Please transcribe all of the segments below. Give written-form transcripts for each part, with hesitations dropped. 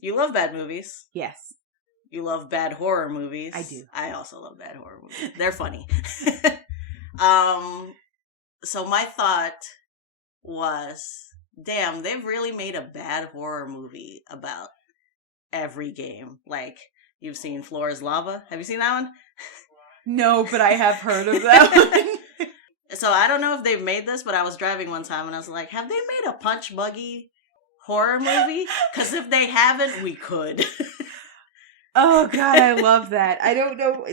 You love bad movies. Yes. You love bad horror movies. I do. I also love bad horror movies. They're funny. So my thought was, damn, they've really made a bad horror movie about every game. Like, you've seen Floor is Lava. Have you seen that one? No, but I have heard of that one. So I don't know if they've made this, but I was driving one time and I was like, have they made a Punch Buggy horror movie? Because if they haven't, we could. Oh God, I love that. I don't know.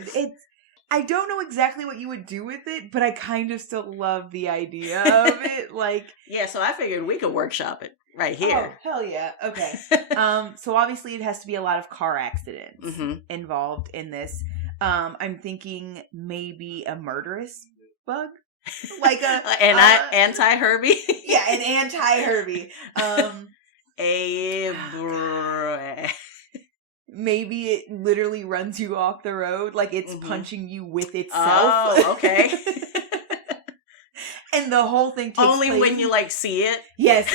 I don't know exactly what you would do with it, but I kind of still love the idea of it. Like, yeah, so I figured we could workshop it right here. Oh, hell yeah. Okay. So obviously it has to be a lot of car accidents involved in this. I'm thinking maybe a murderous bug. Like an anti-Herbie? Yeah, an anti-Herbie. Maybe it literally runs you off the road, like it's punching you with itself. Oh, okay. And the whole thing takes only place when you like see it. Yes,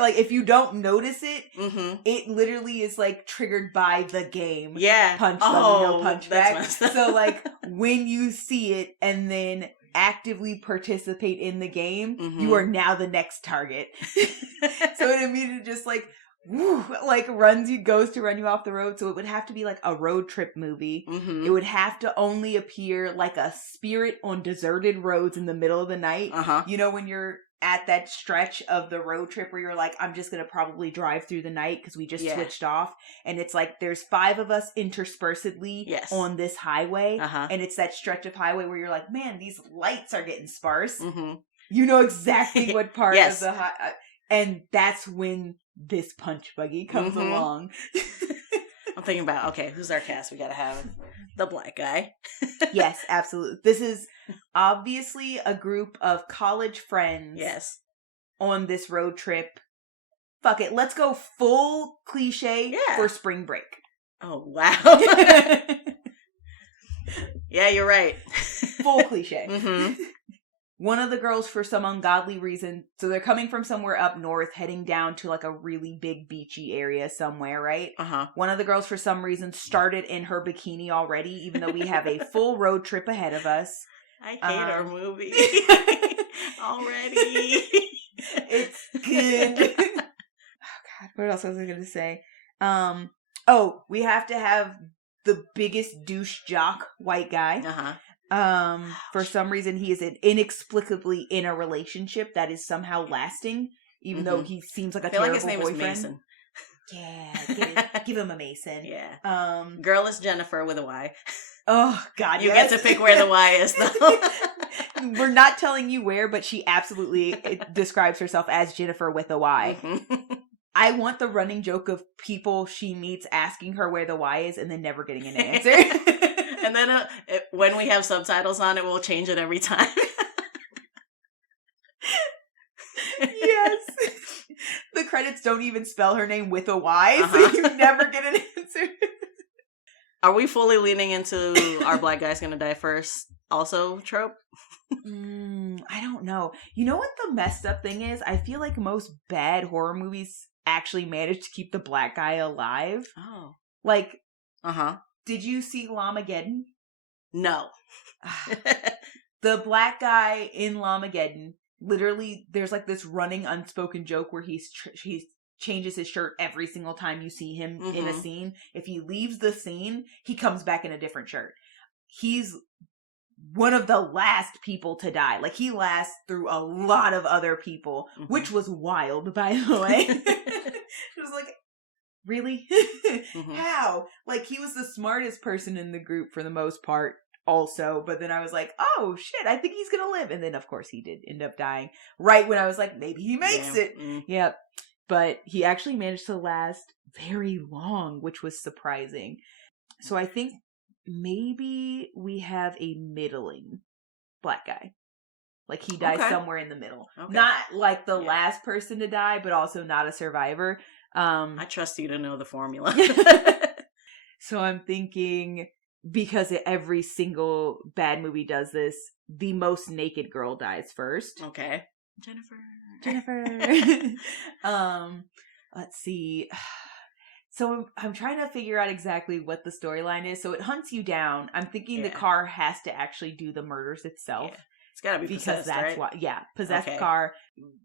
like if you don't notice it, it literally is like triggered by the game. Yeah, punch buggy, no punch back. So like when you see it and then actively participate in the game, you are now the next target. So it immediately just like. Woo, like goes to run you off the road. So it would have to be like a road trip movie. It would have to only appear like a spirit on deserted roads in the middle of the night. You know, when you're at that stretch of the road trip where you're like, I'm just going to probably drive through the night because we just switched off. And it's like, there's 5 of us interspersedly on this highway. And it's that stretch of highway where you're like, man, these lights are getting sparse. You know exactly what part of the and that's when this punch buggy comes along. I'm thinking about, okay, who's our cast? We gotta have the black guy. Yes, absolutely. This is obviously a group of college friends. Yes. On this road trip. Fuck it. Let's go full cliche for spring break. Oh, wow. Yeah, you're right. Full cliche. One of the girls, for some ungodly reason, so they're coming from somewhere up north, heading down to like a really big beachy area somewhere, right? One of the girls, for some reason, started in her bikini already, even though we have a full road trip ahead of us. I hate our movie already. It's good. Oh God, what else was I going to say? Oh, we have to have the biggest douche jock white guy. For some reason, he is inexplicably in a relationship that is somehow lasting, even though he seems like a terrible boyfriend. I feel like his name is Mason. Yeah, give him a Mason. Yeah. Girl is Jennifer with a Y. Oh, God, you get to pick where the Y is, though. We're not telling you where, but she absolutely describes herself as Jennifer with a Y. I want the running joke of people she meets asking her where the Y is and then never getting an answer. And then when we have subtitles on it, we'll change it every time. Yes. The credits don't even spell her name with a Y, so you never get an answer. Are we fully leaning into our black guy's gonna die first also trope? I don't know. You know what the messed up thing is? I feel like most bad horror movies actually manage to keep the black guy alive. Oh. Like, did you see Lamageddon? No. The black guy in Lamageddon, literally, there's like this running unspoken joke where he changes his shirt every single time you see him in a scene. If he leaves the scene, he comes back in a different shirt. He's one of the last people to die. Like, he lasts through a lot of other people, which was wild, by the way. It was like, really? How? Like, he was the smartest person in the group for the most part also, but then I was like, oh shit, I think he's gonna live. And then of course he did end up dying right when I was like, maybe he makes it. Yep. But he actually managed to last very long, which was surprising. So I think maybe we have a middling black guy. Like, he dies somewhere in the middle. Not like the last person to die, but also not a survivor. I trust you to know the formula. So I'm thinking, because every single bad movie does this, the most naked girl dies first. Okay. Jennifer. Let's see. So I'm trying to figure out exactly what the storyline is. So it hunts you down. I'm thinking the Yeah. car has to actually do the murders itself. Yeah. It's gotta be Because possessed, that's right? why, yeah, possessed Okay. car.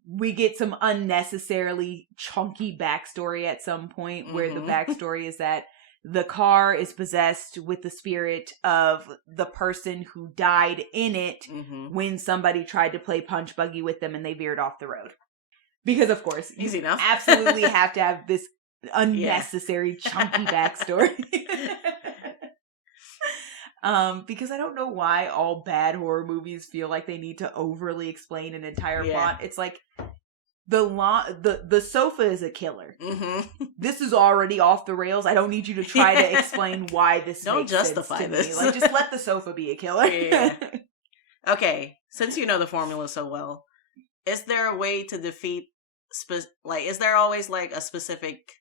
We get some unnecessarily chunky backstory at some point where the backstory is that the car is possessed with the spirit of the person who died in it when somebody tried to play punch buggy with them and they veered off the road. Because, of course, Easy you enough. absolutely have to have this unnecessary chunky backstory. Because I don't know why all bad horror movies feel like they need to overly explain an entire plot. It's like the sofa is a killer. This is already off the rails. I don't need you to try to explain why this don't makes justify sense to this. me. Like, just let the sofa be a killer. Yeah. Okay, since you know the formula so well, is there a way to defeat is there always like a specific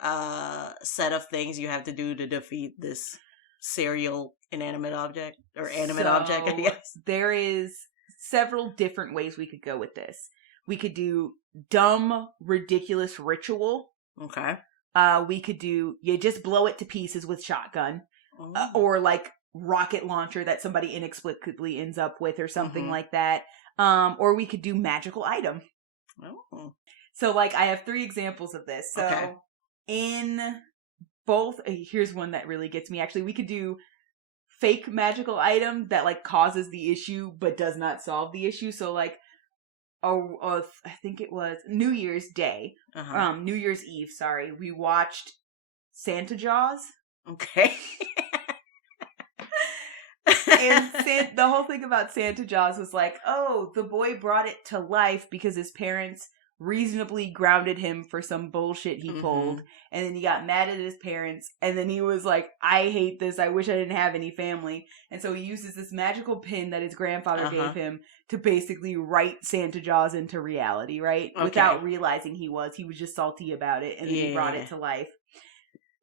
set of things you have to do to defeat this serial inanimate object or animate object, I guess? There is several different ways we could go with this. We could do dumb, ridiculous ritual. Okay. We could do, you just blow it to pieces with shotgun. Or like rocket launcher that somebody inexplicably ends up with or something like that. Or we could do magical item. Oh. So like I have 3 examples of this. So in both, here's one that really gets me. Actually, we could do fake magical item that like causes the issue but does not solve the issue. So like, I think it was New Year's Day, New Year's Eve. Sorry, we watched Santa Jaws. Okay. And the whole thing about Santa Jaws was like, oh, the boy brought it to life because his parents reasonably grounded him for some bullshit he pulled, and then he got mad at his parents, and then he was like, I hate this, I wish I didn't have any family, and so he uses this magical pin that his grandfather gave him to basically write Santa Jaws into reality, right? Without realizing he was just salty about it, and then he brought it to life.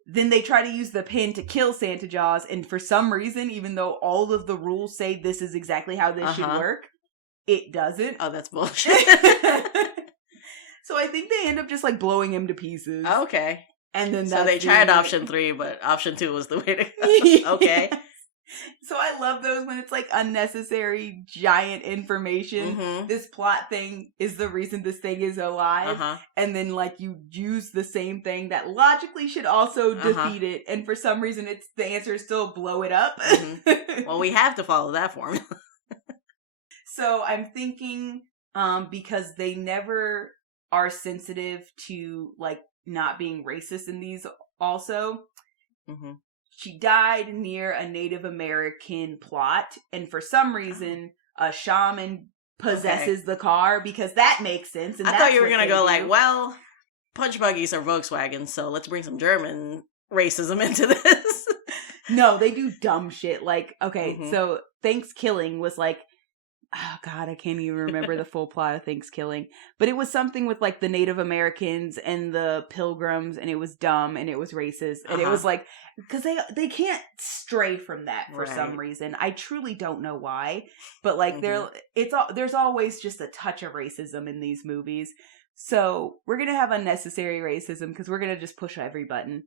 Then they try to use the pin to kill Santa Jaws, and for some reason, even though all of the rules say this is exactly how this should work, it doesn't. Oh, that's bullshit. So I think they end up just like blowing him to pieces. Okay. And then so they tried option 3, but option 2 was the way to go. Okay. So I love those when it's like unnecessary giant information. This plot thing is the reason this thing is alive. And then like you use the same thing that logically should also defeat it. And for some reason the answer is still blow it up. Well, we have to follow that formula. So I'm thinking because they never are sensitive to like not being racist in these also. She died near a Native American plot, and for some reason a shaman possesses the car because that makes sense. And I thought you were gonna go like, well, punch buggies are Volkswagens, so let's bring some German racism into this. No, they do dumb shit. Like, so Thanksgiving was like, oh God, I can't even remember the full plot of Thanksgiving. But it was something with like the Native Americans and the Pilgrims, and it was dumb and it was racist. And it was like, because they can't stray from that for some reason. I truly don't know why. But like there's always just a touch of racism in these movies. So we're gonna have unnecessary racism because we're gonna just push every button.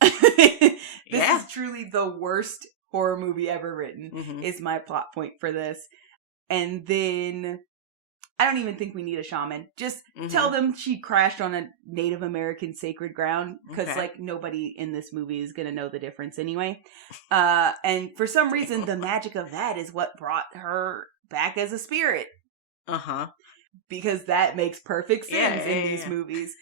This is truly the worst horror movie ever written is my plot point for this. And then I don't even think we need a shaman. Just tell them she crashed on a Native American sacred ground because like nobody in this movie is going to know the difference anyway. And for some reason, the magic of that is what brought her back as a spirit. Because that makes perfect sense in these movies.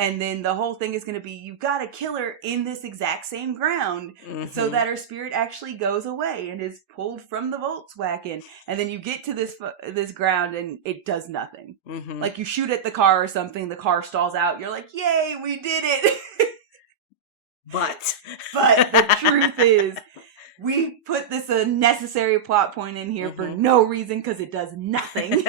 And then the whole thing is going to be, you've got to kill her in this exact same ground so that her spirit actually goes away and is pulled from the Volkswagen. And then you get to this ground and it does nothing. Like you shoot at the car or something, the car stalls out. You're like, yay, we did it. But the truth is, we put this unnecessary plot point in here for no reason because it does nothing.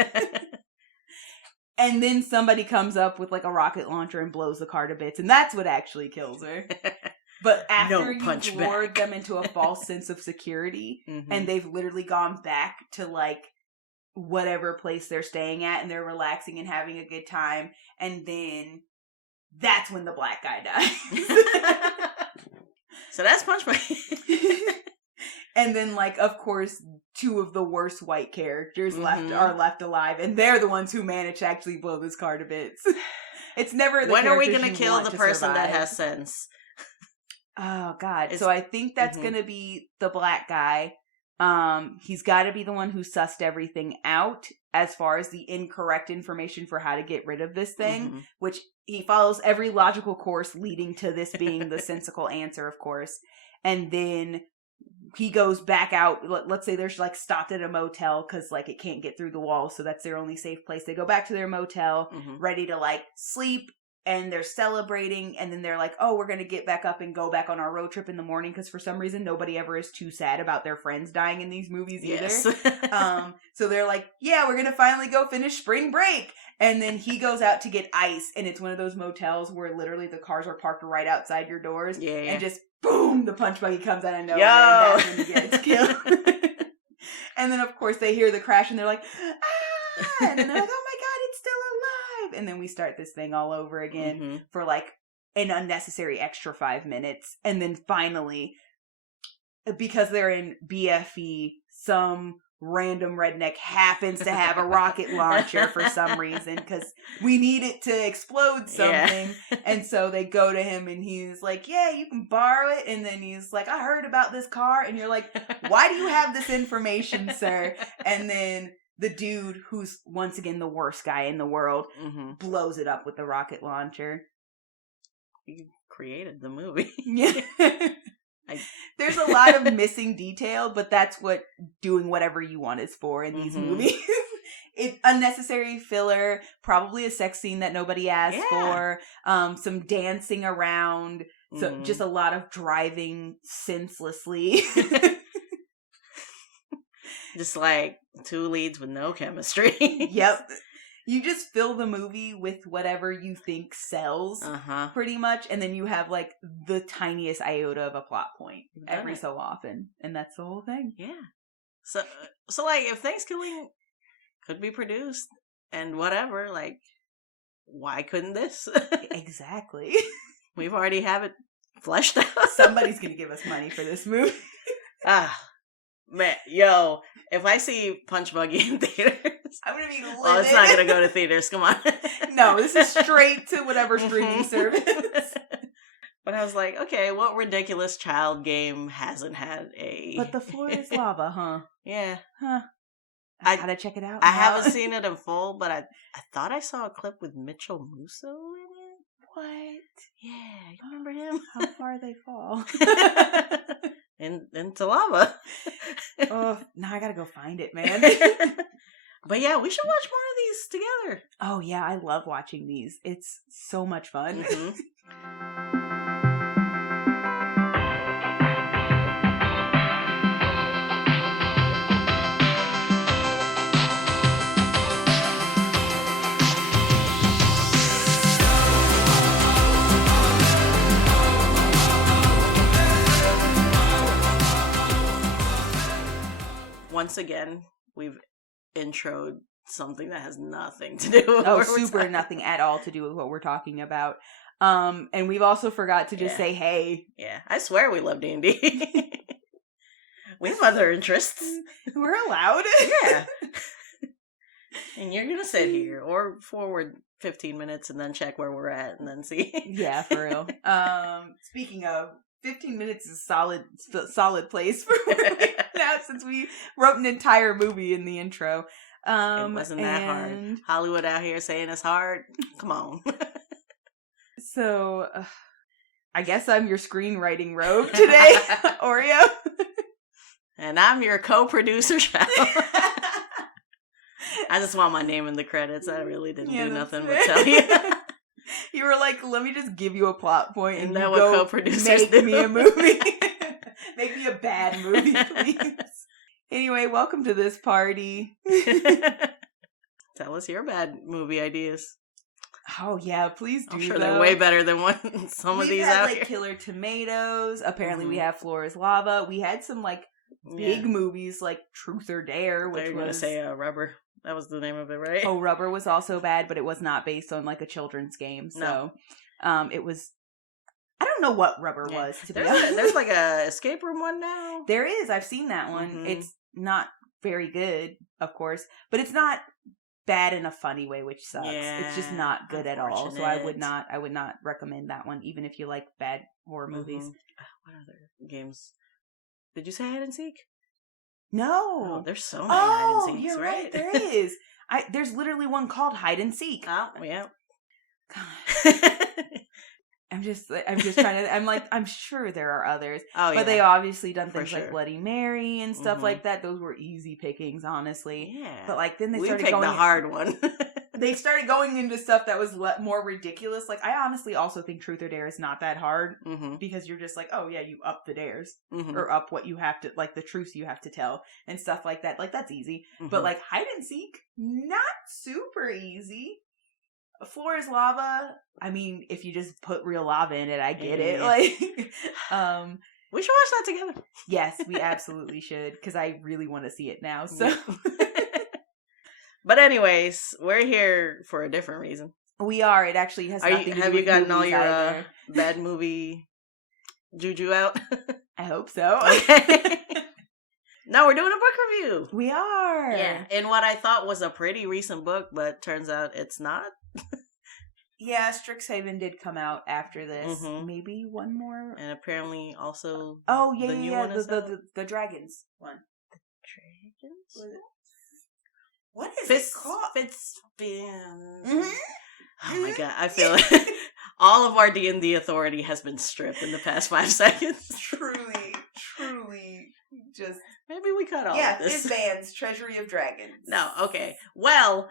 And then somebody comes up with like a rocket launcher and blows the car to bits. And that's what actually kills her. But after you've lured them into a false sense of security and they've literally gone back to like whatever place they're staying at and they're relaxing and having a good time. And then That's when the black guy dies. So that's Punch Monkey. And then, like, of course, two of the worst white characters Mm-hmm. are left alive, and they're the ones who manage to actually blow this car to bits. It's never the When are we characters going you to kill want the to person that survive. has sense? Oh, God. It's- So I think that's Mhm. going to be the black guy. He's got to be the one who sussed everything out as far as the incorrect information for how to get rid of this thing, Mhm. which he follows every logical course leading to this being the sensical answer, of course. And then he goes back out. Let's say they're like stopped at a motel because like it can't get through the walls, so that's their only safe place. They go back to their motel, Mhm. ready to like sleep, and they're celebrating, and then they're like, oh, we're going to get back up and go back on our road trip in the morning, because for some reason nobody ever is too sad about their friends dying in these movies either. Yes. So they're like, yeah, we're going to finally go finish spring break. And then he goes out to get ice, and it's one of those motels where literally the cars are parked right outside your doors. Yeah. And just, boom, the punch buggy comes out of nowhere, Yo! and that's when he gets killed. And then, of course, they hear the crash, and they're like, ah! And then they're like, oh my god, it's still alive! And then we start this thing all over again Mhm. for, like, an unnecessary extra 5 minutes. And then finally, because they're in BFE, some random redneck happens to have a rocket launcher for some reason, because we need it to explode something. Yeah. And so they go to him, and he's like, yeah, you can borrow it. And then he's like, I heard about this car. And you're like, why do you have this information, sir? And then the dude, who's once again the worst guy in the world, Mhm. blows it up with the rocket launcher. You created the movie. Yeah. There's a lot of missing detail, but that's what doing whatever you want is for in these Mhm. movies. It's unnecessary filler, probably a sex scene that nobody asked Yeah. for, some dancing around, so Mhm. just a lot of driving senselessly. Just like two leads with no chemistry. Yep. You just fill the movie with whatever you think sells. Uh-huh. Pretty much, and then you have like the tiniest iota of a plot point Done every it. so often, and that's the whole thing. Yeah. So like if Thanksgiving could be produced and whatever, like why couldn't this? Exactly. We've already have it fleshed out. Somebody's gonna give us money for this movie. Man, yo, if I see Punch Buggy in theaters, I'm gonna be livid. well, it's not gonna go to theaters. Come on. No, this is straight to whatever streaming service. But I was like, okay, what ridiculous child game hasn't had a? But the floor is lava, huh? Yeah, Huh. I- I gotta check it out. I now. haven't seen it in full, but I thought I saw a clip with Mitchell Musso in it. What? Yeah, you remember him? How far they fall? Into lava. Oh, now I gotta go find it, man. But yeah, we should watch more of these together. Oh yeah, I love watching these. It's so much fun. Mhm. Once again, we've introed something that has nothing to do with Oh, what we're super talking- nothing at all to do with what we're talking about. And we've also forgot to just Yeah. say hey. Yeah, I swear we love D&D. We have other interests. We're allowed. Yeah. And you're going to sit here or forward 15 minutes and then check where we're at and then see. Yeah, for real. Speaking of, 15 minutes is a solid place for where we're at since we wrote an entire movie in the intro. It wasn't that hard. and Hollywood out here saying it's hard. Come on. So, I guess I'm your screenwriting rogue today, Oreo. And I'm your co-producer, Shadow. I just want my name in the credits. I really didn't do that's nothing fair. but tell you. You were like, let me just give you a plot point Isn't and that you what go co-producers make do? me a movie. Make me a bad movie, please. Anyway, welcome to this party. Tell us your bad movie ideas. Oh yeah, please do. I'm sure though. they're way better than what some of We've these had out like here. Killer Tomatoes. Apparently, we Mhm. have Floor is Lava. We had some like big Yeah. movies like Truth or Dare, which They're was gonna say Rubber. That was the name of it, right? Oh, Rubber was also bad, but it was not based on like a children's game. So, It was, I don't know what Rubber was, to be honest. There's like a escape room one now. There is. I've seen that one. Mm-hmm. It's not very good, of course, but it's not bad in a funny way, which sucks. Yeah, it's just not good at all. So I would not recommend that one, even if you like bad horror movies. What other games? Did you say hide and seek? No. Oh, there's so many hide and seeks, you're right? There is. There's literally one called Hide and Seek. Oh, yeah. I'm just trying to, I'm sure there are others. Oh, yeah. But they obviously done things like Bloody Mary and stuff like that. Those were easy pickings, honestly. Yeah. But like then they started going the hard one. They started going into stuff that was more ridiculous. Like, I honestly also think Truth or Dare is not that hard because you're just like, oh yeah, you up the dares or up what you have to, like the truths you have to tell and stuff like that. Like, that's easy. But like hide and seek, not super easy. Floor is lava. I mean, if you just put real lava in it, I get it. Like, we should watch that together. Yes, we absolutely should, because I really want to see it now. So. But anyways, we're here for a different reason. We are. It actually has nothing to do with Have you gotten all your bad movie juju out? I hope so. Okay. No, we're doing a book review. We are. Yeah, in what I thought was a pretty recent book, but turns out it's not. Yeah, Strixhaven did come out after this. Maybe one more. And apparently also the new one the dragons one. The dragons? What is it called? Fitzspin. Oh my god, I feel like all of our D&D authority has been stripped in the past 5 seconds. Truly, just... Maybe we cut all of this. Fizban's Treasury of Dragons. No, okay. Well,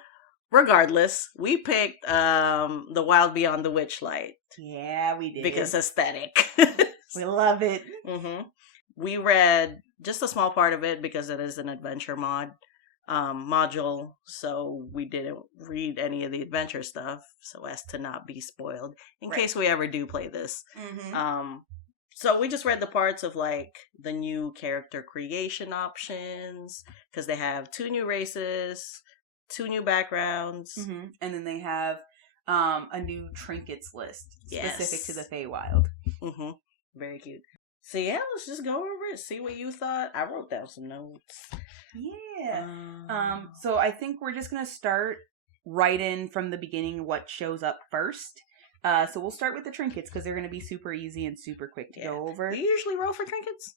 regardless, we picked the Wild Beyond the Witchlight. Yeah, we did. Because aesthetic. We love it. We read just a small part of it because it is an adventure module, so we didn't read any of the adventure stuff so as to not be spoiled in case we ever do play this. So we just read the parts of like the new character creation options, because they have 2 new races, 2 new backgrounds, and then they have a new trinkets list specific to the Feywild. Very cute. So yeah, let's just go over it, see what you thought. I wrote down some notes. Yeah. So I think we're just gonna start right in from the beginning what shows up first. So we'll start with the trinkets because they're gonna be super easy and super quick to go over. Do you usually roll for trinkets?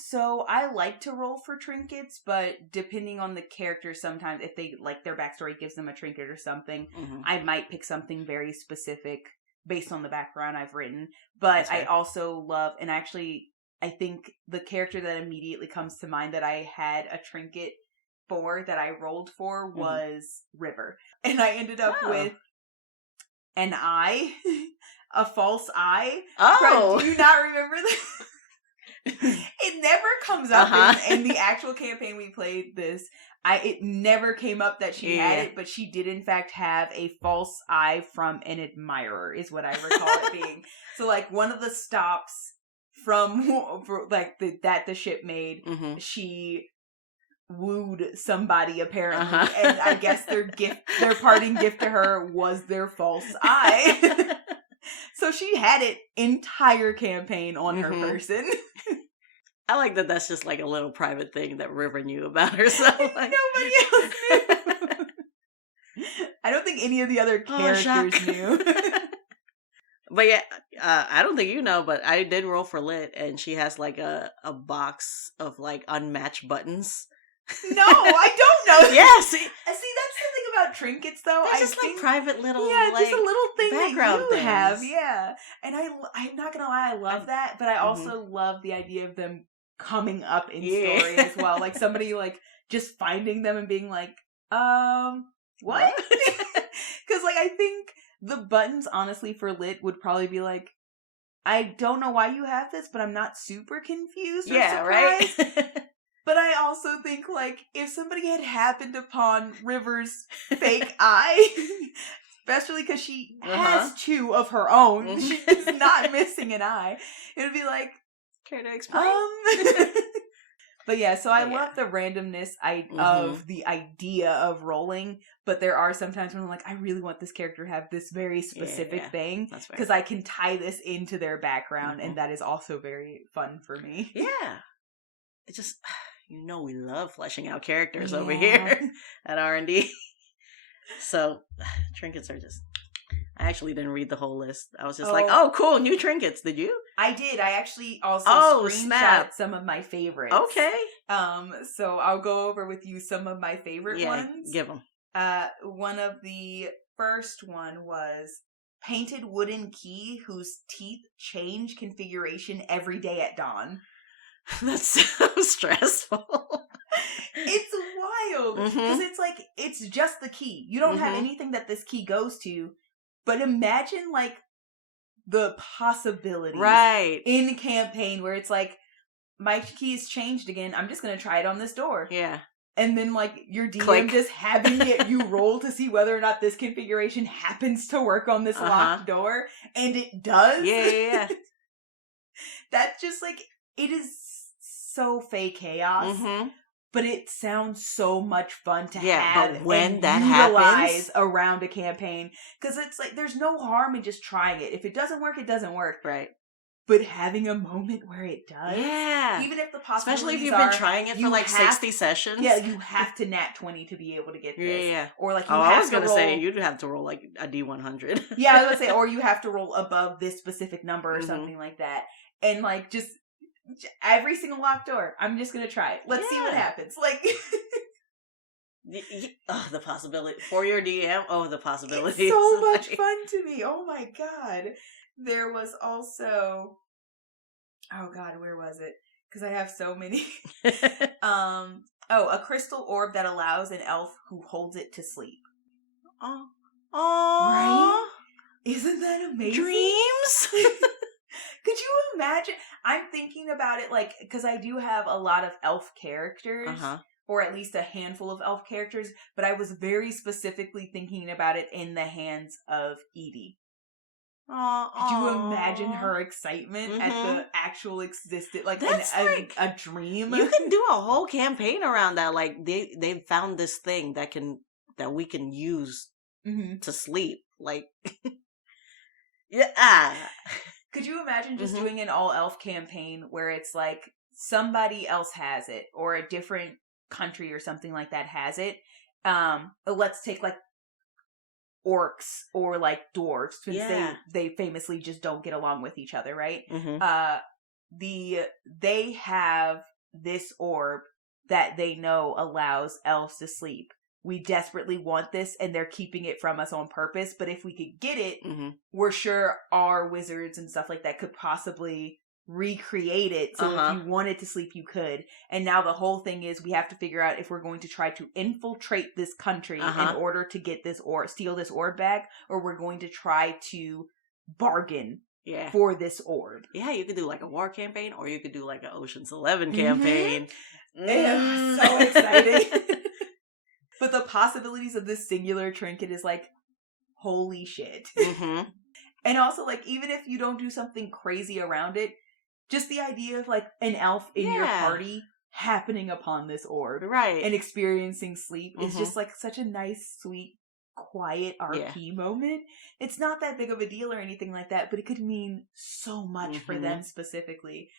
So I like to roll for trinkets, but depending on the character, sometimes if they like their backstory gives them a trinket or something, I might pick something very specific based on the background I've written. But I also love, and actually I think the character that immediately comes to mind that I had a trinket for that I rolled for was River. And I ended up with an eye, a false eye. Oh. Do you not remember that? It never comes up in the actual campaign we played this. It never came up that she had it, but she did in fact have a false eye from an admirer, is what I recall it being. So like one of the stops from like that the ship made, she wooed somebody apparently, and I guess their parting gift to her was their false eye. So she had it entire campain on her person. I like that that's just like a little private thing that River knew about herself. Like, nobody else knew. I don't think any of the other characters knew. But yeah, I don't think you know, but I did roll for Lit, and she has like a box of like unmatched buttons. No, I don't know. Yeah, see, that's the thing about trinkets, though. They're just like private little, just a little thing background that you things. have, yeah. And I'm not gonna lie, I love that, but I also love the idea of them coming up in story as well. Like somebody like just finding them and being like, what? Because like I think the buttons, honestly, for Lit would probably be like, I don't know why you have this, but I'm not super confused or surprised. Right? But I also think, like, if somebody had happened upon River's fake eye, especially because she has 2 of her own, she's not missing an eye, it would be like, care to explain? But yeah, so I But yeah. love the randomness of the idea of rolling, but there are sometimes when I'm like, I really want this character to have this very specific thing, because I can tie this into their background, and that is also very fun for me. Yeah. It just, we love fleshing out characters over here at R&D. So, trinkets are just... I actually didn't read the whole list. I was just like, oh, cool, new trinkets. Did you? I did. I actually also screenshot some of my favorites. Okay. So I'll go over with you some of my favorite ones. Give them. One of the first one was painted wooden key whose teeth change configuration every day at dawn. That's so stressful. It's wild. Because it's like, it's just the key. You don't have anything that this key goes to. But imagine, like, the possibilities in a campaign where it's like, my key's changed again. I'm just going to try it on this door. Yeah. And then, like, your DM just having you roll to see whether or not this configuration happens to work on this locked door. And it does. Yeah. That's just, like, it is so fake chaos. But it sounds so much fun to have but when and that utilize happens around a campaign. Because it's like, there's no harm in just trying it. If it doesn't work, it doesn't work. Right. But having a moment where it does. Yeah. Even if the possibilities especially if you've been trying it for like 60 sessions. Yeah, you have to nat 20 to be able to get this. Yeah. Or like you I was going to say, you'd have to roll like a D100. Yeah, I was going to say, or you have to roll above this specific number or something like that. And like, just... every single locked door. I'm just gonna try it. Let's see what happens. Like, the possibility for your DM. Oh, the possibilities. It's so much fun to me. Oh my god. There was also, oh god, where was it? Because I have so many. A crystal orb that allows an elf who holds it to sleep. Oh, right? Isn't that amazing? Dreams. Could you imagine? I'm thinking about it like, because I do have a lot of elf characters, or at least a handful of elf characters, but I was very specifically thinking about it in the hands of Edie. Could you imagine her excitement at the actual existence, like, a dream? You can do a whole campaign around that. Like they found this thing that we can use to sleep. Like, yeah. Could you imagine just doing an all-elf campaign where it's like somebody else has it, or a different country or something like that has it? Let's take like orcs or like dwarves, since they famously just don't get along with each other, right? They have this orb that they know allows elves to sleep. We desperately want this, and they're keeping it from us on purpose. But if we could get it, we're sure our wizards and stuff like that could possibly recreate it. So if you wanted to sleep, you could. And now the whole thing is we have to figure out if we're going to try to infiltrate this country in order to get this or steal this orb back, or we're going to try to bargain for this orb. Yeah, you could do like a war campaign, or you could do like an Ocean's 11 campaign. Yeah, so exciting. But the possibilities of this singular trinket is like, holy shit. And also, like, even if you don't do something crazy around it, just the idea of like an elf in your party happening upon this orb, right, and experiencing sleep is just like such a nice, sweet, quiet RP moment. It's not that big of a deal or anything like that, but it could mean so much for them specifically.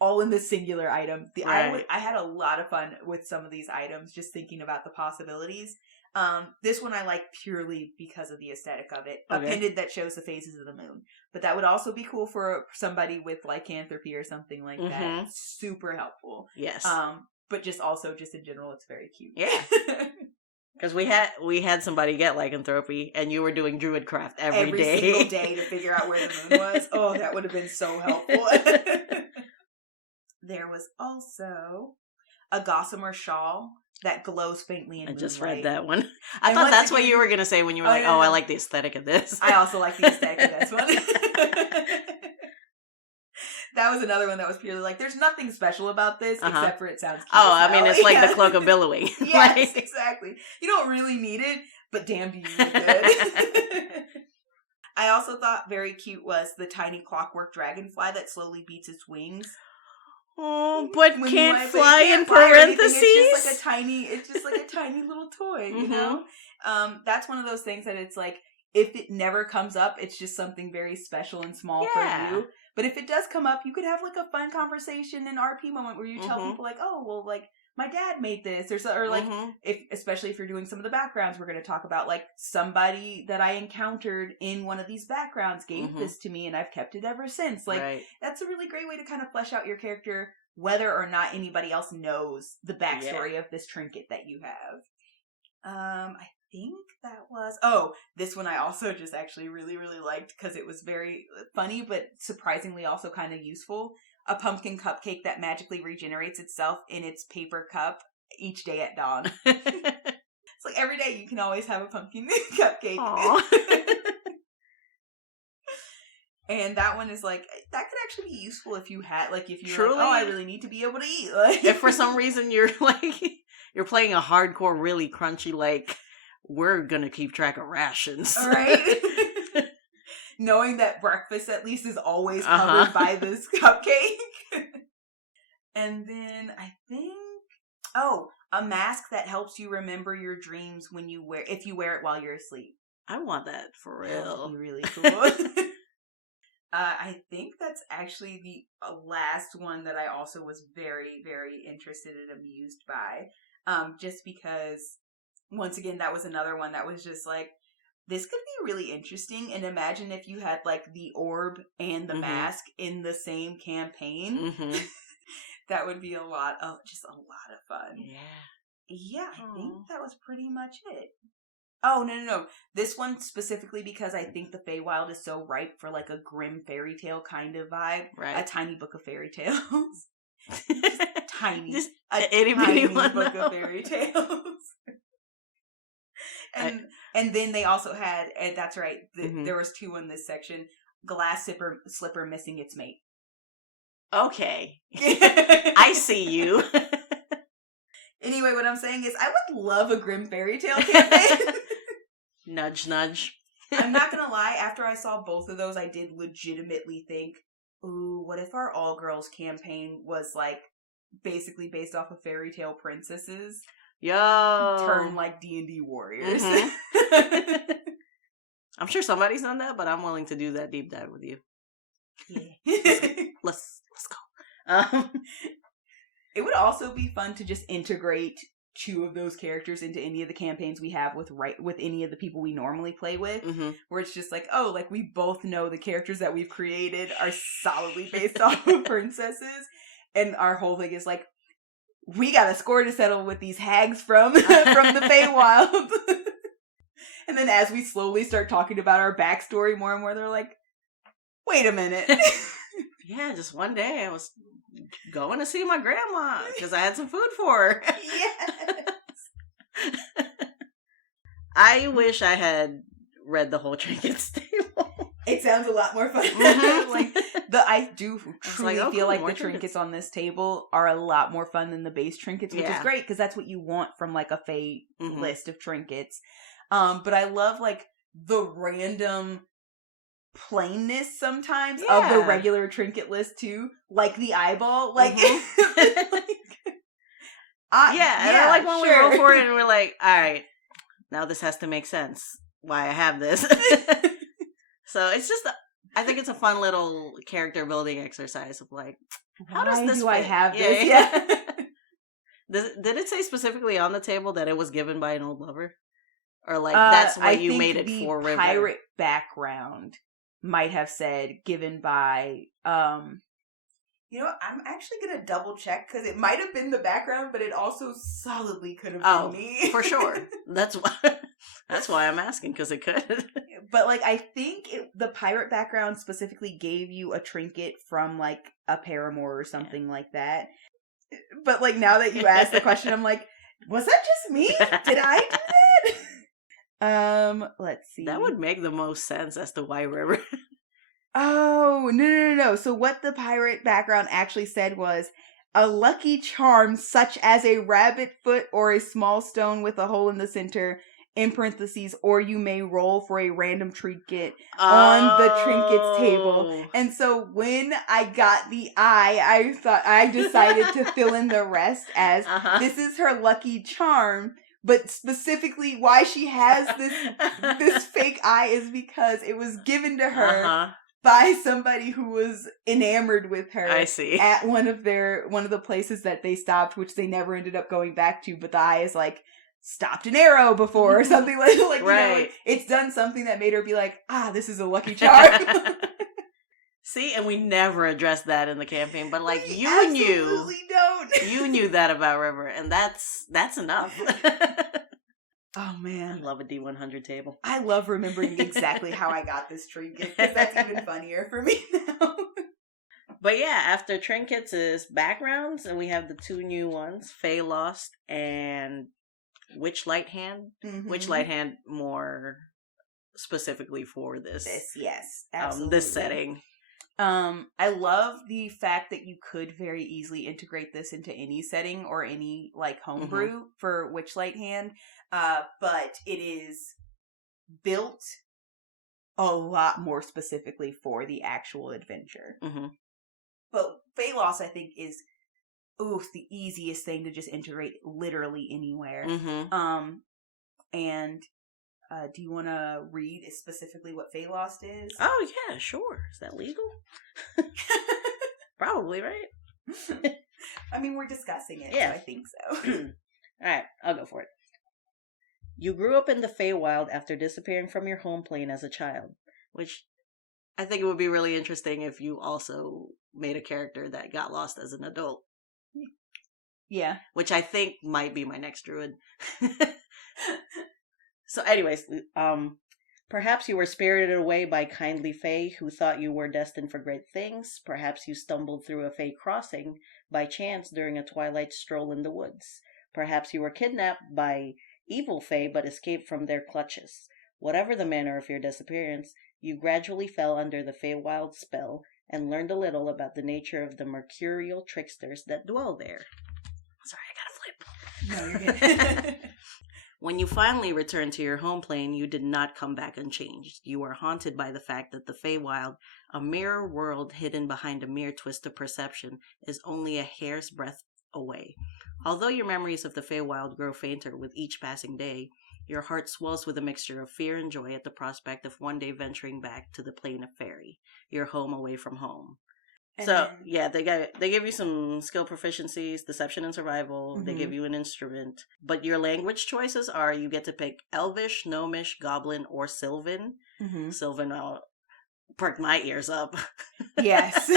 All in this singular item. I had a lot of fun with some of these items, just thinking about the possibilities. This one I like purely because of the aesthetic of it. A pendant that shows the phases of the moon. But that would also be cool for somebody with lycanthropy or something like that. Super helpful. Yes. But just in general, it's very cute. Yeah. Because we had somebody get lycanthropy, and you were doing druidcraft every day. Every single day to figure out where the moon was. Oh, that would have been so helpful. There was also a gossamer shawl that glows faintly in moonlight. I just read that one. I thought that's what you were going to say when you were I like the aesthetic of this. I also like the aesthetic of this one. That was another one that was purely like, there's nothing special about this, except for it sounds cute. Oh, I mean, it's like the cloak of billowing. Yes, exactly. You don't really need it, but damn, do you look good. I also thought very cute was the tiny clockwork dragonfly that slowly beats its wings. Oh, but When can't you fly can't in fly or anything, parentheses? It's just like a tiny little toy, you know? That's one of those things that it's like, if it never comes up, it's just something very special and small for you. But if it does come up, you could have like a fun conversation and RP moment where you tell people like, oh, well, like, my dad made this, or like, especially if you're doing some of the backgrounds we're going to talk about, like, somebody that I encountered in one of these backgrounds gave this to me and I've kept it ever since. Like, that's a really great way to kind of flesh out your character, whether or not anybody else knows the backstory of this trinket that you have. I think that was... Oh, this one I also just actually really, really liked because it was very funny, but surprisingly also kind of useful. A pumpkin cupcake that magically regenerates itself in its paper cup each day at dawn. It's like every day you can always have a pumpkin cupcake. And that one is like, that could actually be useful if you had, like, if you're like, oh, I really need to be able to eat. Like, if for some reason you're like, you're playing a hardcore, really crunchy, like, we're gonna keep track of rations. Right? Knowing that breakfast at least is always covered by this cupcake. And then I think, a mask that helps you remember your dreams when you if you wear it while you're asleep. I want that for real. That would be really cool. I think that's actually the last one that I also was very, very interested and amused by. Just because, once again, that was another one that was just like, this could be really interesting. And imagine if you had like the orb and the mask in the same campaign. That would be a lot of fun. Yeah, I think that was pretty much it. Oh, no. This one specifically because I think the Feywild is so ripe for like a grim fairy tale kind of vibe. Right. A tiny book of fairy tales. Tiny. Just a tiny book of fairy tales. And then they also had, and that's right, there was 2 in this section, glass slipper missing its mate. Okay. I see you. Anyway, what I'm saying is I would love a grim fairy tale campaign. Nudge, nudge. I'm not gonna lie, after I saw both of those, I did legitimately think, ooh, what if our all-girls campaign was, like, basically based off of fairy tale princesses? Yo! Turn, like, D&D warriors. I'm sure somebody's done that, but I'm willing to do that deep dive with you. Yeah. Let's go. It would also be fun to just integrate 2 of those characters into any of the campaigns we have with any of the people we normally play with, where it's just like, oh, like we both know the characters that we've created are solidly based off of princesses, and our whole thing is like, we got a score to settle with these hags from the Feywild. And then as we slowly start talking about our backstory more and more, they're like, wait a minute. Yeah, just one day I was going to see my grandma because I had some food for her. Yes. I wish I had read the whole trinkets table. It sounds a lot more fun. I do truly feel like the trinkets on this table are a lot more fun than the base trinkets, which is great because that's what you want from like a Fey list of trinkets. But I love like the random plainness sometimes of the regular trinket list too, like the eyeball, like, and I like when we roll for it and we're like, all right, now this has to make sense why I have this. So it's just I think it's a fun little character building exercise of like, how does this fit? I have this? Did it say specifically on the table that it was given by an old lover, or like that's what you made it for? River pirate background might have said given by, you know what, I'm actually going to double check because it might have been the background, but it also solidly could have been me. For sure. That's why I'm asking, because it could. But like, I think the pirate background specifically gave you a trinket from like a paramour or something like that. But like, now that you asked the question, I'm like, was that just me? Did I do that? Let's see. That would make the most sense as to why River. Oh, no. So what the pirate background actually said was, a lucky charm such as a rabbit foot or a small stone with a hole in the center in parentheses, or you may roll for a random trinket on the trinkets table. And so when I got the I decided to fill in the rest as this is her lucky charm. But specifically why she has this fake eye is because it was given to her by somebody who was enamored with her. I see. At one of the places that they stopped, which they never ended up going back to, but the eye is like, stopped an arrow before or something like right. You know, like, it's done something that made her be like, this is a lucky charm. See, and we never addressed that in the campaign, but like we you absolutely don't. You knew that about River, and that's enough. Oh man, I love a D100 table. I love remembering exactly how I got this trinket, because that's even funnier for me now. But yeah, after trinkets is backgrounds, and we have the 2 new ones, Fey Lost and Witchlight Hand. Mm-hmm. Witchlight Hand more specifically for this. Yes, absolutely. This setting. I love the fact that you could very easily integrate this into any setting or any like homebrew for Witchlight Hand. But it is built a lot more specifically for the actual adventure. Mm-hmm. But Fey Lost, I think, is the easiest thing to just integrate literally anywhere. Mm-hmm. And do you want to read specifically what Fey Lost is? Oh yeah, sure. Is that legal? Probably, right? I mean, we're discussing it, yeah. So I think so. All right, I'll go for it. You grew up in the Feywild after disappearing from your home plane as a child, which I think it would be really interesting if you also made a character that got lost as an adult. Yeah. Which I think might be my next druid. So anyways, perhaps you were spirited away by kindly Fey who thought you were destined for great things. Perhaps you stumbled through a Fey crossing by chance during a twilight stroll in the woods. Perhaps you were kidnapped by evil Fey but escaped from their clutches. Whatever the manner of your disappearance, you gradually fell under the Feywild spell and learned a little about the nature of the mercurial tricksters that dwell there. Sorry, I gotta flip. No, you're good. When you finally returned to your home plane, you did not come back unchanged. You are haunted by the fact that the Feywild, a mirror world hidden behind a mere twist of perception, is only a hair's breadth away. Although your memories of the Feywild grow fainter with each passing day, your heart swells with a mixture of fear and joy at the prospect of one day venturing back to the plane of fairy, your home away from home. And so, yeah, they give you some skill proficiencies, deception and survival. Mm-hmm. They give you an instrument. But your language choices are you get to pick Elvish, Gnomish, Goblin, or Sylvan. Mm-hmm. Sylvan, I'll perk my ears up. Yes.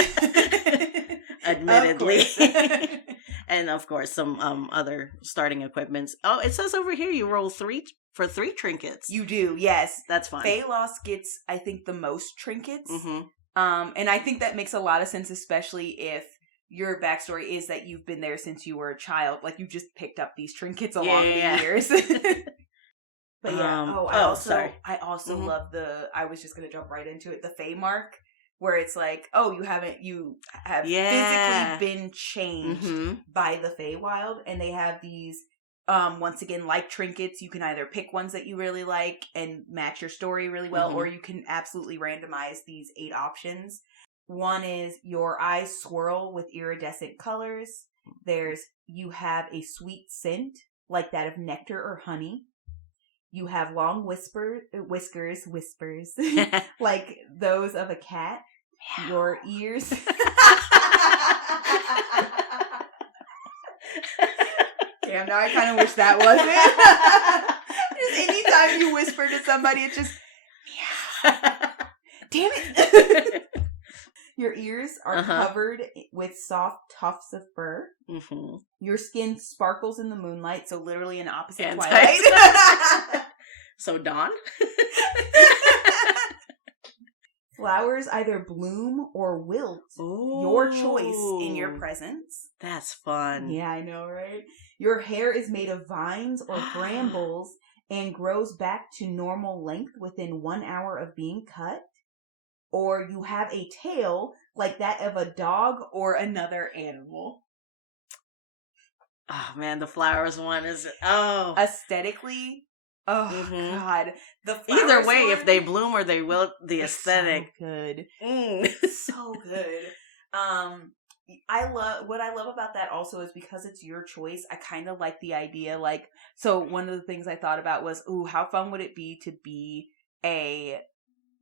Admittedly. And, of course, some other starting equipments. Oh, it says over here you roll 3 for 3 trinkets. You do, yes. That's fine. Fey Lost gets, I think, the most trinkets. Mm-hmm. And I think that makes a lot of sense, especially if your backstory is that you've been there since you were a child. Like, you just picked up these trinkets along the years. But yeah, I also mm-hmm. love I was just going to jump right into it, the Fey mark, where it's like, you have physically been changed mm-hmm. by the Feywild, and they have these, once again, like trinkets, you can either pick ones that you really like and match your story really well, mm-hmm. or you can absolutely randomize these 8 options. One is your eyes swirl with iridescent colors. You have a sweet scent, like that of nectar or honey. You have long whiskers, like those of a cat. Your ears... Damn, now I kind of wish that wasn't. Just anytime you whisper to somebody, it's just, meow. Damn it. Your ears are covered with soft tufts of fur. Mm-hmm. Your skin sparkles in the moonlight, so literally an opposite twilight. So dawn? Flowers either bloom or wilt. Ooh. Your choice in your presence. That's fun. Yeah, I know, right? Your hair is made of vines or brambles and grows back to normal length within 1 hour of being cut. Or you have a tail like that of a dog or another animal. Oh man, the flowers one is, Aesthetically, Oh, God. The Either way, sword, if they bloom or they wilt, the aesthetic. So good. Mm. So good. What I love about that also is because it's your choice. I kind of like the idea, like, so one of the things I thought about was, ooh, how fun would it be to be a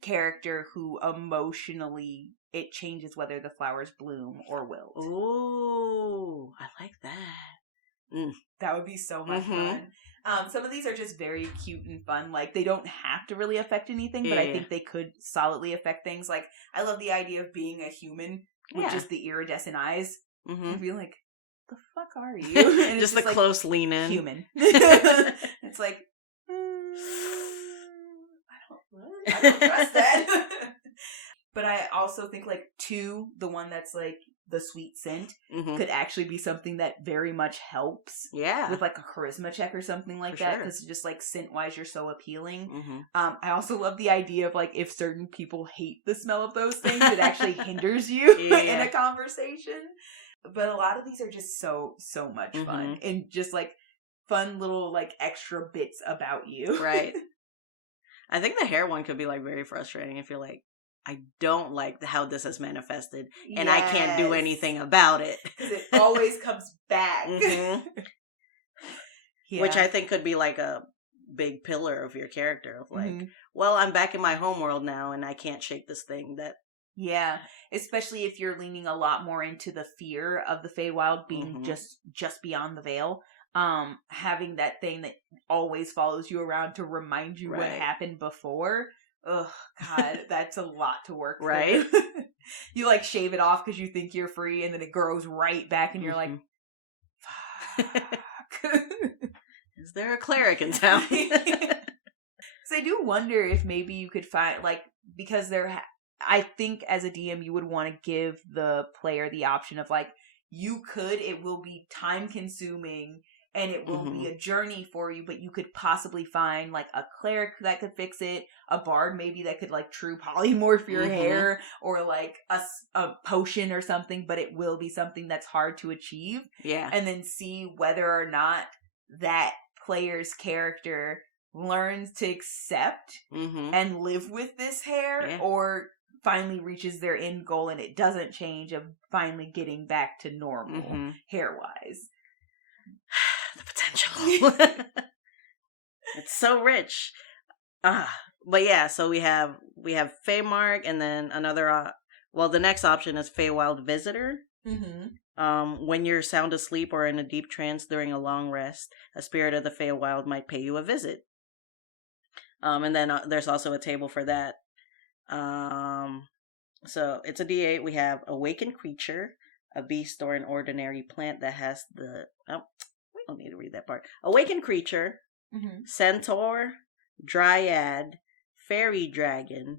character who emotionally it changes whether the flowers bloom or wilt. Ooh, I like that. That would be so much fun. Some of these are just very cute and fun. Like, they don't have to really affect anything, but I think they could solidly affect things. Like, I love the idea of being a human with just the iridescent eyes. And be like, the fuck are you? And just the like, close lean in. Human. It's like, I don't trust that. But I also think, like, 2, the one that's, like, the sweet scent, could actually be something that very much helps. Yeah. With, like, a charisma check or something like that. Because just, like, scent-wise, you're so appealing. I also love the idea of, like, if certain people hate the smell of those things, it actually hinders you in a conversation. But a lot of these are just so much fun. And just, like, fun little, like, extra bits about you. Right. I think the hair one could be, like, very frustrating if you're like, I don't like how this has manifested, and I can't do anything about it. Because it always comes back. Which I think could be, like, a big pillar of your character. Of like, well, I'm back in my homeworld now, and I can't shake this thing that... Yeah, especially if you're leaning a lot more into the fear of the Feywild being just beyond the veil. Having that thing that always follows you around to remind you what happened before. Ugh, God, that's a lot to work through. Right? You, like, shave it off because you think you're free, and then it grows right back, and you're like, fuck. Is there a cleric in town? So I do wonder if maybe you could find, like, because I think as a DM you would want to give the player the option of, like, it will be time consuming and it will be a journey for you, but you could possibly find, like, a cleric that could fix it, a bard maybe that could, like, true polymorph your hair, or, like, a potion or something, but it will be something that's hard to achieve. Yeah. And then see whether or not that player's character learns to accept and live with this hair, or finally reaches their end goal and it doesn't change, of finally getting back to normal hair-wise. The potential. It's so rich. But yeah, so we have Feymark, and then another the next option is Feywild Visitor. When you're sound asleep or in a deep trance during a long rest, a spirit of the Feywild might pay you a visit. And then there's also a table for that. So it's a D8. We have Awakened Creature, a beast or an ordinary plant that has the... Oh, we don't need to read that part. Awakened Creature, Centaur, Dryad, Fairy Dragon,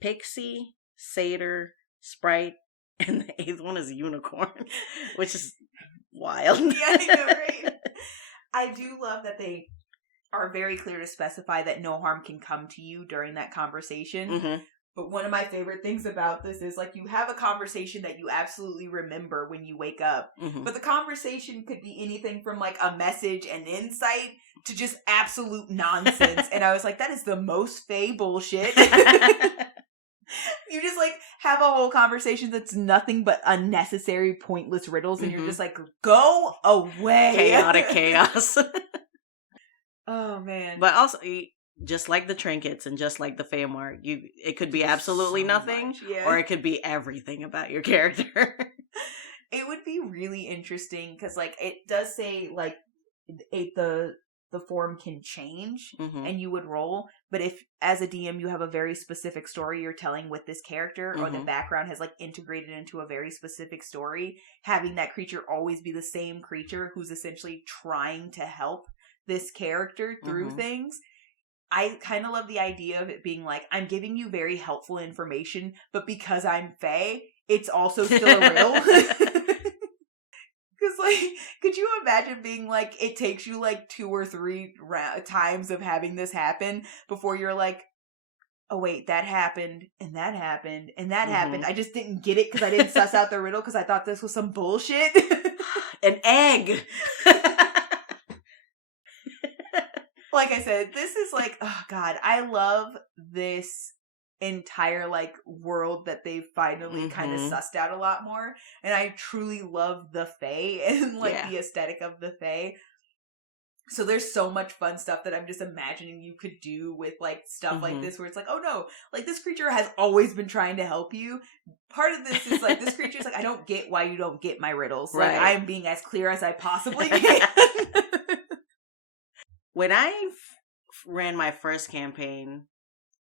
Pixie, Satyr, Sprite, and the 8th one is Unicorn, which is wild. Yeah, I know, right? I do love that they are very clear to specify that no harm can come to you during that conversation. But one of my favorite things about this is, like, you have a conversation that you absolutely remember when you wake up. But the conversation could be anything from, like, a message and insight to just absolute nonsense. And I was like, that is the most Fey bullshit. You just, like, have a whole conversation that's nothing but unnecessary, pointless riddles. And you're just like, go away. Chaotic chaos. Oh, man. But also... just like the trinkets and just like the Feymark, it could be absolutely nothing, or it could be everything about your character. It would be really interesting because, like, it does say, like, the form can change and you would roll, but if as a DM you have a very specific story you're telling with this character, or the background has, like, integrated into a very specific story, having that creature always be the same creature who's essentially trying to help this character through things. I kind of love the idea of it being like, I'm giving you very helpful information, but because I'm Fae, it's also still a riddle. Because, like, could you imagine being like, it takes you, like, 2 or 3 times of having this happen before you're like, oh, wait, that happened, and that happened, and that happened. I just didn't get it because I didn't suss out the riddle because I thought this was some bullshit. An egg. like I said, this is like, oh god, I love this entire like world that they finally kind of sussed out a lot more, and I truly love the Fae and like the aesthetic of the Fae. So there's so much fun stuff that I'm just imagining you could do with like stuff like this, where it's like, oh no, like this creature has always been trying to help you. Part of this is like, this creature's like, I don't get why you don't get my riddles. Right. Like I'm being as clear as I possibly can. When I ran my first campaign,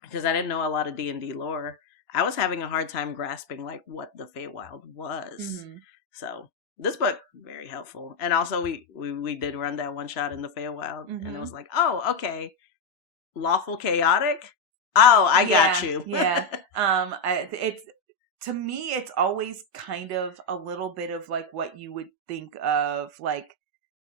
because I didn't know a lot of D&D lore, I was having a hard time grasping like what the Feywild was. So this book, very helpful. And also we did run that one shot in the Feywild, and it was like, oh, okay. Lawful chaotic? Oh, I got you. Yeah. It's, to me, it's always kind of a little bit of like what you would think of like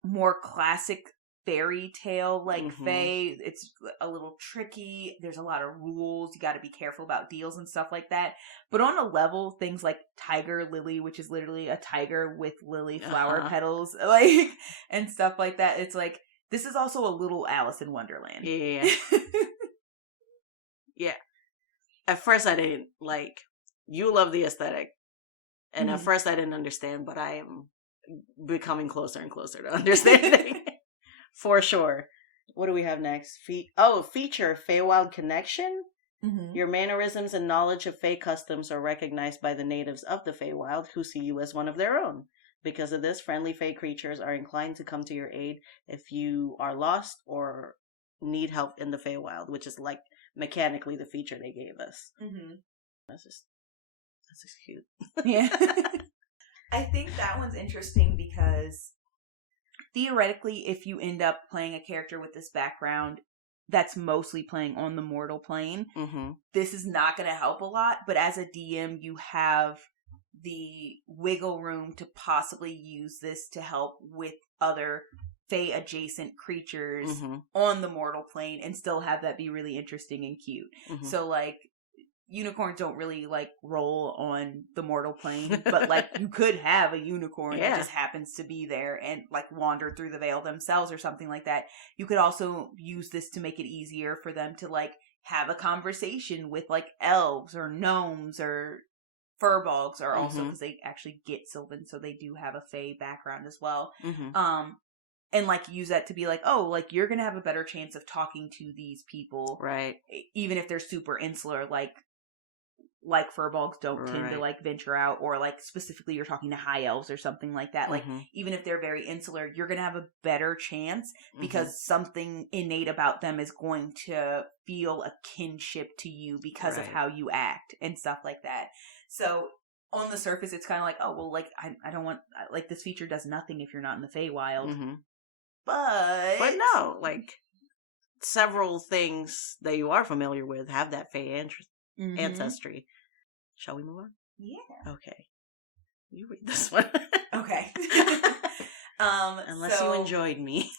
more classic fairy tale like Fae. It's a little tricky. There's a lot of rules. You got to be careful about deals and stuff like that. But on a level, things like Tiger Lily, which is literally a tiger with lily flower petals, like, and stuff like that. It's like, this is also a little Alice in Wonderland. Yeah. Yeah. At first I didn't like, you love the aesthetic. And at first I didn't understand, but I am becoming closer and closer to understanding. For sure. What do we have next? Feature Feywild Connection. Your mannerisms and knowledge of Fey customs are recognized by the natives of the Feywild, who see you as one of their own. Because of this, friendly Fey creatures are inclined to come to your aid if you are lost or need help in the Feywild, which is like mechanically the feature they gave us. That's just cute. Yeah. I think that one's interesting because theoretically, if you end up playing a character with this background that's mostly playing on the mortal plane, this is not going to help a lot. But as a DM, you have the wiggle room to possibly use this to help with other Fey adjacent creatures on the mortal plane and still have that be really interesting and cute. So like, unicorns don't really like roll on the mortal plane, but like you could have a unicorn that just happens to be there and like wander through the veil themselves or something like that. You could also use this to make it easier for them to like have a conversation with like elves or gnomes or furbolgs, or also because they actually get Sylvan, so they do have a Fey background as well. And like use that to be like, oh, like you're gonna have a better chance of talking to these people, right? Even if they're super insular, like furbolgs don't tend to like venture out, or like specifically you're talking to high elves or something like that. Like even if they're very insular, you're gonna have a better chance because something innate about them is going to feel a kinship to you because of how you act and stuff like that. So on the surface, it's kind of like, oh well, like I don't want, like, this feature does nothing if you're not in the Feywild. But no, like several things that you are familiar with have that Fey ancestry. Shall we move on? Yeah. Okay. You read this one. Okay. Unless you enjoyed me.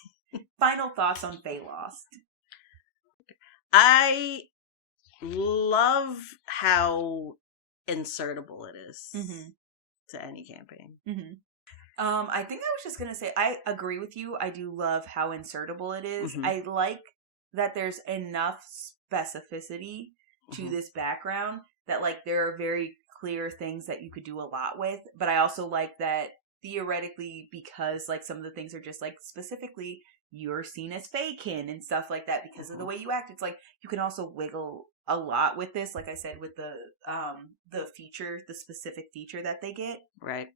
Final thoughts on Fey Lost. I love how insertable it is to any campaign. I think I was just going to say, I agree with you. I do love how insertable it is. I like that there's enough specificity to this background that like there are very clear things that you could do a lot with, but I also like that theoretically, because like some of the things are just like specifically you're seen as Feykin and stuff like that because of the way you act. It's like you can also wiggle a lot with this, like I said, with the feature, the specific feature that they get. Right.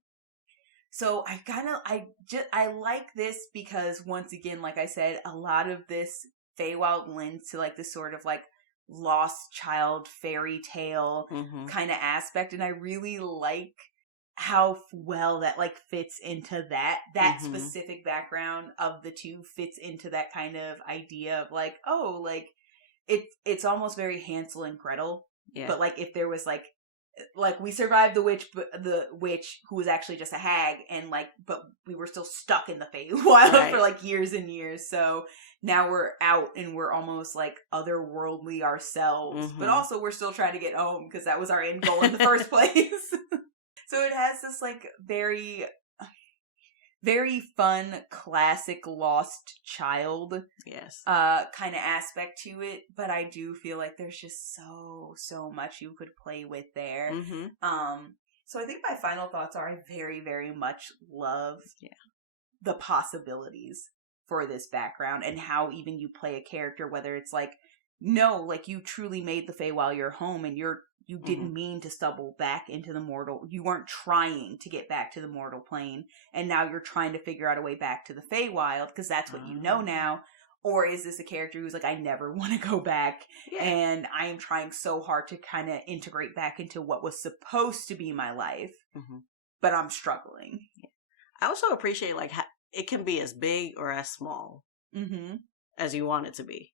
So I like this because, once again, like I said, a lot of this Feywild lends to like this sort of like lost child fairy tale kind of aspect, and I really like how well that like fits into that specific background of the two fits into that kind of idea of like, oh, like it's almost very Hansel and Gretel, but like if there was like we survived the witch who was actually just a hag, and like, but we were still stuck in the Feywild for like years and years. So now we're out and we're almost like otherworldly ourselves, but also we're still trying to get home because that was our end goal in the first place. So it has this like very very fun, classic Lost Child Yes. kind of aspect to it, but I do feel like there's just so much you could play with there. So I think my final thoughts are I very, very much love the possibilities for this background and how even you play a character, whether it's like, no, like you truly made the Feywild your home and you didn't mean to stumble back into the mortal. You weren't trying to get back to the mortal plane, and now you're trying to figure out a way back to the Feywild because that's what you know now. Or is this a character who's like, I never want to go back, and I am trying so hard to kind of integrate back into what was supposed to be my life, but I'm struggling. I also appreciate like how it can be as big or as small as you want it to be.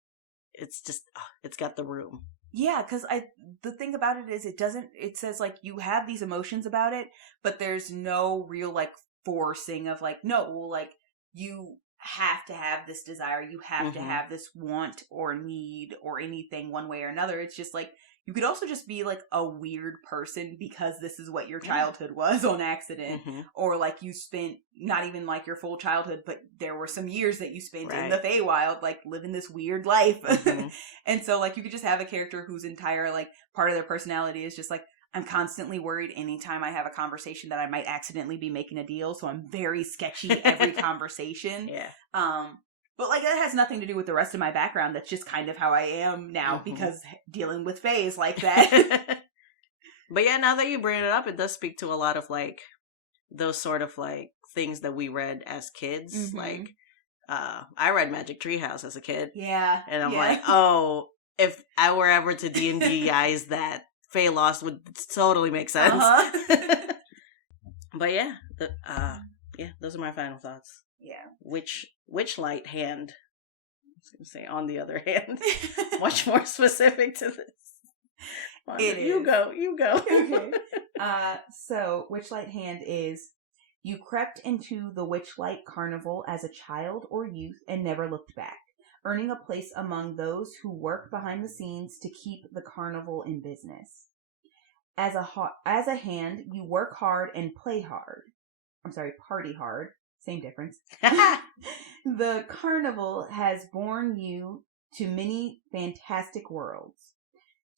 It's just, it's got the room. Yeah, because the thing about it is it says like you have these emotions about it, but there's no real like forcing of like, no, well, like you have to have this desire, you have to have this want or need or anything one way or another. It's just like, you could also just be like a weird person because this is what your childhood was on accident. Or like you spent not even like your full childhood, but there were some years that you spent in the Feywild, like living this weird life. And so like you could just have a character whose entire like part of their personality is just like, I'm constantly worried anytime I have a conversation that I might accidentally be making a deal. So I'm very sketchy every conversation. But, like, that has nothing to do with the rest of my background. That's just kind of how I am now because dealing with fays like that. But, yeah, now that you bring it up, it does speak to a lot of, like, those sort of, like, things that we read as kids. Like, I read Magic Treehouse as a kid. Yeah. And I'm like, oh, if I were ever to D&D-ize that, Fey Lost would totally make sense. But, yeah. Those are my final thoughts. Yeah. Witchlight hand. I was going to say, on the other hand. Much more specific to this. You go. Okay. So, Witchlight hand is, you crept into the Witchlight Carnival as a child or youth and never looked back, earning a place among those who work behind the scenes to keep the carnival in business. As a hand, you work hard and play hard. I'm sorry, party hard. Same difference. The carnival has borne you to many fantastic worlds,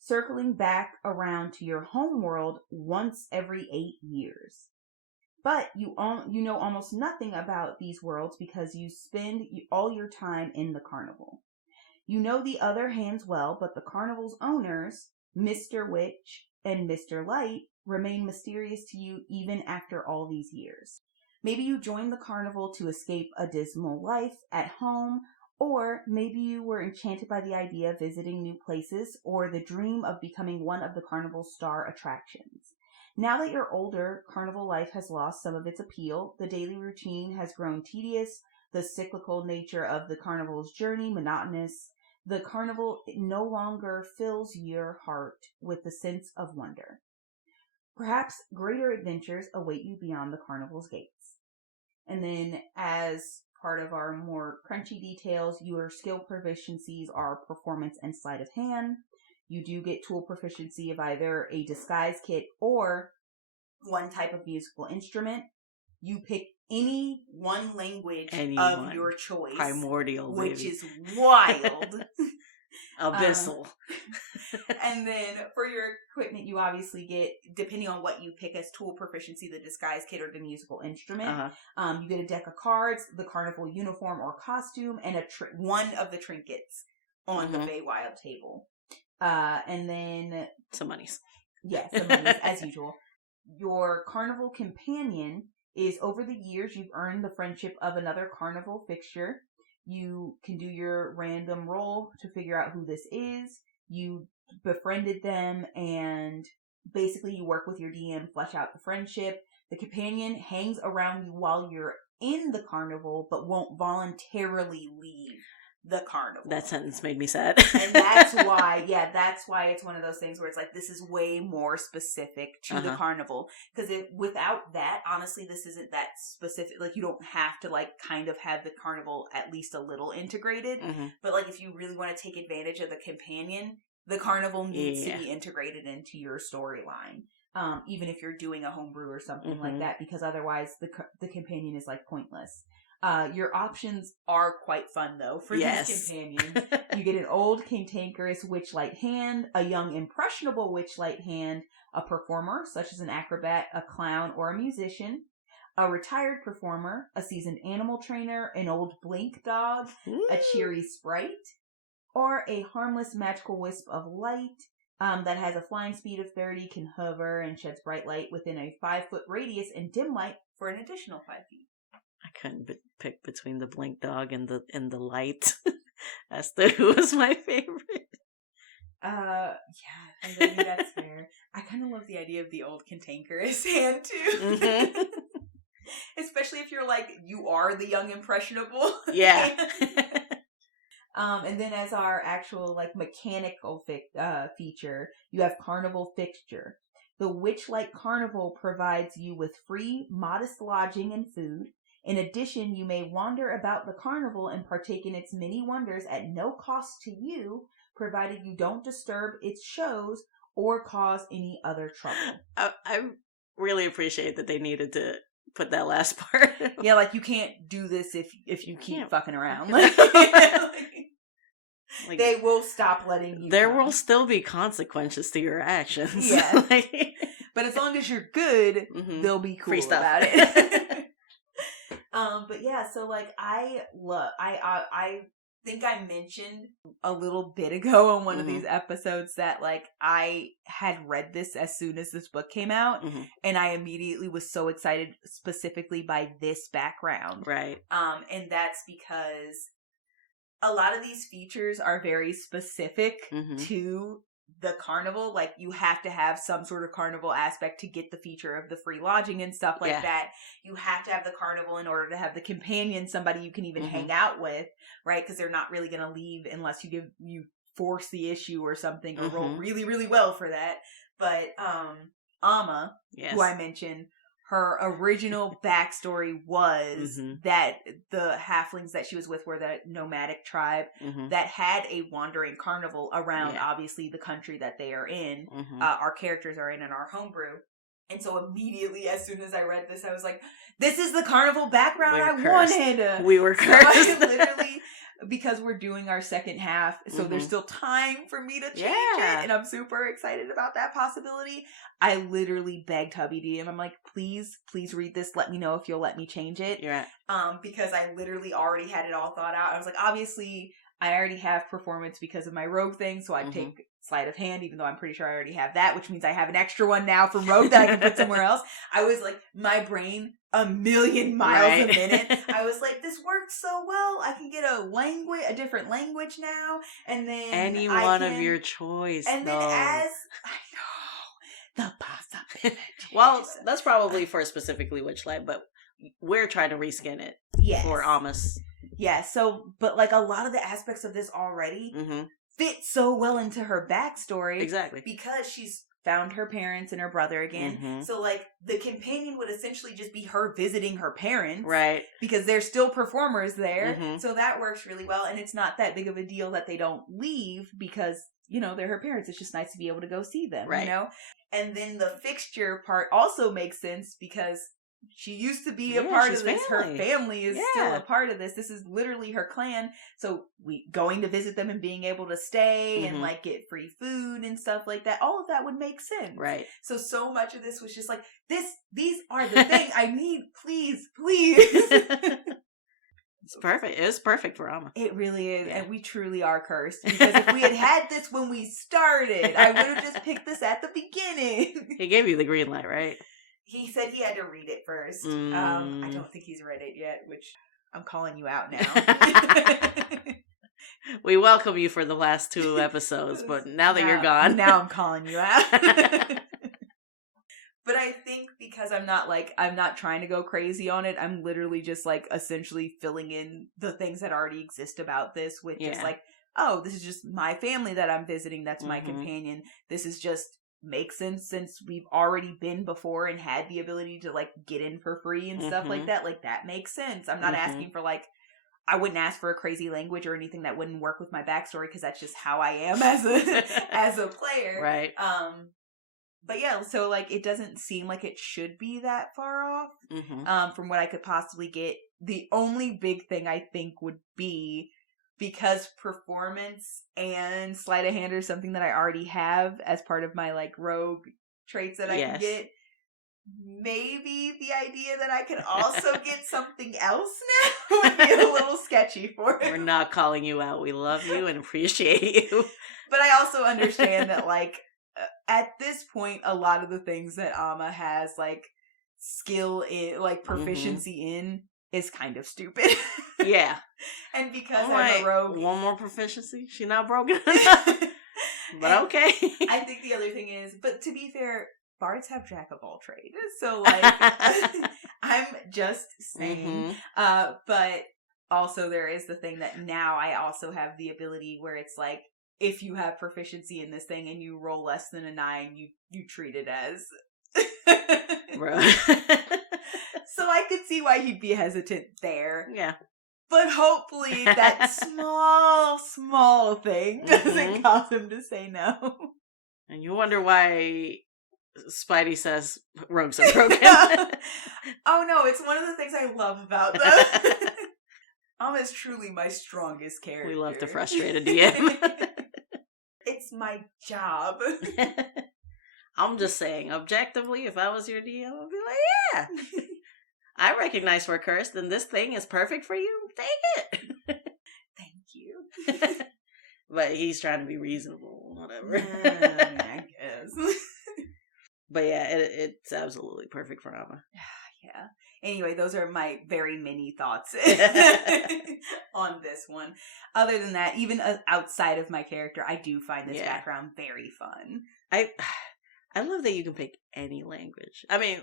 circling back around to your home world once every 8 years. But you know almost nothing about these worlds because you spend all your time in the carnival. You know the other hands well, but the carnival's owners, Mr. Witch and Mr. Light, remain mysterious to you even after all these years. Maybe you joined the carnival to escape a dismal life at home, or maybe you were enchanted by the idea of visiting new places or the dream of becoming one of the carnival's star attractions. Now that you're older, carnival life has lost some of its appeal. The daily routine has grown tedious, the cyclical nature of the carnival's journey monotonous. The carnival no longer fills your heart with the sense of wonder. Perhaps greater adventures await you beyond the carnival's gates. And then, as part of our more crunchy details, your skill proficiencies are performance and sleight of hand. You do get tool proficiency of either a disguise kit or one type of musical instrument. You pick any one language of your choice. Primordial, baby. Which is wild. Abyssal. And then for your equipment, you obviously get, depending on what you pick as tool proficiency, the disguise kit or the musical instrument. You get a deck of cards, the carnival uniform or costume, and one of the trinkets on the Feywild table. And then some monies. Yes, some monies, as usual. Your carnival companion is, over the years, you've earned the friendship of another carnival fixture. You can do your random roll to figure out who this is. You befriended them, and basically you work with your DM, flesh out the friendship. The companion hangs around you while you're in the carnival, but won't voluntarily leave the carnival. That sentence made me sad. And that's why it's one of those things where it's like, this is way more specific to the carnival. Because without that, honestly, this isn't that specific. Like, you don't have to, like, kind of have the carnival at least a little integrated. But, like, if you really want to take advantage of the companion, the carnival needs to be integrated into your storyline. even if you're doing a homebrew or something like that, because otherwise the companion is like pointless. Your options are quite fun though for these companions. You get an old cantankerous witchlight hand, a young impressionable witchlight hand, a performer such as an acrobat, a clown, or a musician, a retired performer, a seasoned animal trainer, an old blink dog, a cheery sprite, or a harmless magical wisp of light that has a flying speed of 30, can hover, and sheds bright light within a 5-foot radius and dim light for an additional 5 feet. I couldn't pick between the blink dog and the light. That's who was my favorite. Yeah, I think that's fair. I kind of love the idea of the old cantankerous hand too. Especially if you're like, you are the young impressionable. Yeah. And then as our actual like mechanical feature, you have Carnival Fixture. The Witchlight Carnival provides you with free, modest lodging and food. In addition, you may wander about the carnival and partake in its many wonders at no cost to you, provided you don't disturb its shows or cause any other trouble. I really appreciate that they needed to put that last part. Yeah, like you can't do this if you keep fucking around. Like, they will stop letting you. There will still be consequences to your actions. Yeah. But as long as you're good, they'll be cool about it. But yeah, so like I think I mentioned a little bit ago on one of these episodes that like I had read this as soon as this book came out, and I immediately was so excited specifically by this background. Right. And that's because a lot of these features are very specific to the carnival. Like you have to have some sort of carnival aspect to get the feature of the free lodging and stuff like that. You have to have the carnival in order to have the companion, somebody you can even hang out with, right? Because they're not really going to leave unless you force the issue or something, or roll really, really well for that. But Amma, who I mentioned, her original backstory was that the halflings that she was with were the nomadic tribe that had a wandering carnival around, obviously, the country that they are in, our characters are in our homebrew. And so immediately, as soon as I read this, I was like, this is the carnival background I wanted! We were cursed. So I literally... Because we're doing our second half, so there's still time for me to change it, and I'm super excited about that possibility. I literally begged Hubby DM. I'm like, please read this. Let me know if you'll let me change it. Yeah. Because I literally already had it all thought out. I was like, obviously, I already have performance because of my rogue thing, so I'd take sleight of hand, even though I'm pretty sure I already have that, which means I have an extra one now from rogue that I can put somewhere else. I was like, my brain a million miles a minute. I was like, this works so well. I can get a different language now, and then any one of your choice. And then as I know the possibility. Well, that's probably for specifically Witchlight, but we're trying to reskin it for Amos. Yeah. So, but like a lot of the aspects of this already fit so well into her backstory, exactly, because she's found her parents and her brother again. So like the companion would essentially just be her visiting her parents, right? Because they're still performers there. So that works really well, and it's not that big of a deal that they don't leave because, you know, they're her parents. It's just nice to be able to go see them, you know? And then the fixture part also makes sense because she used to be a part of this. Family. Her family is still a part of this. This is literally her clan. So going to visit them and being able to stay and like get free food and stuff like that. All of that would make sense. Right. So much of this was just like, these are the thing I need. Please. It's perfect. It was perfect for Amma. It really is. And we truly are cursed. Because if we had this when we started, I would have just picked this at the beginning. He gave you the green light, right? He said he had to read it first. I don't think he's read it yet, which I'm calling you out now. We welcome you for the last 2 episodes, but now that you're gone. Now I'm calling you out. But I think because I'm not trying to go crazy on it, I'm literally just like essentially filling in the things that already exist about this with just like, oh, this is just my family that I'm visiting. That's my companion. This is just makes sense since we've already been before and had the ability to like get in for free and stuff like that. Like that makes sense. I'm not asking for like, I wouldn't ask for a crazy language or anything that wouldn't work with my backstory because that's just how I am as a player. Right. But yeah, so like it doesn't seem like it should be that far off from what I could possibly get. The only big thing I think would be, because performance and sleight of hand are something that I already have as part of my like rogue traits that I can get. Maybe the idea that I could also get something else now would be a little sketchy for it. We're not calling you out. We love you and appreciate you. But I also understand that, like, at this point, a lot of the things that Amma has, like, skill in, like, proficiency in is kind of stupid. Yeah. And because I'm a rogue... One more proficiency? She not broken enough? But okay. I think the other thing is, but to be fair... Bards have jack of all trades, so like I'm just saying. But also there is the thing that now I also have the ability where it's like if you have proficiency in this thing and you roll less than a 9, you treat it as. So I could see why he'd be hesitant there. Yeah. But hopefully that small thing doesn't cause him to say no. And you wonder why Spidey says rogues are broken. Oh no, it's one of the things I love about them. Is truly my strongest character. We love to frustrate a DM. It's my job. I'm just saying, objectively, if I was your DM, I'd be like, yeah, I recognize we're cursed and this thing is perfect for you. Take it. Thank you. But he's trying to be reasonable, whatever. I guess. But yeah, it's absolutely perfect for Amma. Yeah. Anyway, those are my very mini thoughts on this one. Other than that, even outside of my character, I do find this background very fun. I love that you can pick any language. I mean,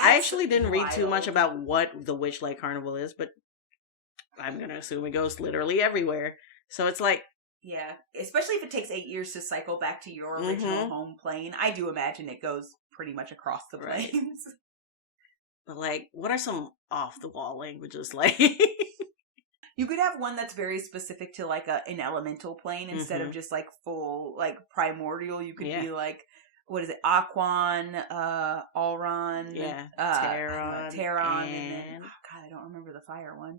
I actually didn't read too much about what the Witchlight Carnival is, but I'm going to assume it goes literally everywhere. So it's like... Yeah, especially if it takes 8 years to cycle back to your original home plane. I do imagine it goes pretty much across the plains. Right. But like, what are some off-the-wall languages like? You could have one that's very specific to like an elemental plane instead of just like full like primordial. You could be like, what is it? Aquan, Alron, Terran, and then oh god, I don't remember the fire one.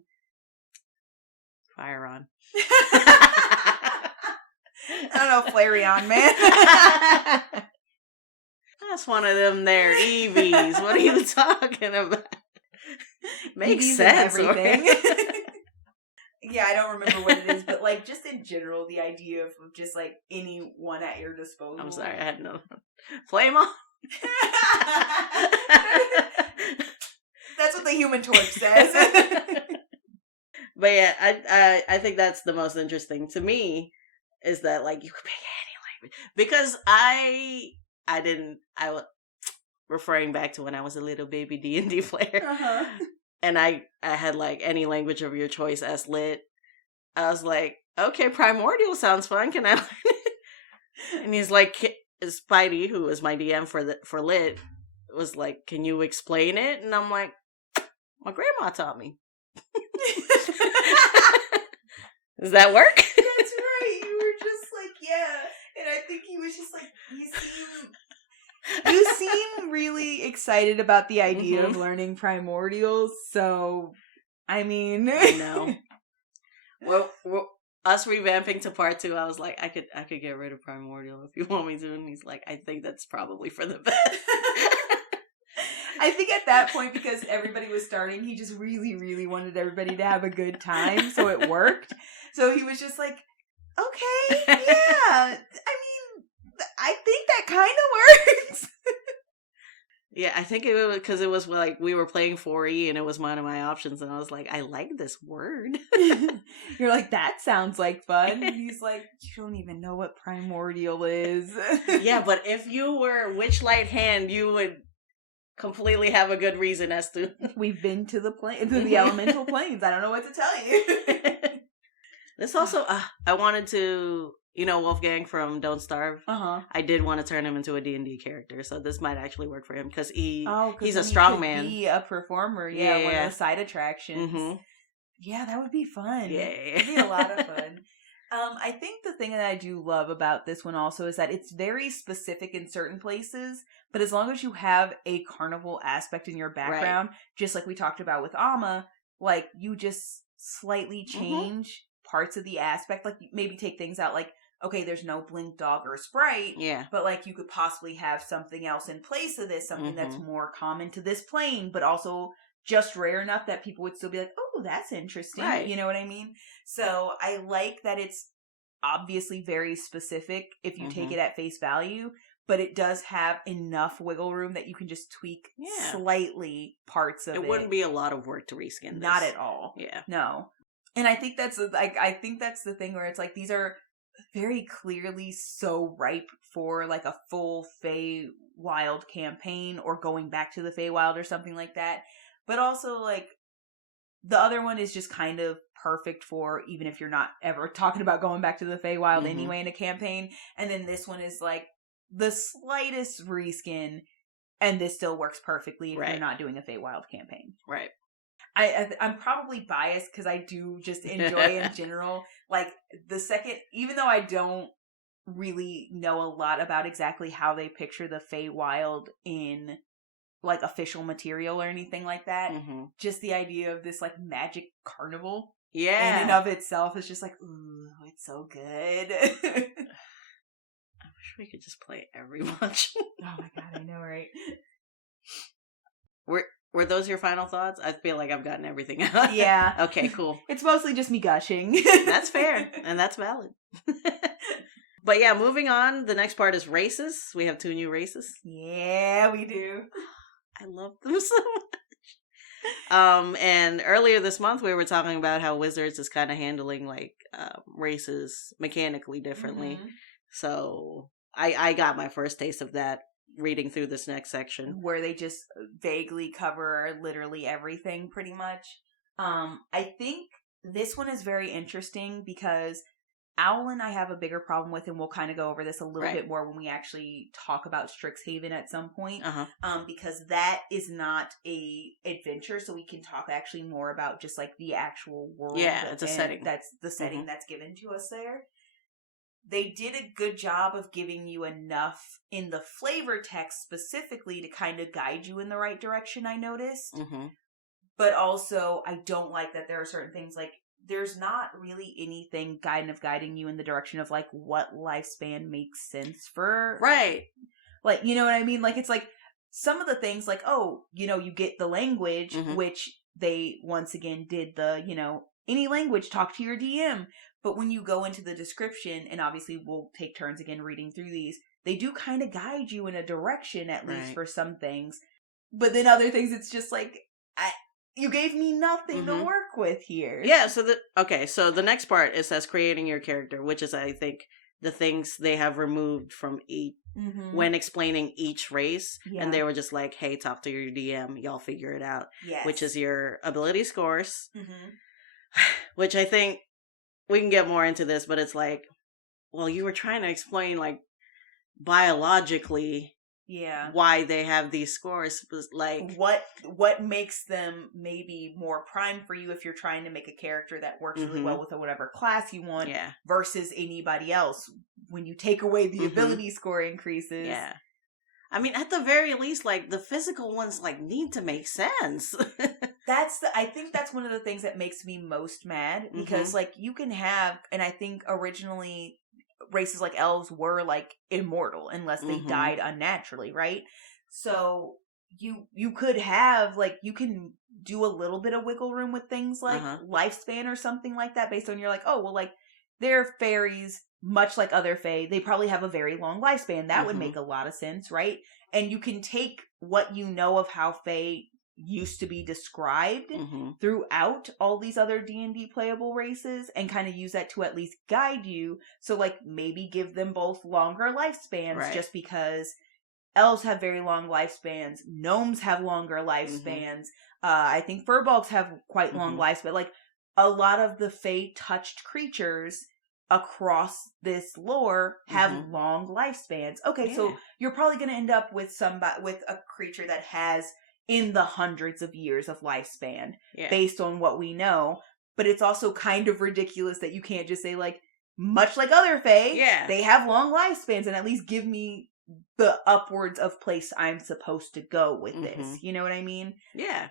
Fireon. I don't know, Flareon, man. That's one of them there, Eevees. What are you talking about? Makes Eevees sense. Everything. Yeah, I don't remember what it is, but like just in general, the idea of just like any one at your disposal. I'm sorry, I had no flame on. That's what the Human Torch says. But yeah, I think that's the most interesting to me is that like you could pick any language because I was referring back to when I was a little baby D&D player, and I had like any language of your choice as lit. I was like, okay, primordial sounds fun. Can I learn it? And he's like, Spidey, who was my DM for lit, was like, can you explain it? And I'm like, my grandma taught me. Does that work? That's right. You were just like, yeah. And I think he was just like, you seem really excited about the idea of learning primordials. So, I mean, I know. Well, us revamping to part 2, I was like, I could get rid of primordial if you want me to. And he's like, I think that's probably for the best. I think at that point, because everybody was starting, he just really, really wanted everybody to have a good time, so it worked. So he was just like, okay, yeah, I mean, I think that kind of works. Yeah, I think it was because it was like we were playing 4E and it was one of my options, and I was like, I like this word. You're like, that sounds like fun. And he's like, you don't even know what primordial is. Yeah, but if you were Witchlight Hand, you would completely have a good reason as to we've been to the elemental planes. I don't know what to tell you. This also I wanted to, Wolfgang from Don't Starve. I did want to turn him into a D&D character, so this might actually work for him because he's a strong man. Be a performer, one of the side attractions. Yeah, that would be fun. Yeah, it'd be a lot of fun. I think the thing that I do love about this one also is that it's very specific in certain places, but as long as you have a carnival aspect in your background, just like we talked about with Amma, like you just slightly change parts of the aspect, like maybe take things out, like, okay, there's no blink dog or sprite, but like you could possibly have something else in place of this, something that's more common to this plane, but also just rare enough that people would still be like, oh, that's interesting. You know what I mean? So I like that it's obviously very specific if you take it at face value, but it does have enough wiggle room that you can just tweak slightly parts of it. It wouldn't be a lot of work to reskin this. Not at all. Yeah. No. And I think that's the thing where it's like these are very clearly so ripe for like a full Feywild campaign or going back to the Feywild or something like that. But also, like, the other one is just kind of perfect for even if you're not ever talking about going back to the Feywild anyway in a campaign. And then this one is, like, the slightest reskin, and this still works perfectly if you're not doing a Feywild campaign. Right. I'm probably biased because I do just enjoy in general. Like, the second, even though I don't really know a lot about exactly how they picture the Feywild in like official material or anything like that. Just the idea of this like magic carnival in and of itself is just like, ooh, it's so good. I wish we could just play every much. Oh my god, I know, right? Were those your final thoughts? I feel like I've gotten everything out. Yeah. Okay, cool. It's mostly just me gushing. That's fair, and that's valid. But yeah, moving on. The next part is races. We have 2 new races. Yeah, we do. I love them so much. And earlier this month we were talking about how Wizards is kind of handling like races mechanically differently. So I got my first taste of that reading through this next section, where they just vaguely cover literally everything pretty much. I think this one is very interesting because Owlin I have a bigger problem with, and we'll kind of go over this a little bit more when we actually talk about Strixhaven at some point, because that is not a adventure, so we can talk actually more about just like the actual world. Yeah, it's a setting. That's the setting that's given to us there. They did a good job of giving you enough in the flavor text specifically to kind of guide you in the right direction, I noticed. But also, I don't like that there are certain things like, there's not really anything guiding you in the direction of like what lifespan makes sense for. Right. Like, you know what I mean? Like, it's like some of the things like, oh, you know, you get the language, which they once again did the, you know, any language, talk to your DM. But when you go into the description, and obviously we'll take turns again reading through these, they do kind of guide you in a direction, at least for some things. But then other things, it's just like, you gave me nothing to work with here. Yeah, so the next part, it says creating your character, which is, I think, the things they have removed from each, when explaining each race. Yeah. And they were just like, hey, talk to your DM, y'all figure it out. Yes. Which is your ability scores. Which I think, we can get more into this, but it's like, well, you were trying to explain, like, biologically... Yeah, why they have these scores, was like what makes them maybe more prime for you if you're trying to make a character that works really well with whatever class you want, versus anybody else. When you take away the ability score increases, I mean, at the very least, like the physical ones, like need to make sense. I think that's one of the things that makes me most mad, because like you can have, and I think originally races like elves were like immortal unless they died unnaturally, right? So you could have like, you can do a little bit of wiggle room with things like lifespan or something like that, based on you're like, oh well, like they're fairies, much like other fae, they probably have a very long lifespan. That would make a lot of sense, right? And you can take what you know of how fae used to be described throughout all these other D&D playable races and kind of use that to at least guide you. So like maybe give them both longer lifespans, just because elves have very long lifespans, gnomes have longer lifespans, I think furbolgs have quite long lifespans. Like a lot of the fae touched creatures across this lore have long lifespans. Okay, so you're probably going to end up with a creature that has in the hundreds of years of lifespan, based on what we know. But it's also kind of ridiculous that you can't just say, like, much like other Fae, Yeah. they have long lifespans, and at least give me the upwards of place I'm supposed to go with this. You know what I mean? Yeah.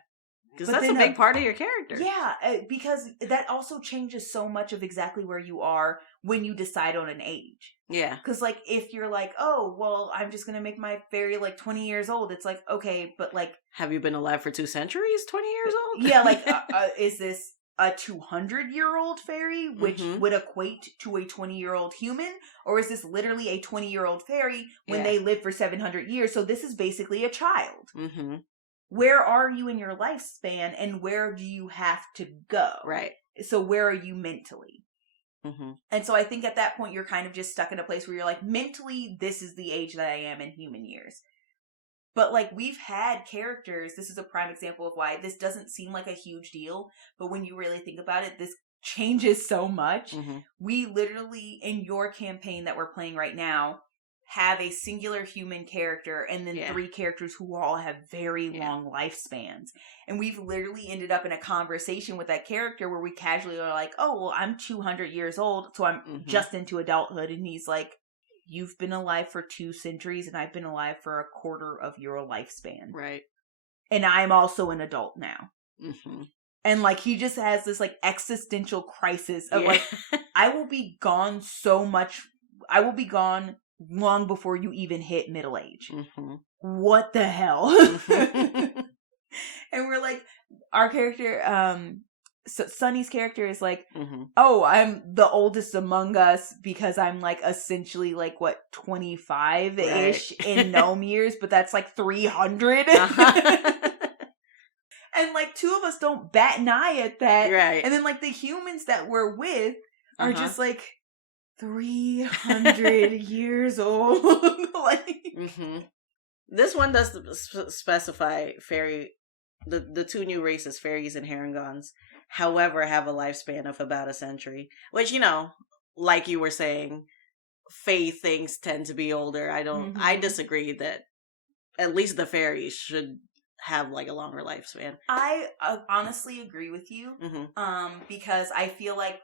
Because that's a big part of your character. Yeah, because that also changes so much of exactly where you are when you decide on an age. Yeah. Because, like, if you're like, oh, well, I'm just going to make my fairy, like, 20 years old, it's like, okay, but, like... Have you been alive for 2 centuries, 20 years old? Yeah, like, is this a 200-year-old fairy, which would equate to a 20-year-old human? Or is this literally a 20-year-old fairy when they live for 700 years? So this is basically a child. Mm-hmm. Where are you in your lifespan, and where do you have to go? Right. So where are you mentally? Mm-hmm. And so I think at that point, you're kind of just stuck in a place where you're like, mentally, this is the age that I am in human years. But, like, we've had characters, this is a prime example of why this doesn't seem like a huge deal, but when you really think about it, this changes so much. Mm-hmm. We literally, in your campaign that we're playing right now, have a singular human character and then 3 characters who all have very long lifespans. And we've literally ended up in a conversation with that character where we casually are like, oh, well, I'm 200 years old, so I'm just into adulthood. And he's like, you've been alive for 2 centuries and I've been alive for a quarter of your lifespan. Right. And I'm also an adult now. Mm-hmm. And, like, he just has this, like, existential crisis of, like, I will be gone long before you even hit middle age. Mm-hmm. What the hell? Mm-hmm. And we're like, our character, so Sunny's character is like, oh, I'm the oldest among us because I'm, like, essentially, like, what, 25-ish in gnome years, but that's, like, 300. And, like, 2 of us don't bat an eye at that. Right. And then, like, the humans that we're with are just, like, 300 years old. Like, this one does specify the 2 new races, fairies and herringons, however, have a lifespan of about a century. Which, you know, like you were saying, Fae things tend to be older. I disagree that at least the fairies should have, like, a longer lifespan. I honestly agree with you. Because I feel like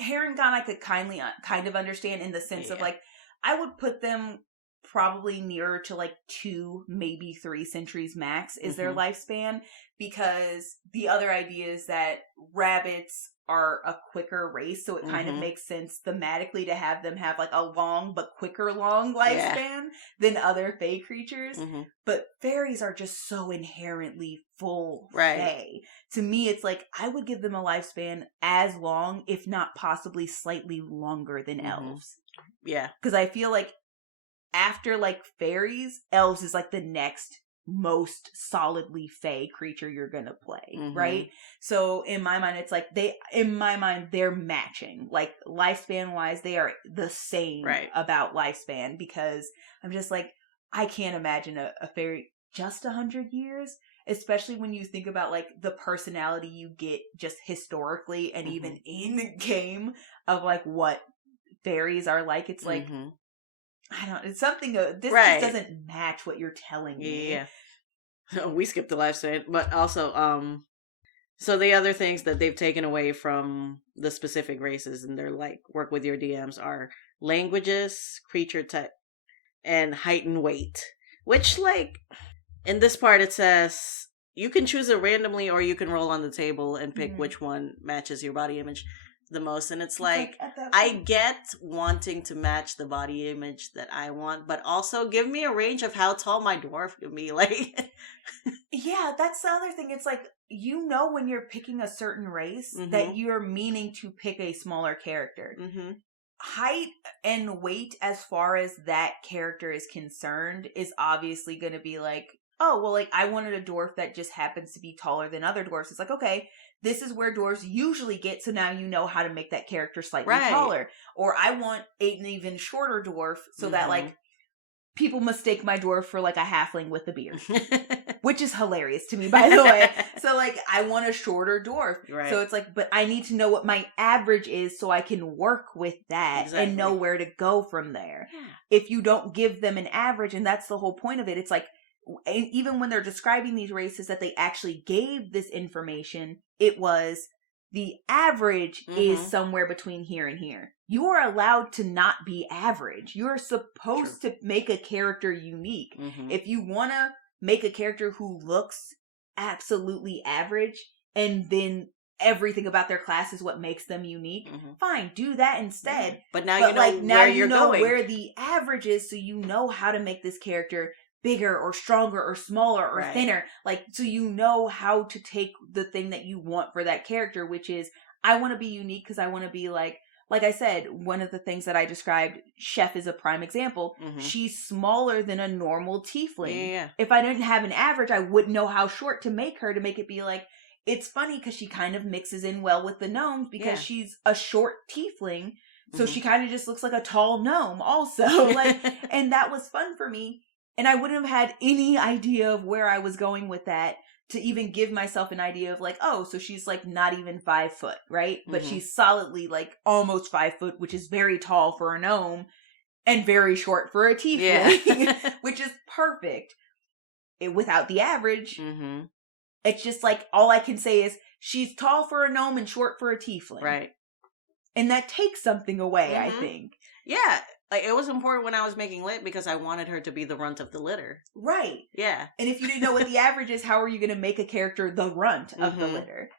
Herringon I could kind of understand in the sense of, like, I would put them probably nearer to, like, 2, maybe 3 centuries max is their lifespan, because the other idea is that rabbits are a quicker race, so it kind of makes sense thematically to have them have, like, a long but quicker long lifespan than other Fae creatures. But fairies are just so inherently full Fae. To me, it's like, I would give them a lifespan as long, if not possibly slightly longer than elves. Yeah. Because I feel like after, like, fairies, elves is, like, the next most solidly Fae creature you're gonna play, right? So in my mind, it's like they're matching. Like, lifespan wise, they are the same about lifespan, because I'm just like, I can't imagine a fairy just 100 years, especially when you think about, like, the personality you get just historically and even in the game of, like, what fairies are like. It's like, I don't, it's something, this just doesn't match what you're telling me. Yeah. We skipped the lifespan, but also, so the other things that they've taken away from the specific races and their, like, work with your DMs are languages, creature type, and height and weight. Which, like, in this part it says you can choose it randomly or you can roll on the table and pick which one matches your body image the most. And it's like I get wanting to match the body image that I want, but also give me a range of how tall my dwarf can be. Like, yeah, that's the other thing. It's like, you know, when you're picking a certain race that you're meaning to pick a smaller character. Height and weight, as far as that character is concerned, is obviously going to be like, oh, well, like, I wanted a dwarf that just happens to be taller than other dwarfs. It's like, okay, this is where dwarves usually get, so now you know how to make that character slightly taller. Or I want an even shorter dwarf so that, like, people mistake my dwarf for, like, a halfling with a beard. Which is hilarious to me, by the way. So, like, I want a shorter dwarf. Right. So it's like, but I need to know what my average is so I can work with that and know where to go from there. Yeah. If you don't give them an average, and that's the whole point of it, it's like, even when they're describing these races that they actually gave this information, it was, The average is Mhm. somewhere between here and here. You are allowed to not be average. You're supposed to make a character unique. Mhm. If you want to make a character who looks absolutely average and then everything about their class is what makes them unique, Mhm. fine, do that instead. Yeah. But now But you know like now where you you're know going. where the average is, so you know how to make this character bigger or stronger or smaller or Right. thinner. Like, so you know how to take the thing that you want for that character, which is, I want to be unique because I want to be like I said, one of the things that I described, Chef is a prime example. Mhm. She's smaller than a normal tiefling. Yeah. If I didn't have an average, I wouldn't know how short to make her to make it be like, it's funny because she kind of mixes in well with the gnomes because she's a short tiefling. So she kind of just looks like a tall gnome also. Like, and that was fun for me. And I wouldn't have had any idea of where I was going with that to even give myself an idea of like, oh, so she's like not even 5 foot, right? But she's solidly like almost 5 foot, which is very tall for a gnome and very short for a tiefling, which is perfect. Without the average, it's just like, all I can say is she's tall for a gnome and short for a tiefling. Right. And that takes something away, I think. Yeah. Like, it was important when I was making lit because I wanted her to be the runt of the litter. Right. Yeah. And if you didn't know what the average is, how are you going to make a character the runt of the litter?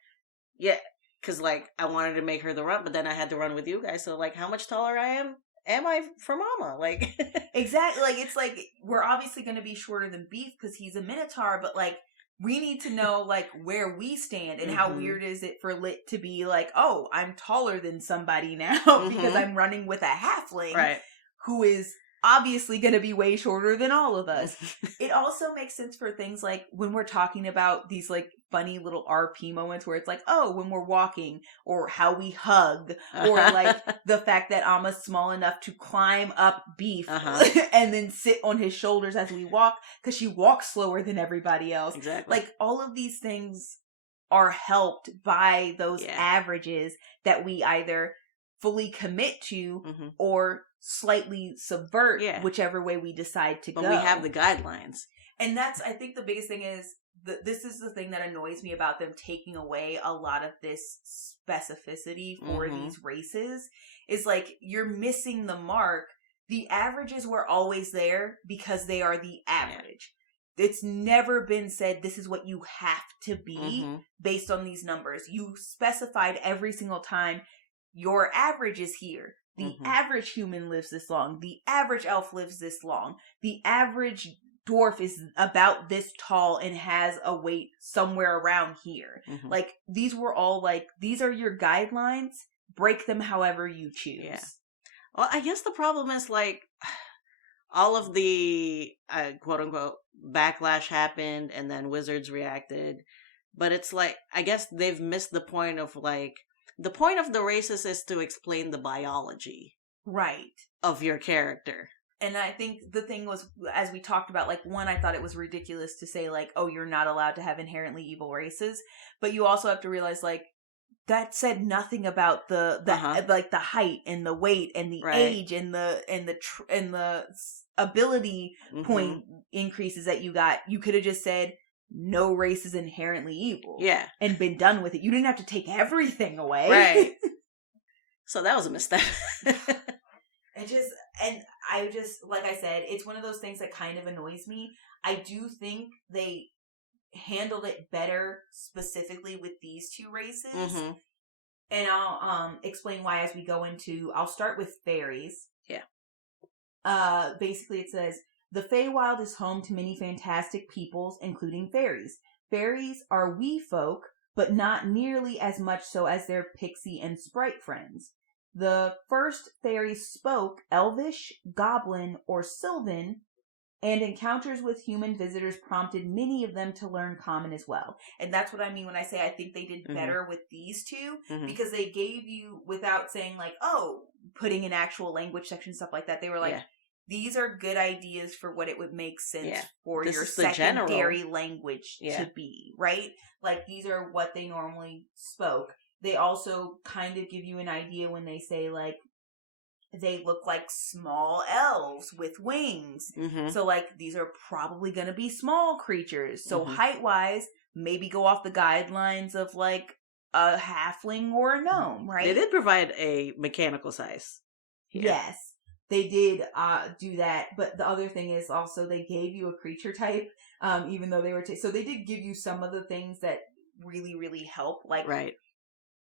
Yeah. Because, like, I wanted to make her the runt, but then I had to run with you guys. So, like, how much taller am I for Mama? Like, exactly. Like, it's like, we're obviously going to be shorter than Beef because he's a Minotaur, but, like, we need to know, like, where we stand and how weird is it for Lit to be like, oh, I'm taller than somebody now because I'm running with a halfling who is obviously going to be way shorter than all of us. It also makes sense for things like when we're talking about these, like, funny little RP moments where it's like, oh, when we're walking, or how we hug, or like the fact that Amma's small enough to climb up Beef and then sit on his shoulders as we walk because she walks slower than everybody else. Exactly. Like, all of these things are helped by those averages that we either fully commit to or slightly subvert whichever way we decide to go. But we have the guidelines. And that's, I think the biggest thing is, this is the thing that annoys me about them taking away a lot of this specificity for these races, is like, you're missing the mark. The averages were always there because they are the average. It's never been said this is what you have to be based on these numbers. You specified every single time your average is here. The average human lives this long. The average elf lives this long. The average dwarf is about this tall and has a weight somewhere around here. Like, these were all like, these are your guidelines. Break them however you choose. Yeah. Well, I guess the problem is, like, all of the quote unquote backlash happened and then wizards reacted. But it's like, I guess they've missed the point of, like, the point of the races is to explain the biology. Right. Of your character. And I think the thing was, as we talked about, like, one, I thought it was ridiculous to say, like, oh, you're not allowed to have inherently evil races. But you also have to realize, like, that said nothing about the like, the height and the weight and the age and the ability point increases that you got. You could have just said, no race is inherently evil. Yeah. And been done with it. You didn't have to take everything away. Right. So that was a misstep. I just, like I said, it's one of those things that kind of annoys me. I do think they handled it better specifically with these two races. And I'll explain why as we go into, I'll start with fairies. Yeah. Basically it says, the Feywild is home to many fantastic peoples, including fairies. Fairies are wee folk, but not nearly as much so as their pixie and sprite friends. The first fairies spoke Elvish, Goblin, or Sylvan, and encounters with human visitors prompted many of them to learn Common as well. And that's what I mean when I say I think they did better with these two, because they gave you, without saying like, oh, putting in actual language section, stuff like that, they were like, these are good ideas for what it would make sense for your secondary language to be, right? Like, these are what they normally spoke. They also kind of give you an idea when they say, like, they look like small elves with wings. So, like, these are probably going to be small creatures. So, height-wise, maybe go off the guidelines of, like, a halfling or a gnome, right? They did provide a mechanical size. Yeah. Yes, they did do that. But the other thing is also they gave you a creature type, even though they were... so they did give you some of the things that really, really help. Like, right.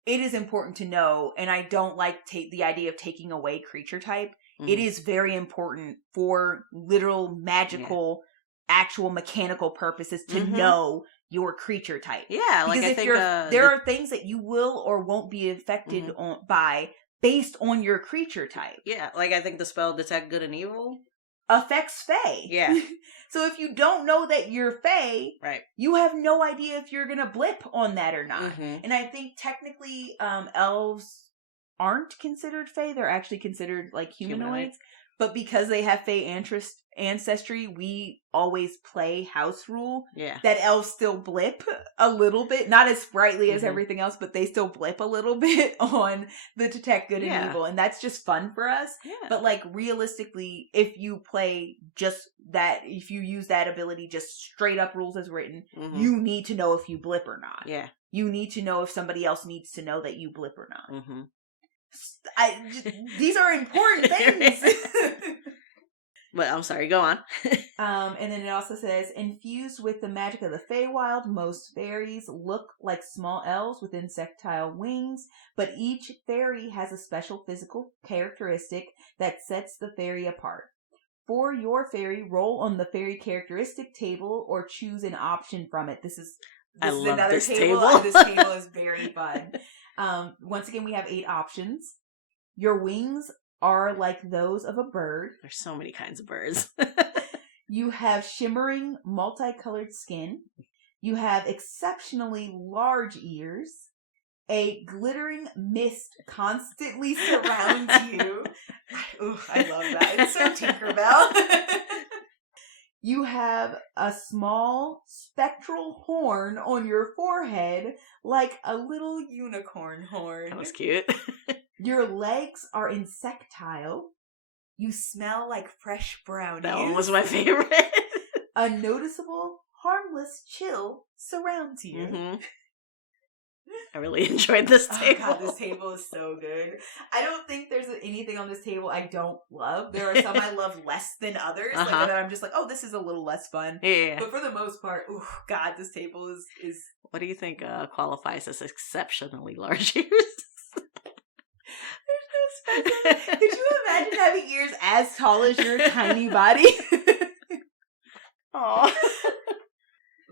It is important to know, and I don't like the idea of taking away creature type. Mm-hmm. It is very important for literal, magical, actual mechanical purposes to know your creature type. Yeah, like because I think there are things that you will or won't be affected by based on your creature type. Yeah, like I think the spell Detect Good and Evil affects Fey. Yeah. So if you don't know that you're Fey, right, you have no idea if you're gonna blip on that or not. And I think technically elves aren't considered Fey. They're actually considered like humanoids. But because they have Fey ancestry, we always play house rule. Yeah. That elves still blip a little bit. Not as brightly as everything else, but they still blip a little bit on the Detect Good and Evil. And that's just fun for us. Yeah. But like realistically, if you play just that, if you use that ability just straight up rules as written, you need to know if you blip or not. Yeah. You need to know if somebody else needs to know that you blip or not. These are important things. But I'm sorry, go on. And then it also says, infused with the magic of the Feywild, most fairies look like small elves with insectile wings, but each fairy has a special physical characteristic that sets the fairy apart. For your fairy, roll on the fairy characteristic table or choose an option from it. This is another this table. This table is very fun. Once again, we have 8 options. Your wings are like those of a bird. There's so many kinds of birds. You have shimmering, multicolored skin. You have exceptionally large ears. A glittering mist constantly surrounds you. Ooh, I love that. It's so Tinkerbell. You have a small spectral horn on your forehead, like a little unicorn horn. That was cute. Your legs are insectile. You smell like fresh brownies. That one was my favorite. A noticeable, harmless chill surrounds you. I really enjoyed this table. Oh God, this table is so good. I don't think there's anything on this table I don't love. There are some I love less than others. Like that I'm just like, oh, this is a little less fun. Yeah. But for the most part, oh God, this table is. What do you think qualifies as exceptionally large ears? Could you imagine having ears as tall as your tiny body? Aww.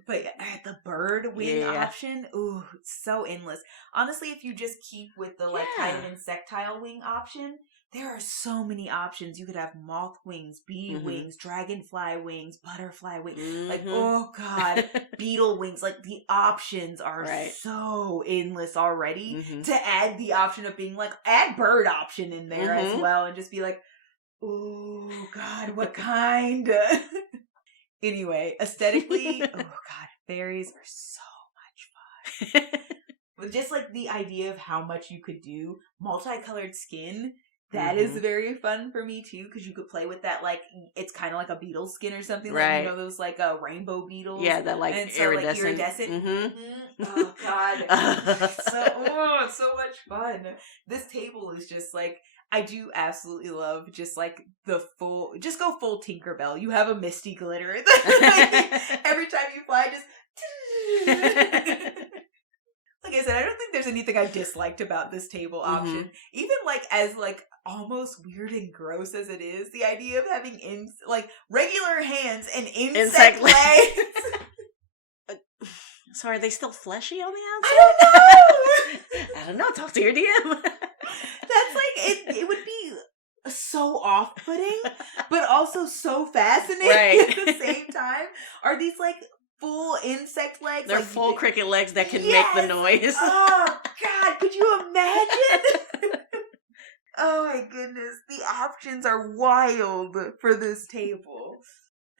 But the bird wing option, ooh, it's so endless. Honestly, if you just keep with the kind of insectile wing option, there are so many options. You could have moth wings, bee wings, dragonfly wings, butterfly wings. Like, oh God, beetle wings. Like, the options are so endless already. To add the option of being like, add bird option in there as well. And just be like, oh God, what kind? Anyway, aesthetically, oh God, fairies are so much fun. But just like the idea of how much you could do, multicolored skin, that is very fun for me too, because you could play with that, like, it's kind of like a beetle skin or something, like, you know, those like rainbow beetles. Yeah, that like iridescent. Oh God. It's so much fun. This table is just like, I do absolutely love just like just go full Tinkerbell. You have a misty glitter. Like, every time you fly, just like I said, I don't think there's anything I disliked about this table option. Even like as like almost weird and gross as it is, the idea of having like regular hands and insect legs. So are they still fleshy on the outside? I don't know. Talk to your DM. That's like it would be so off-putting, but also so fascinating at the same time. Are these like full insect legs? They're like, full cricket legs that can make the noise. Oh God, could you imagine? Oh my goodness, the options are wild for this table.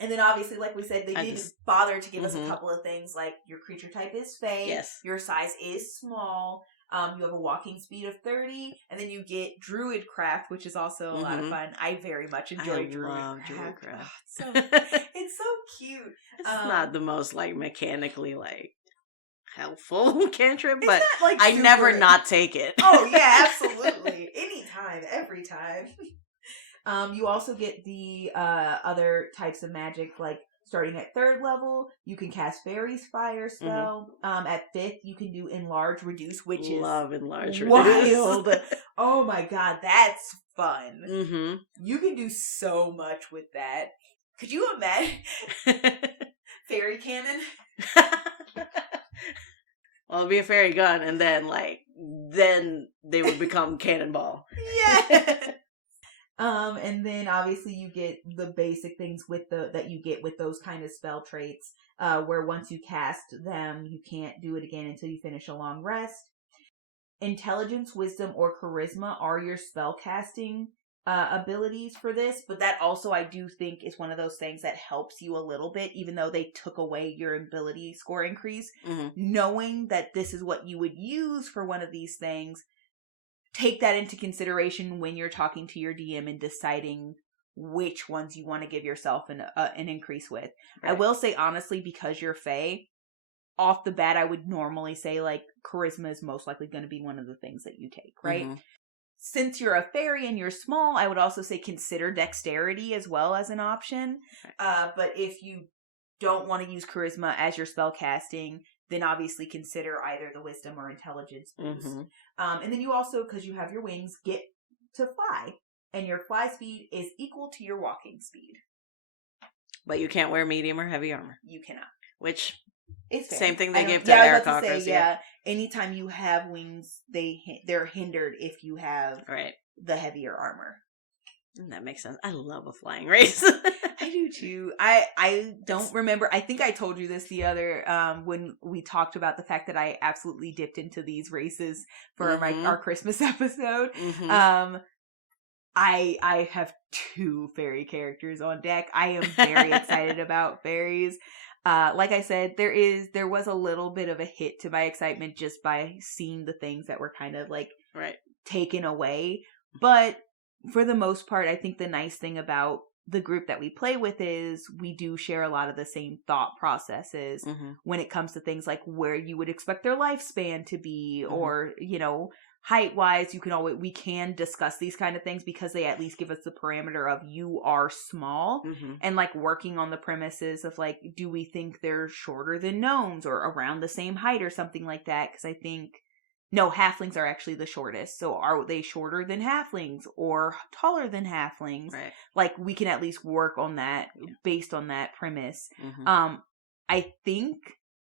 And then obviously, like we said, they didn't bother to give us a couple of things, like your creature type is Fey, your size is small, you have a walking speed of 30, and then you get Druid Craft, which is also a lot of fun. I very much enjoy Druid Craft. Oh, it's so cute. It's not the most like mechanically like helpful cantrip, but It's not, like, I never super- not take it. Oh, yeah, absolutely. Anytime, every time. You also get the other types of magic, like starting at 3rd level, you can cast Fairies Fire spell. At 5th, you can do Enlarge Reduce, which Love is Enlarge wild. Reduce. Oh my god, that's fun. Mm-hmm. You can do so much with that. Could you imagine fairy cannon? Well, it'd be a fairy gun, and then they would become cannonball. Yeah. And then obviously you get the basic things that you get with those kind of spell traits, where once you cast them, you can't do it again until you finish a long rest. Intelligence, wisdom, or charisma are your spell casting abilities for this, but that also I do think is one of those things that helps you a little bit, even though they took away your ability score increase. Knowing that this is what you would use for one of these things, take that into consideration when you're talking to your DM and deciding which ones you want to give yourself an increase with. Right. I will say honestly, because you're Fae, off the bat, I would normally say like charisma is most likely going to be one of the things that you take, right? Since you're a fairy and you're small, I would also say consider dexterity as well as an option. But if you don't want to use charisma as your spell casting, then obviously consider either the wisdom or intelligence boost. And then you also, because you have your wings, get to fly. And your fly speed is equal to your walking speed. But you can't wear medium or heavy armor. You cannot. Which, it's fair. same thing they gave to Aarakocras. Yeah. Anytime you have wings, they're hindered if you have the heavier armor. That makes sense. I love a flying race. I do too. I don't remember. I think I told you this the other when we talked about the fact that I absolutely dipped into these races for our Christmas episode. I have 2 fairy characters on deck. I am very excited about fairies. Like I said, there was a little bit of a hit to my excitement just by seeing the things that were kind of like taken away. But for the most part, I think the nice thing about the group that we play with is we do share a lot of the same thought processes when it comes to things like where you would expect their lifespan to be, or, you know, height wise, we can discuss these kind of things because they at least give us the parameter of you are small and like working on the premises of like, do we think they're shorter than gnomes or around the same height or something like that? Because I think no, halflings are actually the shortest. So are they shorter than halflings or taller than halflings? Right. Like we can at least work on that based on that premise. I think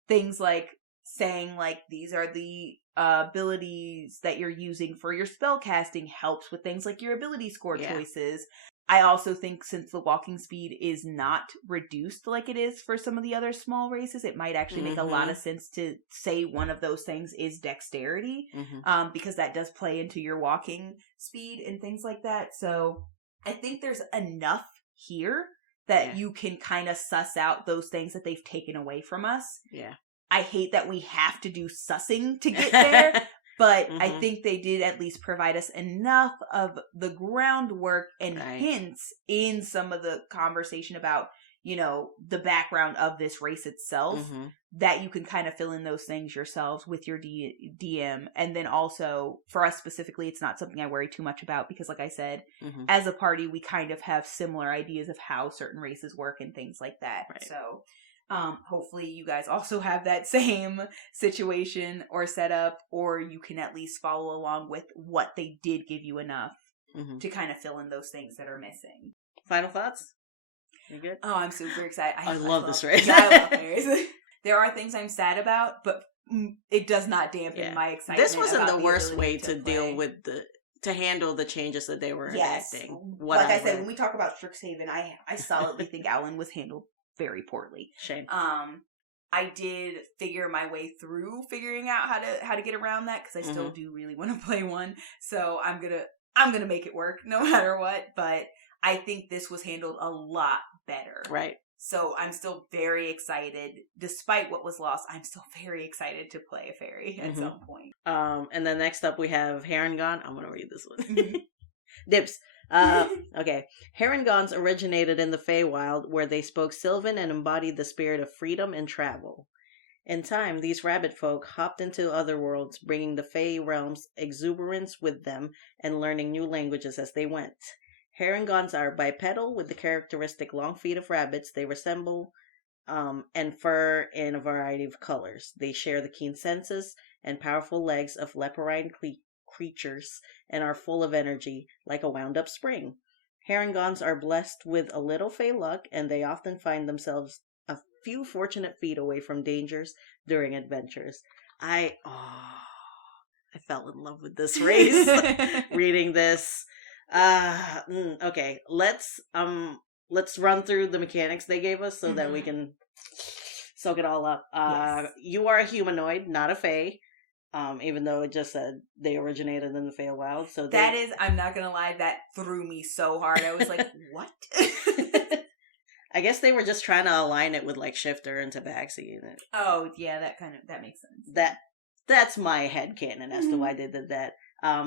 things like saying like these are the abilities that you're using for your spell casting helps with things like your ability score choices. I also think since the walking speed is not reduced like it is for some of the other small races, it might actually make a lot of sense to say one of those things is dexterity, because that does play into your walking speed and things like that. So I think there's enough here that you can kind of suss out those things that they've taken away from us. Yeah. I hate that we have to do sussing to get there. But I think they did at least provide us enough of the groundwork and hints in some of the conversation about, you know, the background of this race itself that you can kind of fill in those things yourselves with your DM. And then also, for us specifically, it's not something I worry too much about because, like I said, as a party, we kind of have similar ideas of how certain races work and things like that. Right. So hopefully you guys also have that same situation or setup, or you can at least follow along with what they did give you enough to kind of fill in those things that are missing. Final thoughts? You good? Oh, I'm super excited. I love this race. Yeah, I love Fairies. There are things I'm sad about, but it does not dampen my excitement. This wasn't the worst way to deal with to handle the changes that they were enacting. Like I said, when we talk about Strixhaven, I solidly think Alan was handled very poorly. Shame. I did figure my way through figuring out how to get around that because I still do really want to play one. So I'm gonna make it work no matter what. But I think this was handled a lot better. Right. So I'm still very excited, despite what was lost. I'm still very excited to play a fairy at some point. And then next up we have Harengon. I'm gonna read this one. Dibs. Okay. Herringons originated in the Feywild, where they spoke Sylvan and embodied the spirit of freedom and travel. In time, these rabbit folk hopped into other worlds, bringing the Fey realm's exuberance with them and learning new languages as they went. Herringons are bipedal with the characteristic long feet of rabbits. They resemble and fur in a variety of colors. They share the keen senses and powerful legs of leporine creatures and are full of energy, like a wound-up spring. Herringons are blessed with a little fey luck, and they often find themselves a few fortunate feet away from dangers during adventures. I fell in love with this race reading this. Okay, let's run through the mechanics they gave us so that we can soak it all up. Yes. You are a humanoid, not a fae. Even though it just said they originated in the Feywild. So that is, I'm not gonna lie, that threw me so hard. I was like, what? I guess they were just trying to align it with like Shifter and Tabaxi. Oh, yeah, that makes sense. That's my headcanon as to why they did that.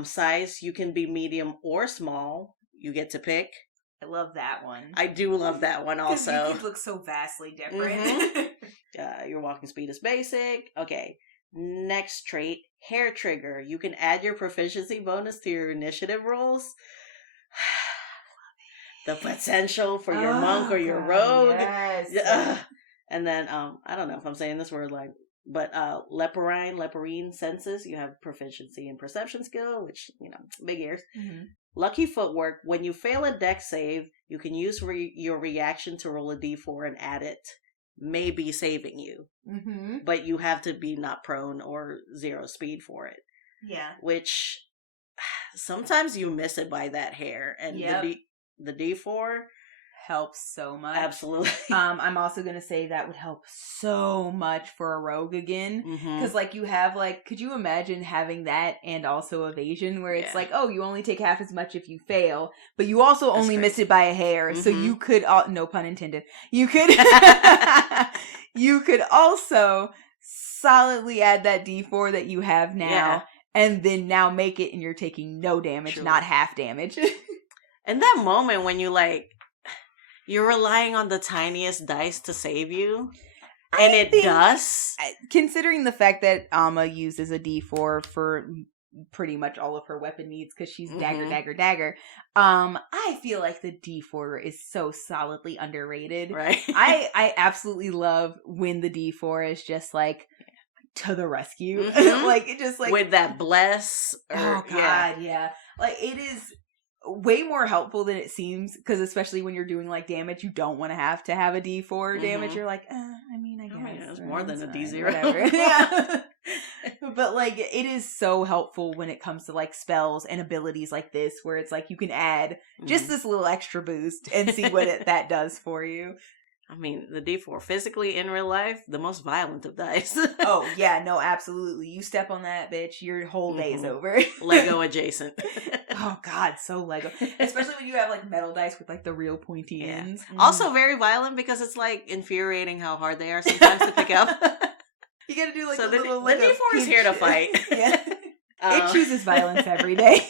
Size, you can be medium or small. You get to pick. I love that one. I do love that one also. You could look so vastly different. Mm-hmm. Your walking speed is basic. Okay. Next trait, hair trigger. You can add your proficiency bonus to your initiative rolls. The potential for your monk or your rogue. Yes. And then, I don't know if I'm saying this word like, but leporine senses. You have proficiency in perception skill, which, big ears. Mm-hmm. Lucky footwork. When you fail a dex save, you can use your reaction to roll a d4 and add it. May be saving you, but you have to be not prone or 0 speed for it. Yeah, which sometimes you miss it by that hair, and the D4 helps so much. Absolutely. I'm also gonna say that would help so much for a rogue again, because like you have could you imagine having that and also evasion, where it's like, oh, you only take half as much if you fail, but you also only miss it by a hair, so you could no pun intended. You could you could also solidly add that D4 that you have now, and then now make it, and you're taking no damage, not half damage. And that moment when you're relying on the tiniest dice to save you, and it does. Considering the fact that Amma uses a D4 for pretty much all of her weapon needs because she's dagger. I feel like the D4 is so solidly underrated. Right. I absolutely love when the D4 is just like to the rescue. Like it just like with that bless. Oh God, yeah. Like it is way more helpful than it seems, because especially when you're doing like damage, you don't want to have a D4 damage. You're like, I mean, I guess it's more than a D0. Whatever. Yeah. But like it is so helpful when it comes to like spells and abilities like this, where it's like you can add just this little extra boost and see what that does for you. I mean, the D4 physically in real life, the most violent of dice. Oh yeah, no, absolutely. You step on that bitch, your whole day's over. Lego adjacent. Oh God, so Lego. Especially when you have like metal dice with like the real pointy ends. Also very violent because it's like infuriating how hard they are sometimes to pick up. You gotta do like so the D4 is here to fight. Yeah. It chooses violence every day.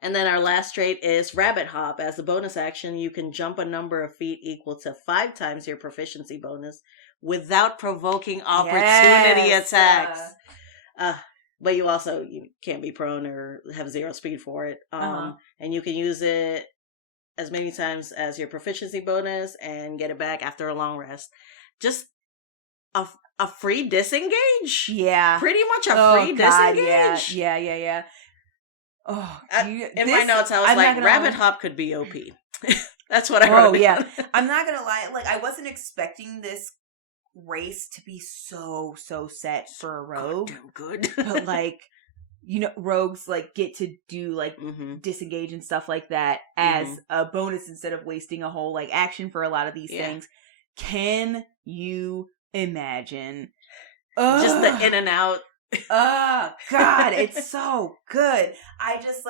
And then our last trait is Rabbit Hop. As a bonus action, you can jump a number of feet equal to 5 times your proficiency bonus without provoking opportunity attacks. But you can't be prone or have 0 speed for it. And you can use it as many times as your proficiency bonus and get it back after a long rest. Just a free disengage? Yeah. Pretty much a free disengage. Yeah. Oh, in my notes, I was like, Rabbit Hop could be OP. That's what I wrote. Oh, yeah. I'm not gonna lie. Like, I wasn't expecting this race to be so set for a rogue. Good. But, like, rogues, like, get to do, like, disengage and stuff like that as a bonus instead of wasting a whole, like, action for a lot of these things. Can you imagine? Just the in and out. Oh God, it's so good. I just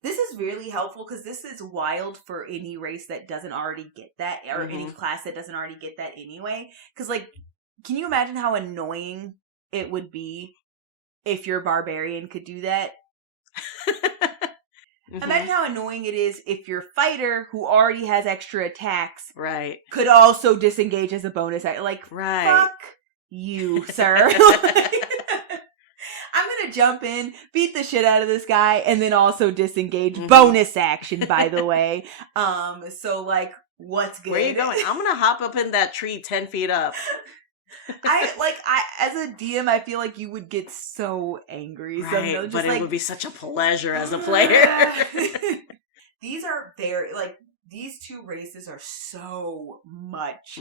this is really helpful because this is wild for any race that doesn't already get that, or any class that doesn't already get that anyway. Because can you imagine how annoying it would be if your barbarian could do that? Imagine how annoying it is if your fighter, who already has extra attacks, right, could also disengage as a bonus. Fuck you, sir. I'm gonna jump in, beat the shit out of this guy, and then also disengage. Mm-hmm. Bonus action, by the way. So like, what's good? Where are you going? I'm gonna hop up in that tree 10 feet up. I as a DM, I feel like you would get so angry. Right, so but it would be such a pleasure as a player. These are very, like, these two races are so much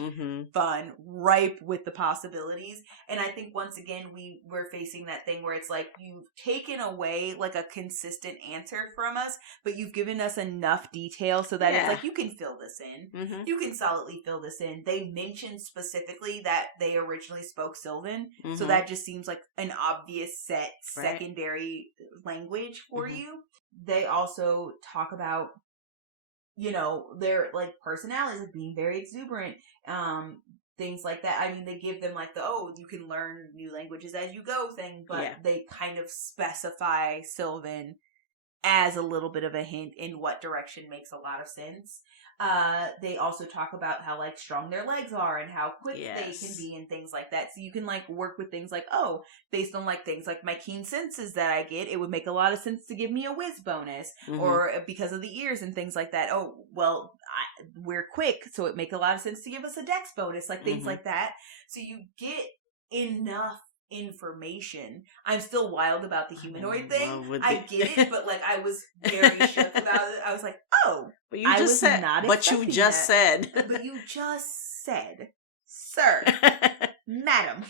fun, ripe with the possibilities. And I think once again, we're facing that thing where it's like, you've taken away like a consistent answer from us, but you've given us enough detail so that it's like, you can fill this in. Mm-hmm. You can solidly fill this in. They mentioned specifically that they originally spoke Sylvan. Mm-hmm. So that just seems like an obvious set secondary language for you. They also talk about, you know, their like personalities of being very exuberant, things like that. I mean, they give them like you can learn new languages as you go thing, but they kind of specify Sylvan as a little bit of a hint in what direction makes a lot of sense. They also talk about how like strong their legs are and how quick they can be and things like that. So you can like work with things like, based on like things like my keen senses that I get, it would make a lot of sense to give me a whiz bonus, or because of the ears and things like that. Oh, well, we're quick, so it make a lot of sense to give us a dex bonus, like things like that. So you get enough information. I'm still wild about the humanoid thing. I get it, but like I was very shook about it. I was like, but you just said, but you just said, sir, madam.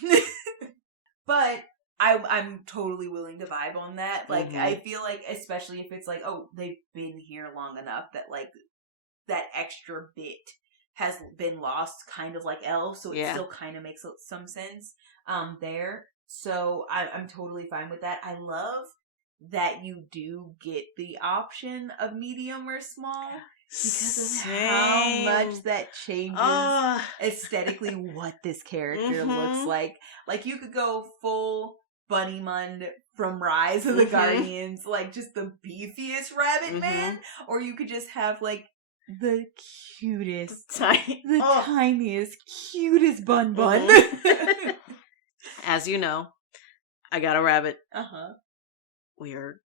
But I'm totally willing to vibe on that. Like I feel like, especially if it's like, they've been here long enough that like that extra bit has been lost, kind of like elves, so it still kind of makes some sense there. So I'm totally fine with that. I love that you do get the option of medium or small because of how much that changes aesthetically what this character looks like. Like you could go full Bunny Mund from Rise of the Guardians, like just the beefiest rabbit man, or you could just have like the cutest, tiniest, cutest bun. As you know, I got a rabbit. We are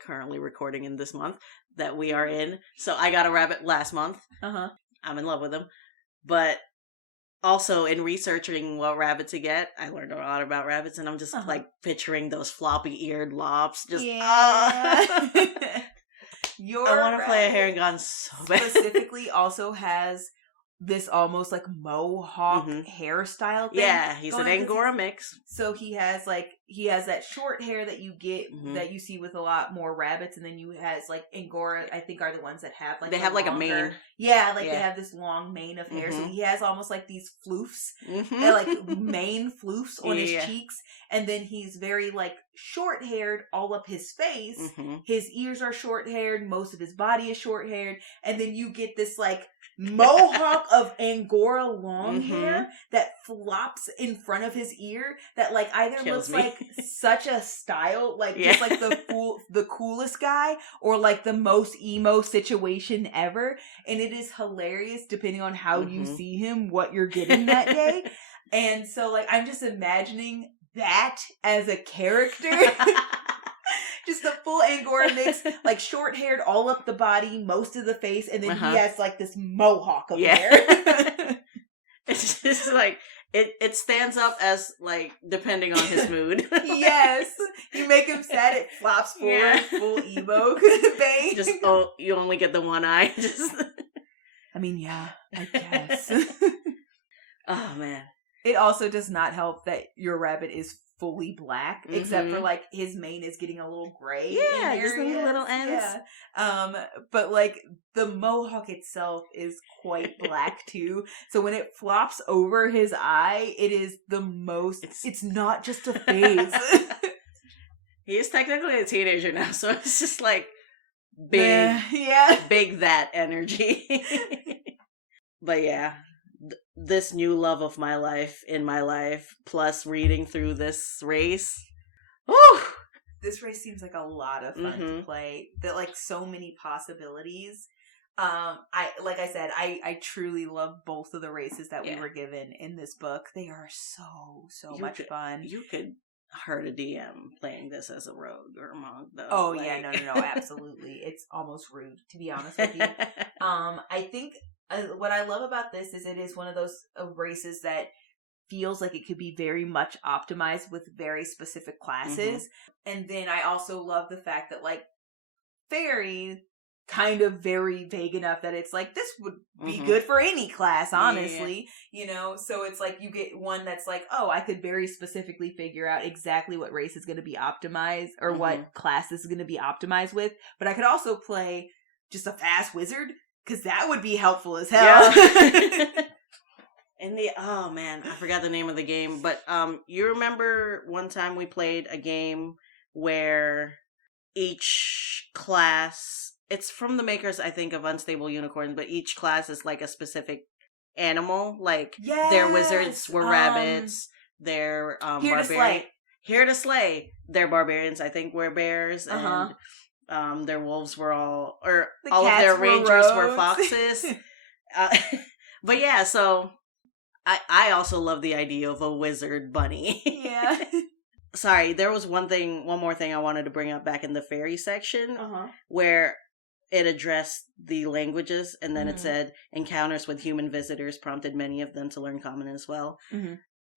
currently recording in this month that we are in. So I got a rabbit last month. I'm in love with him. But also in researching what rabbit to get, I learned a lot about rabbits, and I'm just like picturing those floppy-eared lops. Just I want to play a hair gun so bad. Specifically also has this almost like mohawk hairstyle thing. Yeah, he's an Angora mix. So he has that short hair that you get that you see with a lot more rabbits, and then you has like Angora, I think, are the ones that have like like a mane. Yeah, like they have this long mane of hair. So he has almost like these floofs, like mane floofs on his cheeks, and then he's very like short haired all up his face. His ears are short haired, most of his body is short haired, and then you get this like mohawk of Angora long hair that flops in front of his ear that like either looks like such a style, like just like the coolest guy, or like the most emo situation ever. And it is hilarious depending on how you see him, what you're getting that day. And so like I'm just imagining that as a character. Just the full Angora mix, like short haired all up the body, most of the face, and then he has like this mohawk of hair. It's just like it stands up as like depending on his mood. Yes. You make him sad, it flops forward, full emo bang. Just you only get the one eye. I mean, yeah, I guess. Oh man. It also does not help that your rabbit is fully black, except for like his mane is getting a little gray. Yeah, just the little ends. Yeah. But like the mohawk itself is quite black too. So when it flops over his eye, it is the most. It's not just a phase. He is technically a teenager now, so it's just like big, big that energy. But yeah. This new love of my life in my life, plus reading through this race. Whew! This race seems like a lot of fun to play. That like so many possibilities. Like I said, I truly love both of the races that we were given in this book. They are so much fun. You could hurt a DM playing this as a rogue or a monk, though. Oh, yeah, no, absolutely. It's almost rude, to be honest with you. I think what I love about this is it is one of those races that feels like it could be very much optimized with very specific classes. And then I also love the fact that, like, fairy kind of very vague enough that it's like, this would be good for any class, honestly. You know, so it's like you get one that's like, oh, I could very specifically figure out exactly what race is going to be optimized or what class this is going to be optimized with. But I could also play just a fast wizard, because that would be helpful as hell. And oh man, I forgot the name of the game, but you remember one time we played a game where each class, it's from the makers, I think, of Unstable Unicorns, but each class is like a specific animal. Like their wizards were rabbits, their barbarians. Here to slay. Their barbarians, I think, were bears, and their wolves were all of their rangers were foxes. But yeah, so I also love the idea of a wizard bunny. Yeah. Sorry, there was one more thing I wanted to bring up back in the fairy section, where it addressed the languages, and then it said, encounters with human visitors prompted many of them to learn common as well.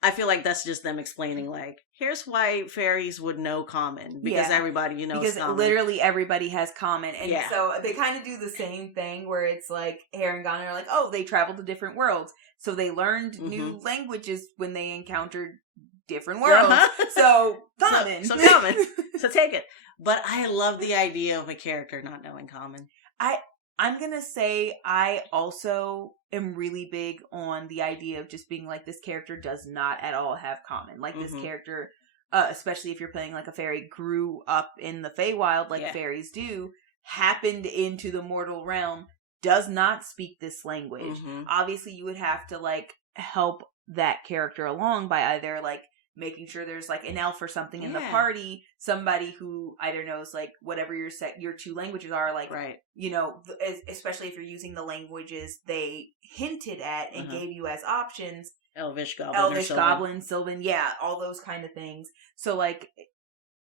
I feel like that's just them explaining, like, here's why fairies would know common, because everybody knows because common. Literally everybody has common. And so they kind of do the same thing where it's like, Hair and Ghana are like, oh, they traveled to different worlds. So they learned new languages when they encountered different worlds. So common. So common. So take it. But I love the idea of a character not knowing common. I'm going to say I also am really big on the idea of just being like, this character does not at all have common. Like, this character, especially if you're playing like a fairy, grew up in the Feywild like fairies do, happened into the mortal realm, does not speak this language. Obviously, you would have to like help that character along by either like making sure there's like an elf or something in the party, somebody who either knows like whatever your two languages are, like, you know, especially if you're using the languages they hinted at and gave you as options. Elvish, Goblin, Sylvan, all those kind of things. So like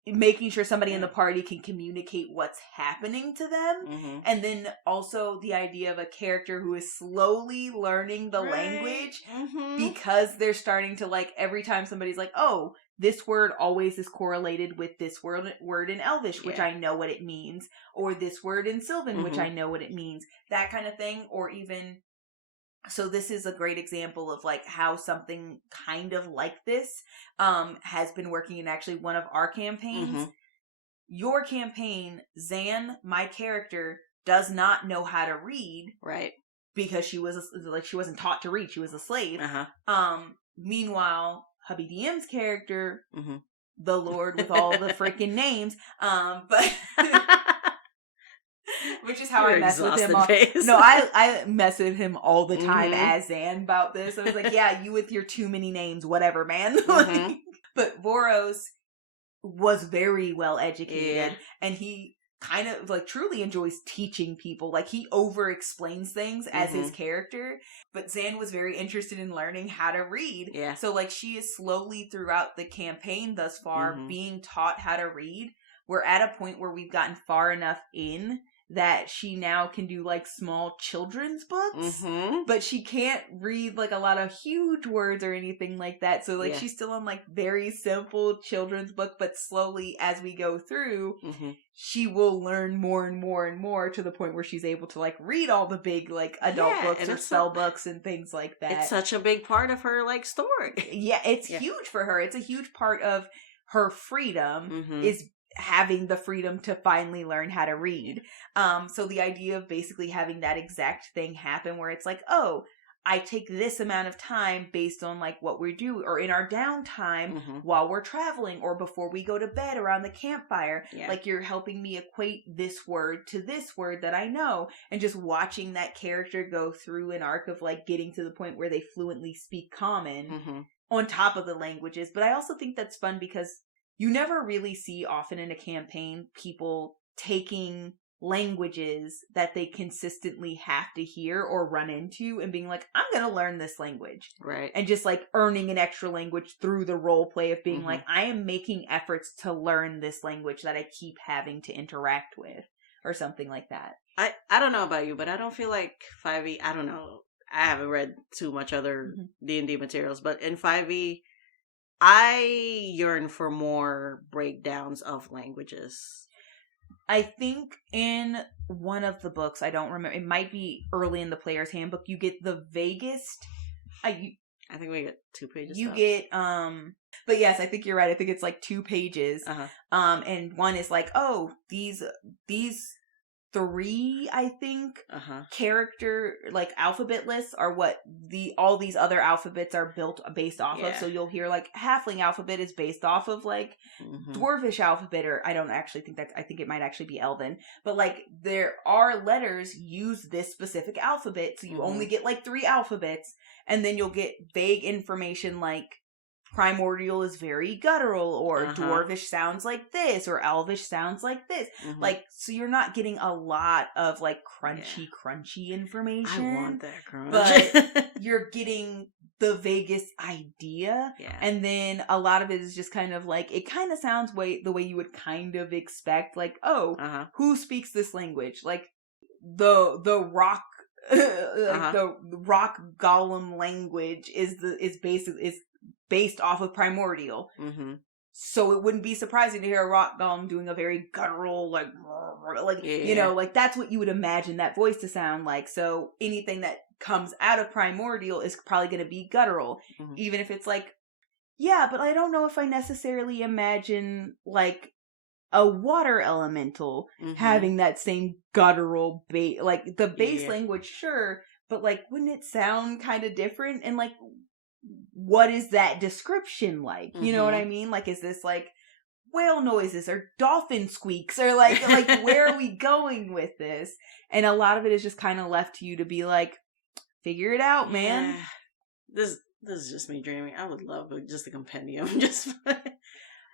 making sure somebody in the party can communicate what's happening to them. And then also the idea of a character who is slowly learning the language because they're starting to like, every time somebody's like, oh, this word always is correlated with this word in Elvish, which I know what it means, or this word in Sylvan, which I know what it means, that kind of thing. Or even, so this is a great example of like how something kind of like this has been working in actually one of our campaigns. Your campaign, Zan, my character, does not know how to read. Right. Because she wasn't taught to read. She was a slave. Meanwhile, Hubby DM's character, the Lord with all the freaking names, but which is how I mess with him. No, I mess with him all the time as Zan about this. I was like, yeah, you with your too many names, whatever, man. But Voros was very well educated, and he kind of like truly enjoys teaching people. Like, he over explains things as his character, but Zan was very interested in learning how to read. So like, she is slowly throughout the campaign thus far being taught how to read. We're at a point where we've gotten far enough in that she now can do like small children's books, but she can't read like a lot of huge words or anything like that. So like, she's still on like very simple children's book, but slowly as we go through, she will learn more and more and more to the point where she's able to like read all the big like adult books or spell books and things like that. It's such a big part of her like story. It's huge for her. It's a huge part of her freedom is having the freedom to finally learn how to read. So the idea of basically having that exact thing happen where it's like, oh, I take this amount of time based on like what we do or in our downtime while we're traveling or before we go to bed around the campfire. Like, you're helping me equate this word to this word that I know, and just watching that character go through an arc of like getting to the point where they fluently speak common on top of the languages. But I also think that's fun because you never really see often in a campaign people taking languages that they consistently have to hear or run into and being like, I'm going to learn this language. Right. And just like earning an extra language through the role play of being like, I am making efforts to learn this language that I keep having to interact with or something like that. I don't know about you, but I don't feel like 5e, I don't know. I haven't read too much other D&D materials, but in 5e, I yearn for more breakdowns of languages. I think in one of the books, I don't remember, it might be early in the player's handbook, you get the vaguest, I think we get 2 pages. You get, but yes, I think you're right. I think it's like 2 pages. And one is like, oh, these 3, I think, character, like, alphabet lists are what all these other alphabets are based off of. So you'll hear, like, halfling alphabet is based off of, like, dwarvish alphabet, or I don't actually think I think it might actually be elven. But, like, there are letters use this specific alphabet, so you only get, like, 3 alphabets, and then you'll get vague information like, primordial is very guttural, or dwarvish sounds like this, or elvish sounds like this. Like, so you're not getting a lot of, like, crunchy information. I want that crunch. But you're getting the vaguest idea. Yeah. And then a lot of it is just kind of like, it kind of sounds the way you would kind of expect. Like, who speaks this language? Like, the rock... the rock golem language is based off of primordial. So it wouldn't be surprising to hear a rock golem doing a very guttural, like you know, like that's what you would imagine that voice to sound like. So anything that comes out of primordial is probably going to be guttural, even if it's like, yeah, but I don't know if I necessarily imagine like a water elemental having that same guttural base, like the base language, sure, but like wouldn't it sound kind of different? And like, what is that description like? You know what I mean? Like, is this like whale noises or dolphin squeaks, or like where are we going with this? And a lot of it is just kind of left to you to be like, figure it out, man. This is just me dreaming. I would love just a compendium. Just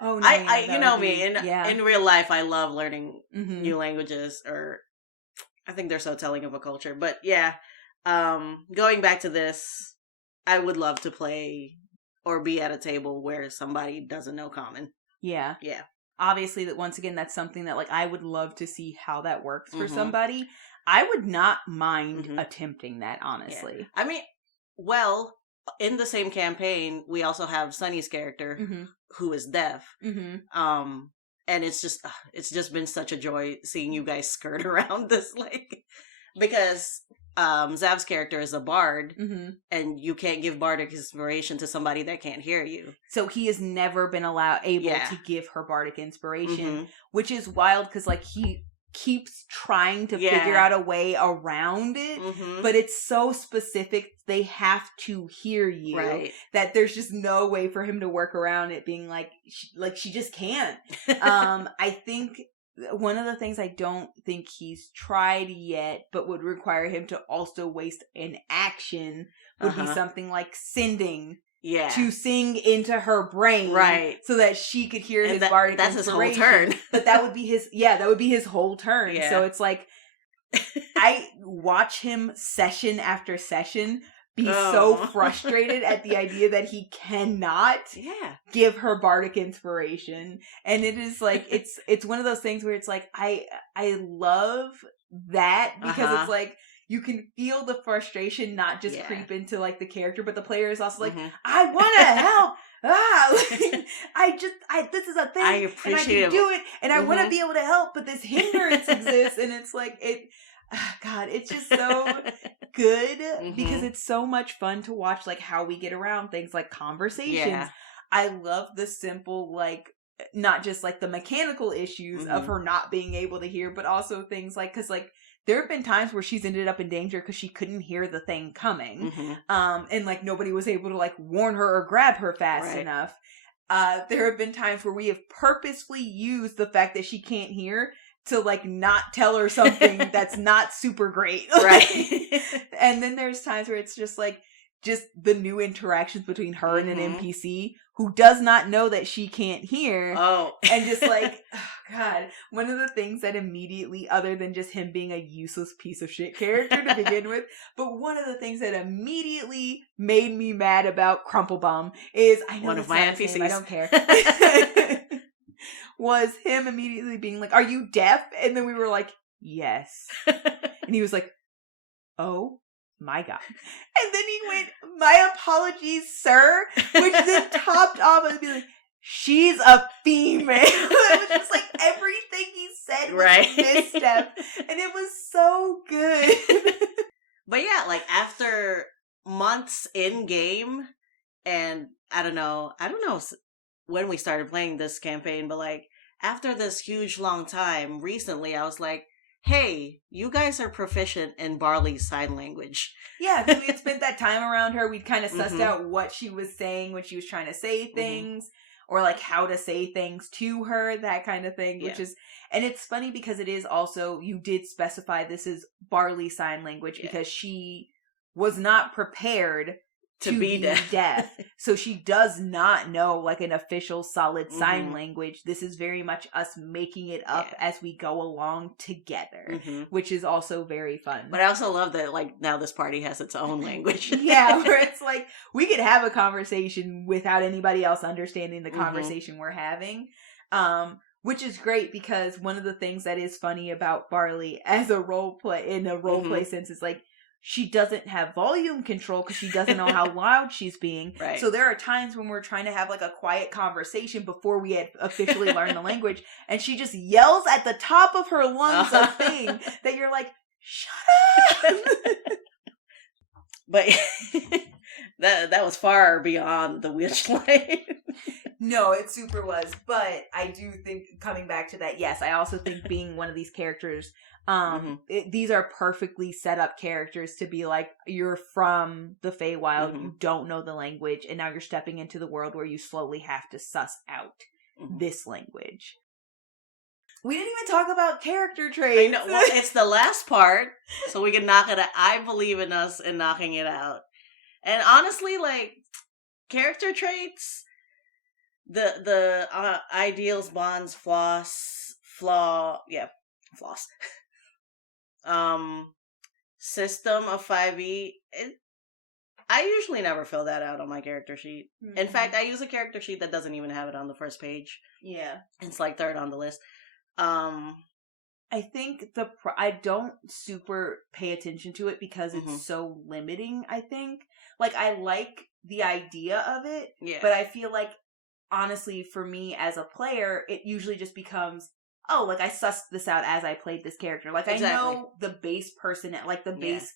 oh, no, I you know me in real life. I love learning new languages, or I think they're so telling of a culture. But yeah, going back to this, I would love to play or be at a table where somebody doesn't know common. Yeah. Yeah. Obviously, that once again, that's something that like I would love to see how that works for somebody. I would not mind attempting that, honestly. Yeah. I mean, well, in the same campaign, we also have Sunny's character who is deaf. And it's just been such a joy seeing you guys skirt around this, like, because Zav's character is a bard, and you can't give bardic inspiration to somebody that can't hear you. So he has never been able to give her bardic inspiration, which is wild because like he keeps trying to figure out a way around it, but it's so specific they have to hear you that there's just no way for him to work around it being like she just can't. I think one of the things I don't think he's tried yet, but would require him to also waste an action, would be something like sending to sing into her brain, so that she could hear his bardic that's inspiration. His whole turn. But that would be his whole turn. Yeah. So it's like, I watch him session after session be so frustrated at the idea that he cannot give her bardic inspiration. And it is like, it's one of those things where it's like, I love that because it's like, you can feel the frustration not just creep into like the character, but the player is also like, I want to help. This is a thing. I appreciate and I can do it, and I want to be able to help, but this hindrance exists, and it's like God, it's just so good because it's so much fun to watch, like how we get around things like conversations. Yeah. I love the simple, like, not just like the mechanical issues of her not being able to hear, but also things like, because like there have been times where she's ended up in danger because she couldn't hear the thing coming, and like nobody was able to like warn her or grab her fast enough. There have been times where we have purposefully used the fact that she can't hear to like not tell her something that's not super great. And then there's times where it's just like, just the new interactions between her and an NPC who does not know that she can't hear. Oh. And just like, oh God, one of the things that immediately, other than just him being a useless piece of shit character to begin with, but one of the things that immediately made me mad about Crumplebum is, I know one of my NPCs. Name, I don't care. Was him immediately being like, "Are you deaf?" And then we were like, "Yes." And he was like, "Oh my God." And then he went, "My apologies, sir," which then topped off and be like, "She's a female." It was just like everything he said was a misstep. And it was so good. But yeah, like after months in game, and I don't know when we started playing this campaign, but like after this huge long time, recently I was like, hey, you guys are proficient in Barley's sign language. Yeah, we had spent that time around her. We'd kind of sussed out what she was saying when she was trying to say things, or like how to say things to her, that kind of thing, which is, and it's funny because it is also, you did specify this is Barley sign language because she was not prepared to be deaf. So she does not know like an official solid sign language. This is very much us making it up as we go along together, which is also very fun. But I also love that like now this party has its own language. Yeah, where it's like we could have a conversation without anybody else understanding the conversation we're having. Which is great because one of the things that is funny about Barley as a role play, in a role play sense, is like, she doesn't have volume control because she doesn't know how loud she's being. Right. So there are times when we're trying to have like a quiet conversation before we had officially learned the language, and she just yells at the top of her lungs a thing that you're like, shut up! But that was far beyond the Witchlight. No, it super was. But I do think, coming back to that, yes, I also think being one of these characters, these are perfectly set up characters to be like, you're from the Feywild, you don't know the language, and now you're stepping into the world where you slowly have to suss out this language. We didn't even talk about character traits. I know. Well, it's the last part, so we can knock it out. I believe in us in knocking it out. And honestly, like, character traits, the ideals, bonds, floss. System of 5e, I usually never fill that out on my character sheet. In fact, I use a character sheet that doesn't even have it on the first page. Yeah. It's like third on the list. I think I don't super pay attention to it because it's so limiting, I think. Like, I like the idea of it, but I feel like, honestly, for me as a player, it usually just becomes, oh, like, I sussed this out as I played this character. Like, I know the base person, like, the base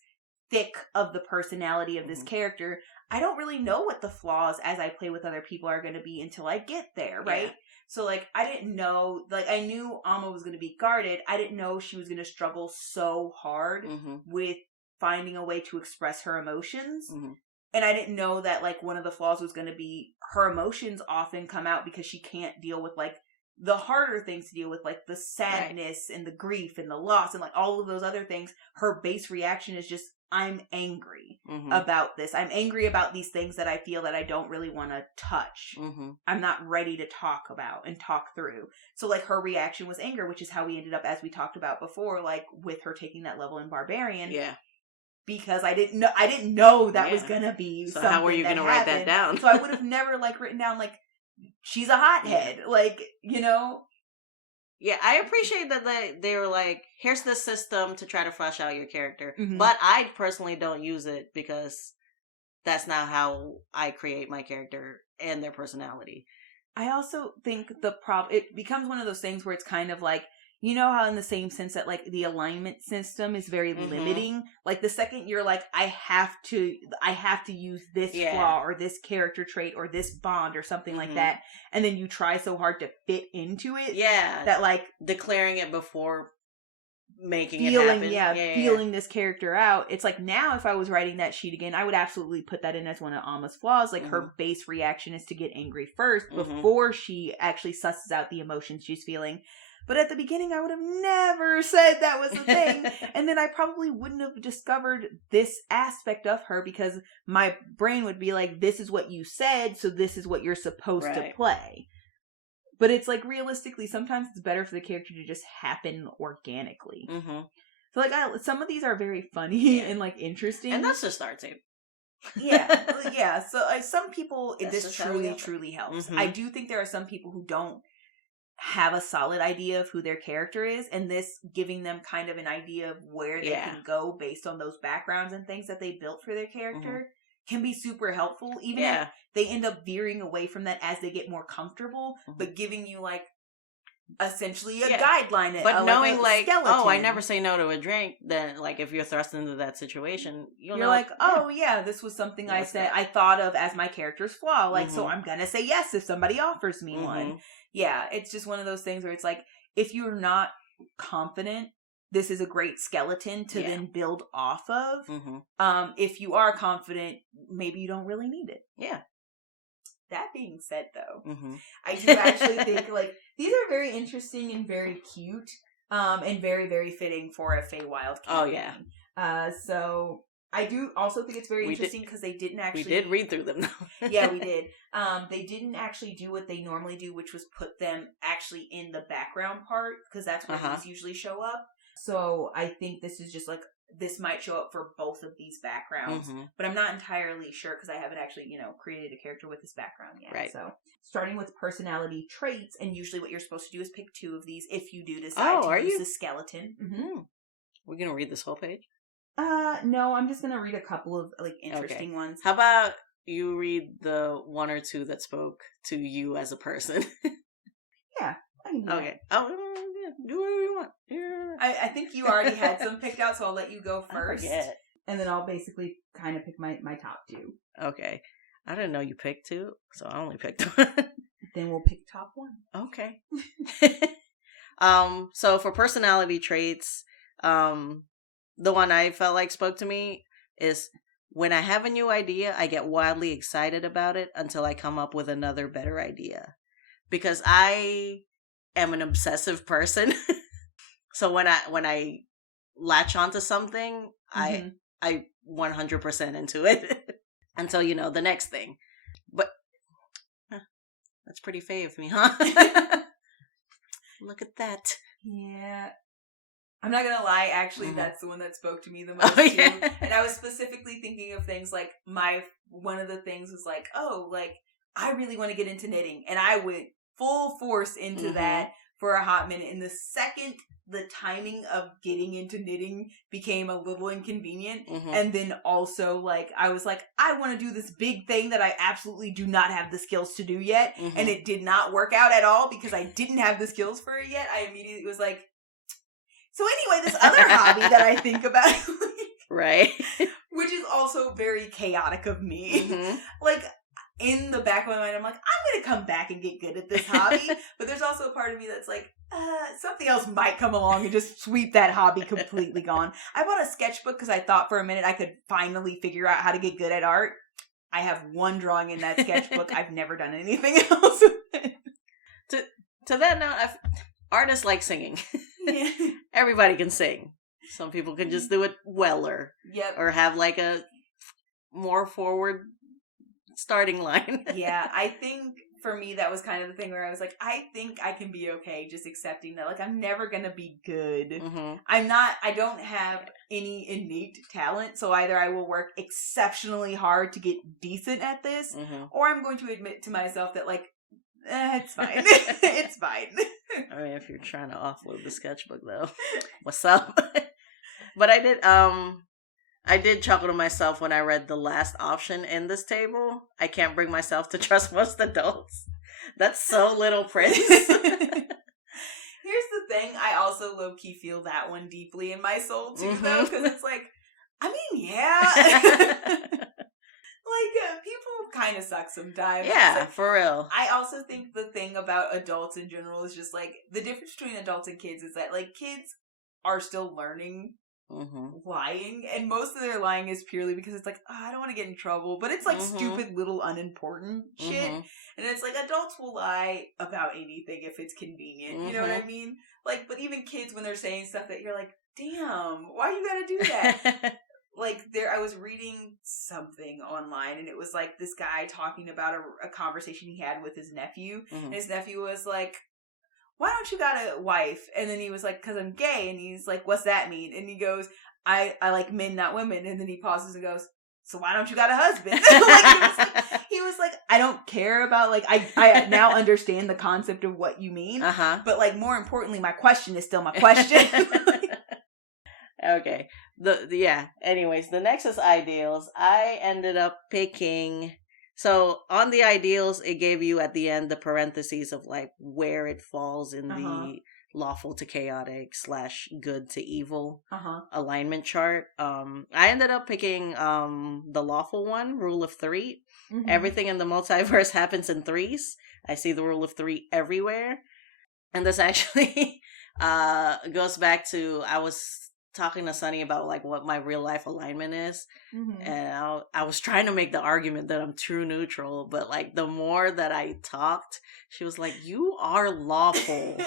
thick of the personality of this character. I don't really know what the flaws as I play with other people are going to be until I get there, right? Yeah. So, like, I didn't know, like, I knew Alma was going to be guarded. I didn't know she was going to struggle so hard with finding a way to express her emotions. And I didn't know that, like, one of the flaws was going to be her emotions often come out because she can't deal with, like, the harder things to deal with, like the sadness and the grief and the loss and, like, all of those other things. Her base reaction is just, I'm angry about this. I'm angry about these things that I feel that I don't really want to touch. I'm not ready to talk about and talk through. So, like, her reaction was anger, which is how we ended up, as we talked about before, like, with her taking that level in Barbarian. Yeah. Because I didn't know that was going to be something. So how were you going to write that down? So I would have never, like, written down, like, she's a hothead. Like, you know? Yeah, I appreciate that they were like, here's the system to try to flesh out your character. But I personally don't use it because that's not how I create my character and their personality. I also think it becomes one of those things where it's kind of like, you know how in the same sense that, like, the alignment system is very limiting? Like, the second you're like, I have to use this flaw or this character trait or this bond or something like that, and then you try so hard to fit into it. Yeah. That, like, declaring it before making it happen. Feeling this character out. It's like, now if I was writing that sheet again, I would absolutely put that in as one of Alma's flaws. Like, her base reaction is to get angry first before she actually susses out the emotions she's feeling. But at the beginning, I would have never said that was the thing. And then I probably wouldn't have discovered this aspect of her because my brain would be like, this is what you said, so this is what you're supposed to play. But it's like, realistically, sometimes it's better for the character to just happen organically. Mm-hmm. So like, some of these are very funny and like interesting. And that's just our tape. Yeah. So some people, this truly helps. Mm-hmm. I do think there are some people who don't have a solid idea of who their character is, and this giving them kind of an idea of where they can go based on those backgrounds and things that they built for their character can be super helpful, even if they end up veering away from that as they get more comfortable, but giving you like essentially a guideline. But knowing like oh, I never say no to a drink, then like if you're thrust into that situation, you're know, like, oh yeah, this was something I said I thought of as my character's flaw. Like, so I'm gonna say yes if somebody offers me one. Yeah, it's just one of those things where it's like, if you're not confident, this is a great skeleton to then build off of. If you are confident, maybe you don't really need it. Yeah. That being said, though, I do actually think, like, these are very interesting and very cute, and very, very fitting for a Feywild campaign. Oh, yeah. So I do also think it's very interesting because they didn't actually... We did read through them, though. Yeah, we did. They didn't actually do what they normally do, which was put them actually in the background part, because that's where these usually show up. So I think this is just like, this might show up for both of these backgrounds, but I'm not entirely sure because I haven't actually, created a character with this background yet. Right. So starting with personality traits, and usually what you're supposed to do is pick 2 of these if you do decide to use the skeleton. We're going to read this whole page? No, I'm just going to read a couple of like interesting ones. How about you read the 1 or 2 that spoke to you as a person? Yeah. I can do that. Oh, yeah. Do whatever you want. Yeah. I think you already had some picked out, so I'll let you go first. I forget. And then I'll basically kind of pick my top 2. Okay. I didn't know you picked 2, so I only picked 1. Then we'll pick top 1. Okay. So for personality traits, the one I felt like spoke to me is, when I have a new idea, I get wildly excited about it until I come up with another better idea. Because I am an obsessive person. So when I latch onto something, I 100% into it until the next thing. But that's pretty Fey of me, huh? Look at that. Yeah. I'm not gonna lie, actually, that's the one that spoke to me the most, too. And I was specifically thinking of things like, one of the things was like, oh, like, I really want to get into knitting. And I went full force into that for a hot minute. And the second the timing of getting into knitting became a little inconvenient, and then also, like, I was like, I want to do this big thing that I absolutely do not have the skills to do yet. And it did not work out at all because I didn't have the skills for it yet. I immediately was like, so anyway, this other hobby that I think about, right, which is also very chaotic of me. Like, in the back of my mind, I'm like, I'm going to come back and get good at this hobby. But there's also a part of me that's like, something else might come along and just sweep that hobby completely gone. I bought a sketchbook because I thought for a minute I could finally figure out how to get good at art. I have one drawing in that sketchbook. I've never done anything else. To that note, artists like singing. Yeah. Everybody can sing. Some people can just do it weller. Yep. Or have like a more forward starting line. Yeah, I think for me that was kind of the thing where I was like, I think I can be okay just accepting that. Like, I'm never gonna be good. I don't have any innate talent, so either I will work exceptionally hard to get decent at this, or I'm going to admit to myself that, like, it's fine. It's fine. I mean, if you're trying to offload the sketchbook, though, what's up? But I did chuckle to myself when I read the last option in this table. I can't bring myself to trust most adults. That's so Little Prince. Here's the thing. I also low-key feel that one deeply in my soul, too, though, because it's like, I mean, yeah. Like, people kind of suck sometimes. Yeah, like, for real. I also think the thing about adults in general is just, like, the difference between adults and kids is that, like, kids are still learning lying, and most of their lying is purely because it's like, oh, I don't want to get in trouble, but it's like stupid little unimportant shit, and it's like adults will lie about anything if it's convenient, you know what I mean? Like, but even kids, when they're saying stuff that you're like, damn, why you gotta do that? Like, I was reading something online, and it was like this guy talking about a conversation he had with his nephew, and his nephew was like, why don't you got a wife? And then he was like, because I'm gay. And he's like, what's that mean? And he goes, I like men, not women. And then he pauses and goes, so why don't you got a husband? He was like, I don't care about, like, I now understand the concept of what you mean. But, like, more importantly, my question is still my question. Okay. Anyways, the next is ideals. I ended up picking... So, on the ideals, it gave you at the end the parentheses of, like, where it falls in the lawful to chaotic / good to evil alignment chart. I ended up picking the lawful one, rule of 3. Everything in the multiverse happens in 3s. I see the rule of 3 everywhere. And this actually goes back to, I was talking to Sunny about like what my real life alignment is, and I was trying to make the argument that I'm true neutral, but like the more that I talked, she was like, you are lawful.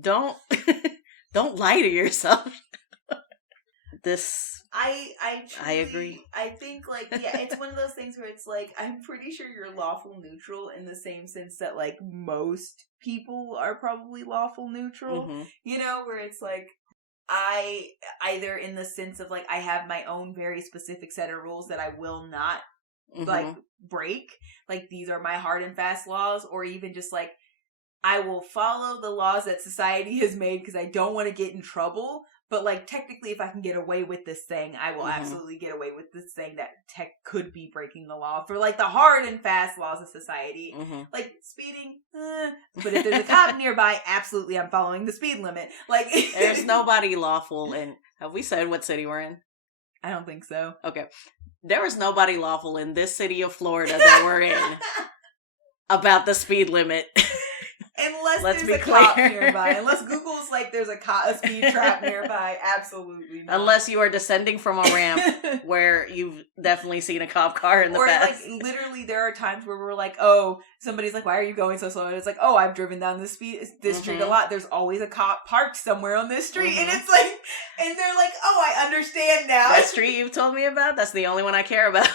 don't lie to yourself. I agree. I think, like, yeah, it's one of those things where it's like, I'm pretty sure you're lawful neutral in the same sense that, like, most people are probably lawful neutral, you know, where it's like, I either in the sense of, like, I have my own very specific set of rules that I will not, like, break. Like, these are my hard and fast laws, or even just, like, I will follow the laws that society has made because I don't want to get in trouble. But, like, technically, if I can get away with this thing, I will absolutely get away with this thing that could be breaking the law for, like, the hard and fast laws of society. Like, speeding, but if there's a cop nearby, absolutely, I'm following the speed limit. Like, there's nobody lawful in... Have we said what city we're in? I don't think so. Okay. There is nobody lawful in this city of Florida that we're in about the speed limit. Unless there's a cop nearby. Unless Google's like there's a speed trap nearby. Absolutely not. Unless you are descending from a ramp where you've definitely seen a cop car in the past. Or like literally there are times where we're like, oh, somebody's like, why are you going so slow? And it's like, oh, I've driven down this street a lot. There's always a cop parked somewhere on this street. And it's like, and they're like, oh, I understand now. That street you've told me about? That's the only one I care about.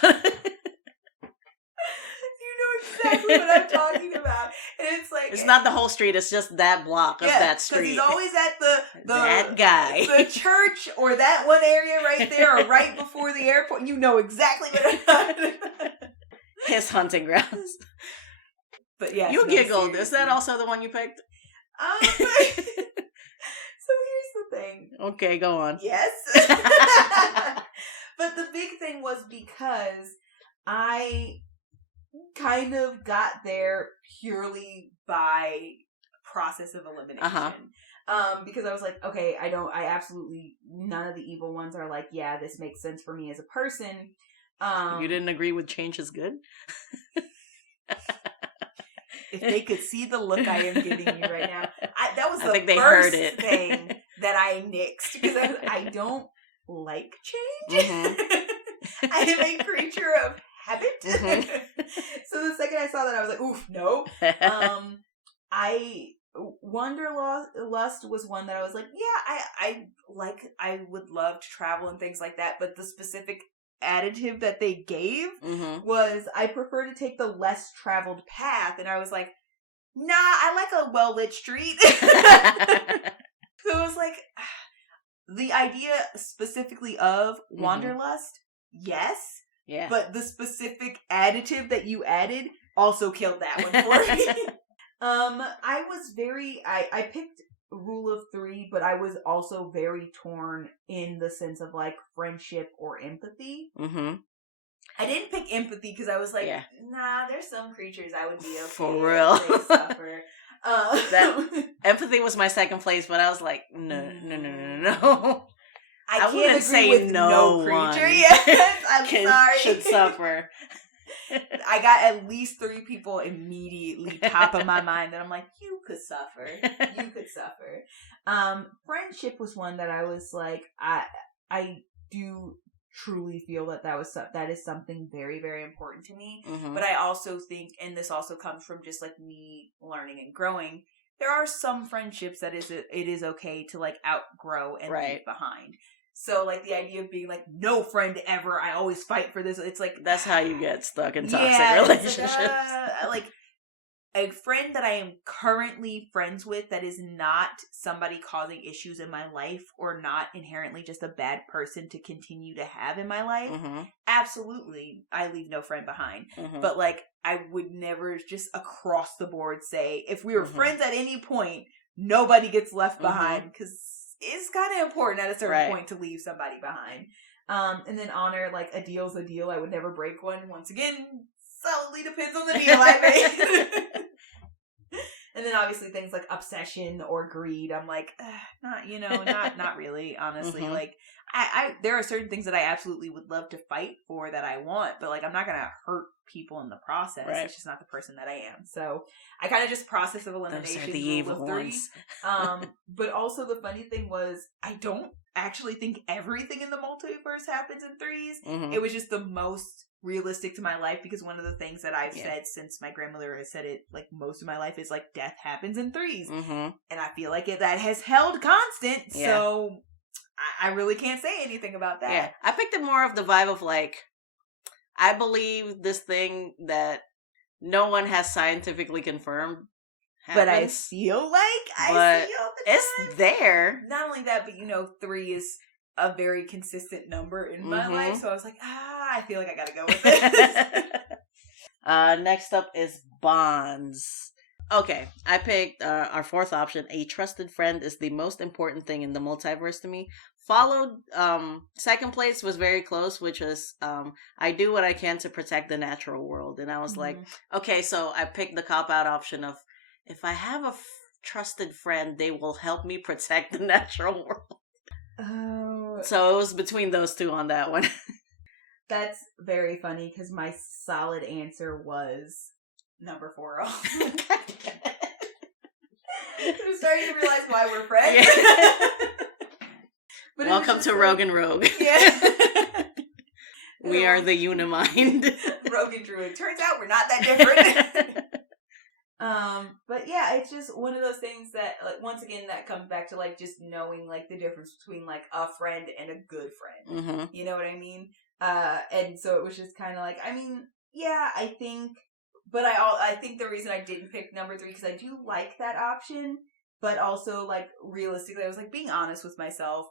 Exactly what I'm talking about. And it's like, it's not the whole street, it's just that block of that street. Because he's always at that guy. The church or that one area right there or right before the airport. You know exactly what I'm talking about. His hunting grounds. But yeah. You giggled. Seriously. Is that also the one you picked? So here's the thing. Okay, go on. Yes. But the big thing was because I kind of got there purely by process of elimination. Because I was like, okay, I absolutely, none of the evil ones are like, yeah, this makes sense for me as a person. You didn't agree with change is good? If they could see the look I am giving you right now. That was the first thing that I nixed. Because I don't like change. I am a creature of habit. So the second I saw that, I was like, oof, no. Wanderlust was one that I was like, yeah, I would love to travel and things like that, but the specific additive that they gave was I prefer to take the less traveled path, and I was like, nah, I like a well-lit street. So it was like, the idea specifically of Wanderlust, yes. Yeah. But the specific additive that you added also killed that one for me. I picked rule of 3, but I was also very torn in the sense of like friendship or empathy. I didn't pick empathy because I was like, nah, there's some creatures I would be okay for real. If they suffer. That empathy was my second place, but I was like, no. I can't wouldn't agree say with no creature. Yes, I'm sorry. Should suffer. I got at least 3 people immediately top of my mind that I'm like, you could suffer. You could suffer. Friendship was one that I was like, I do truly feel that is something very, very important to me. Mm-hmm. But I also think, and this also comes from just like me learning and growing, there are some friendships that it is okay to like outgrow and leave behind. So like the idea of being like no friend ever, I always fight for this. It's like that's how you get stuck in toxic relationships. Like a friend that I am currently friends with that is not somebody causing issues in my life or not inherently just a bad person to continue to have in my life. Mm-hmm. Absolutely, I leave no friend behind. Mm-hmm. But like, I would never just across the board say, if we were friends at any point, nobody gets left behind, because it's kind of important at a certain point to leave somebody behind. And then honor, like, a deal's a deal. I would never break one. Once again, solely depends on the deal I made. And then obviously things like obsession or greed, I'm like, not really, honestly. Mm-hmm. Like, I there are certain things that I absolutely would love to fight for that I want, but like, I'm not going to hurt people in the process. Right. It's just not the person that I am. So I kind of just process of elimination. Those are the evil ones. But also the funny thing was, I don't actually think everything in the multiverse happens in threes. Mm-hmm. It was just the most realistic to my life, because one of the things that I've said since my grandmother has said it like most of my life is like death happens in threes. Mm-hmm. And I feel like that has held constant. Yeah. So I really can't say anything about that. Yeah. I picked it more of the vibe of like, I believe this thing that no one has scientifically confirmed happens. But I feel like I see all the time. It's there. Not only that, but 3 is a very consistent number in my life. So I was like, I feel like I gotta go with this. Next up is bonds. Okay, I picked our 4th option. A trusted friend is the most important thing in the multiverse to me. Followed, second place was very close, which was, I do what I can to protect the natural world. And I was like, okay, so I picked the cop-out option of, if I have a trusted friend, they will help me protect the natural world. Oh. So it was between those two on that one. That's very funny, because my solid answer was number 4. I'm starting to realize why we're friends. Yeah. But welcome to Rogue and Rogue. Yeah. We are the Unimind. Rogue and Druid. Turns out we're not that different. But yeah, it's just one of those things that, like, once again, that comes back to, like, just knowing, like, the difference between, like, a friend and a good friend. Mm-hmm. You know what I mean? And so it was just kind of like, I mean, yeah, I think, but I think the reason I didn't pick number 3, because I do like that option, but also, like, realistically, I was, like, being honest with myself.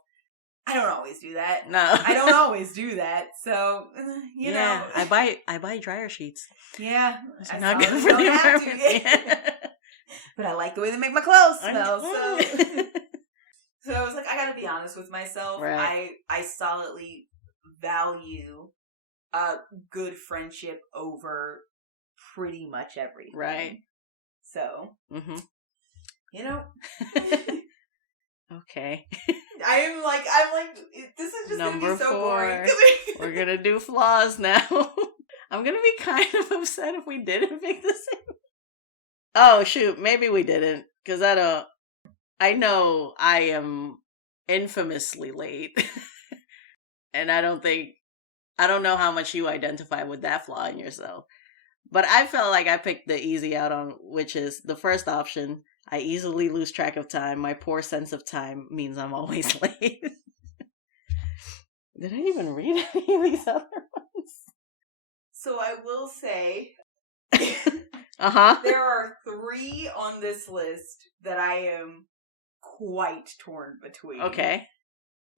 I don't always do that. No. I don't always do that. So, you know. I buy dryer sheets. Yeah. It's not good for the environment. Yeah. But I like the way they make my clothes smell. So I was like, I gotta be honest with myself. Right. I solidly value a good friendship over pretty much everything. Right. So, you know. Okay. I'm like, this is just number gonna be so 4. boring. We're gonna do flaws now. I'm gonna be kind of upset if we didn't pick the same. Oh shoot, maybe we didn't, because I know I am infamously late. And I don't know how much you identify with that flaw in yourself. But I felt like I picked the easy out on, which is the first option. I easily lose track of time. My poor sense of time means I'm always late. Did I even read any of these other ones? So I will say, Uh-huh. There are 3 on this list that I am quite torn between. Okay.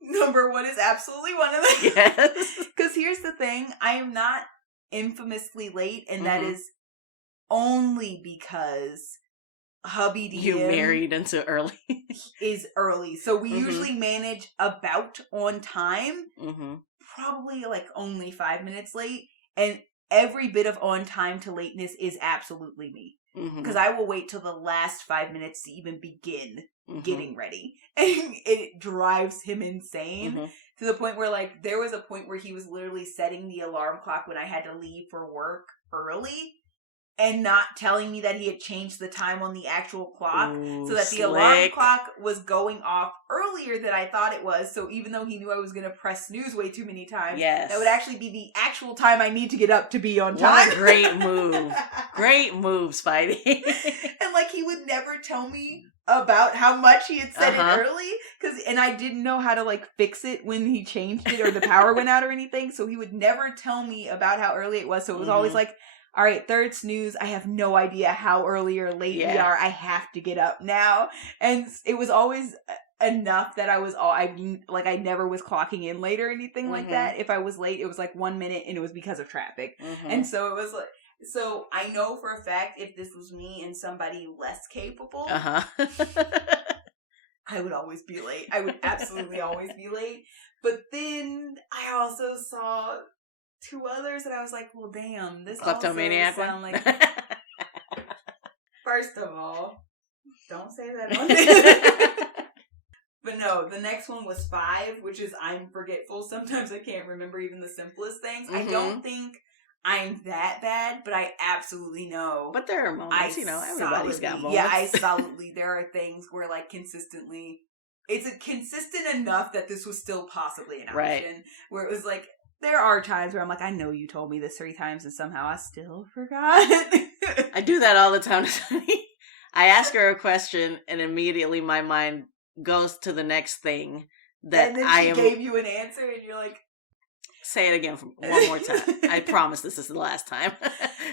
Number 1 is absolutely one of them. Yes. Because here's the thing. I am not infamously late, and that is only because hubby DM you married into early. is early. So we usually manage about on time. Probably like only 5 minutes late. And every bit of on time to lateness is absolutely me. Because I will wait till the last 5 minutes to even begin getting ready. And it drives him insane to the point where, like, there was a point where he was literally setting the alarm clock when I had to leave for work early and not telling me that he had changed the time on the actual clock. Ooh, so that the alarm clock was going off earlier than I thought it was. So even though he knew I was going to press snooze way too many times, that would actually be the actual time I need to get up to be on time. What a great move. Great move, Spidey. And, like, he would never tell me about how much he had set it early, and I didn't know how to, like, fix it when he changed it or the power went out or anything, so he would never tell me about how early it was, so it was always like, all right, third snooze, I have no idea how early or late we are, I have to get up now, and it was always enough that I never was clocking in late or anything like that. If I was late, it was like 1 minute, and it was because of traffic, and so it was like, so I know for a fact if this was me and somebody less capable, I would always be late. I would absolutely always be late. But then I also saw 2 others and I was like, well, damn, this Kleptomaniac also sound like... First of all, don't say that on this. But no, the next one was 5, which is I'm forgetful. Sometimes I can't remember even the simplest things. I don't think I'm that bad, but I absolutely know. But there are moments, everybody's got moments. Yeah, I solidly, there are things where, like, consistently, it's consistent enough that this was still possibly an option. Right. Where it was like, there are times where I'm like, I know you told me this 3 times and somehow I still forgot. I do that all the time. I ask her a question and immediately my mind goes to the next thing that and then she gave you an answer and you're like, say it again one more time. I promise this is the last time.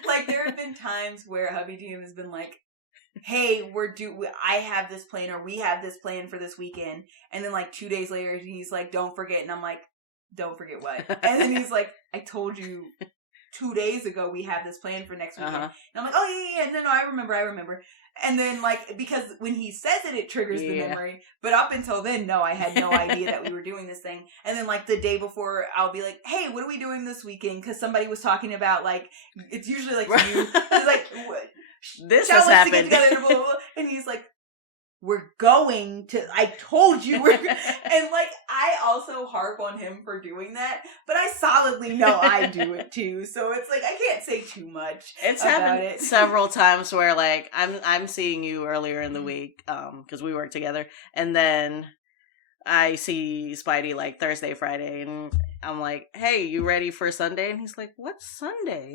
Like, there have been times where Hubby Dean has been like, hey, I have this plan, or we have this plan for this weekend. And then, like, 2 days later, he's like, don't forget. And I'm like, don't forget what? And then he's like, I told you 2 days ago we have this plan for next weekend. And I'm like, oh, yeah. No, I remember. And then, like, because when he says it, it triggers the memory. But up until then, no, I had no idea that we were doing this thing. And then, like, the day before, I'll be like, hey, what are we doing this weekend? Because somebody was talking about, like, it's usually, like, you. It's like, what? This has happened. To get together, blah, blah, blah. And he's like, we're going to, I told you. And, like, I also harp on him for doing that, but I solidly know I do it too. So it's like, I can't say too much. It's happened several times where, like, I'm seeing you earlier in the week, because we work together, and then I see Spidey, like, Thursday, Friday, and I'm like, hey, you ready for Sunday? And he's like, what's Sunday?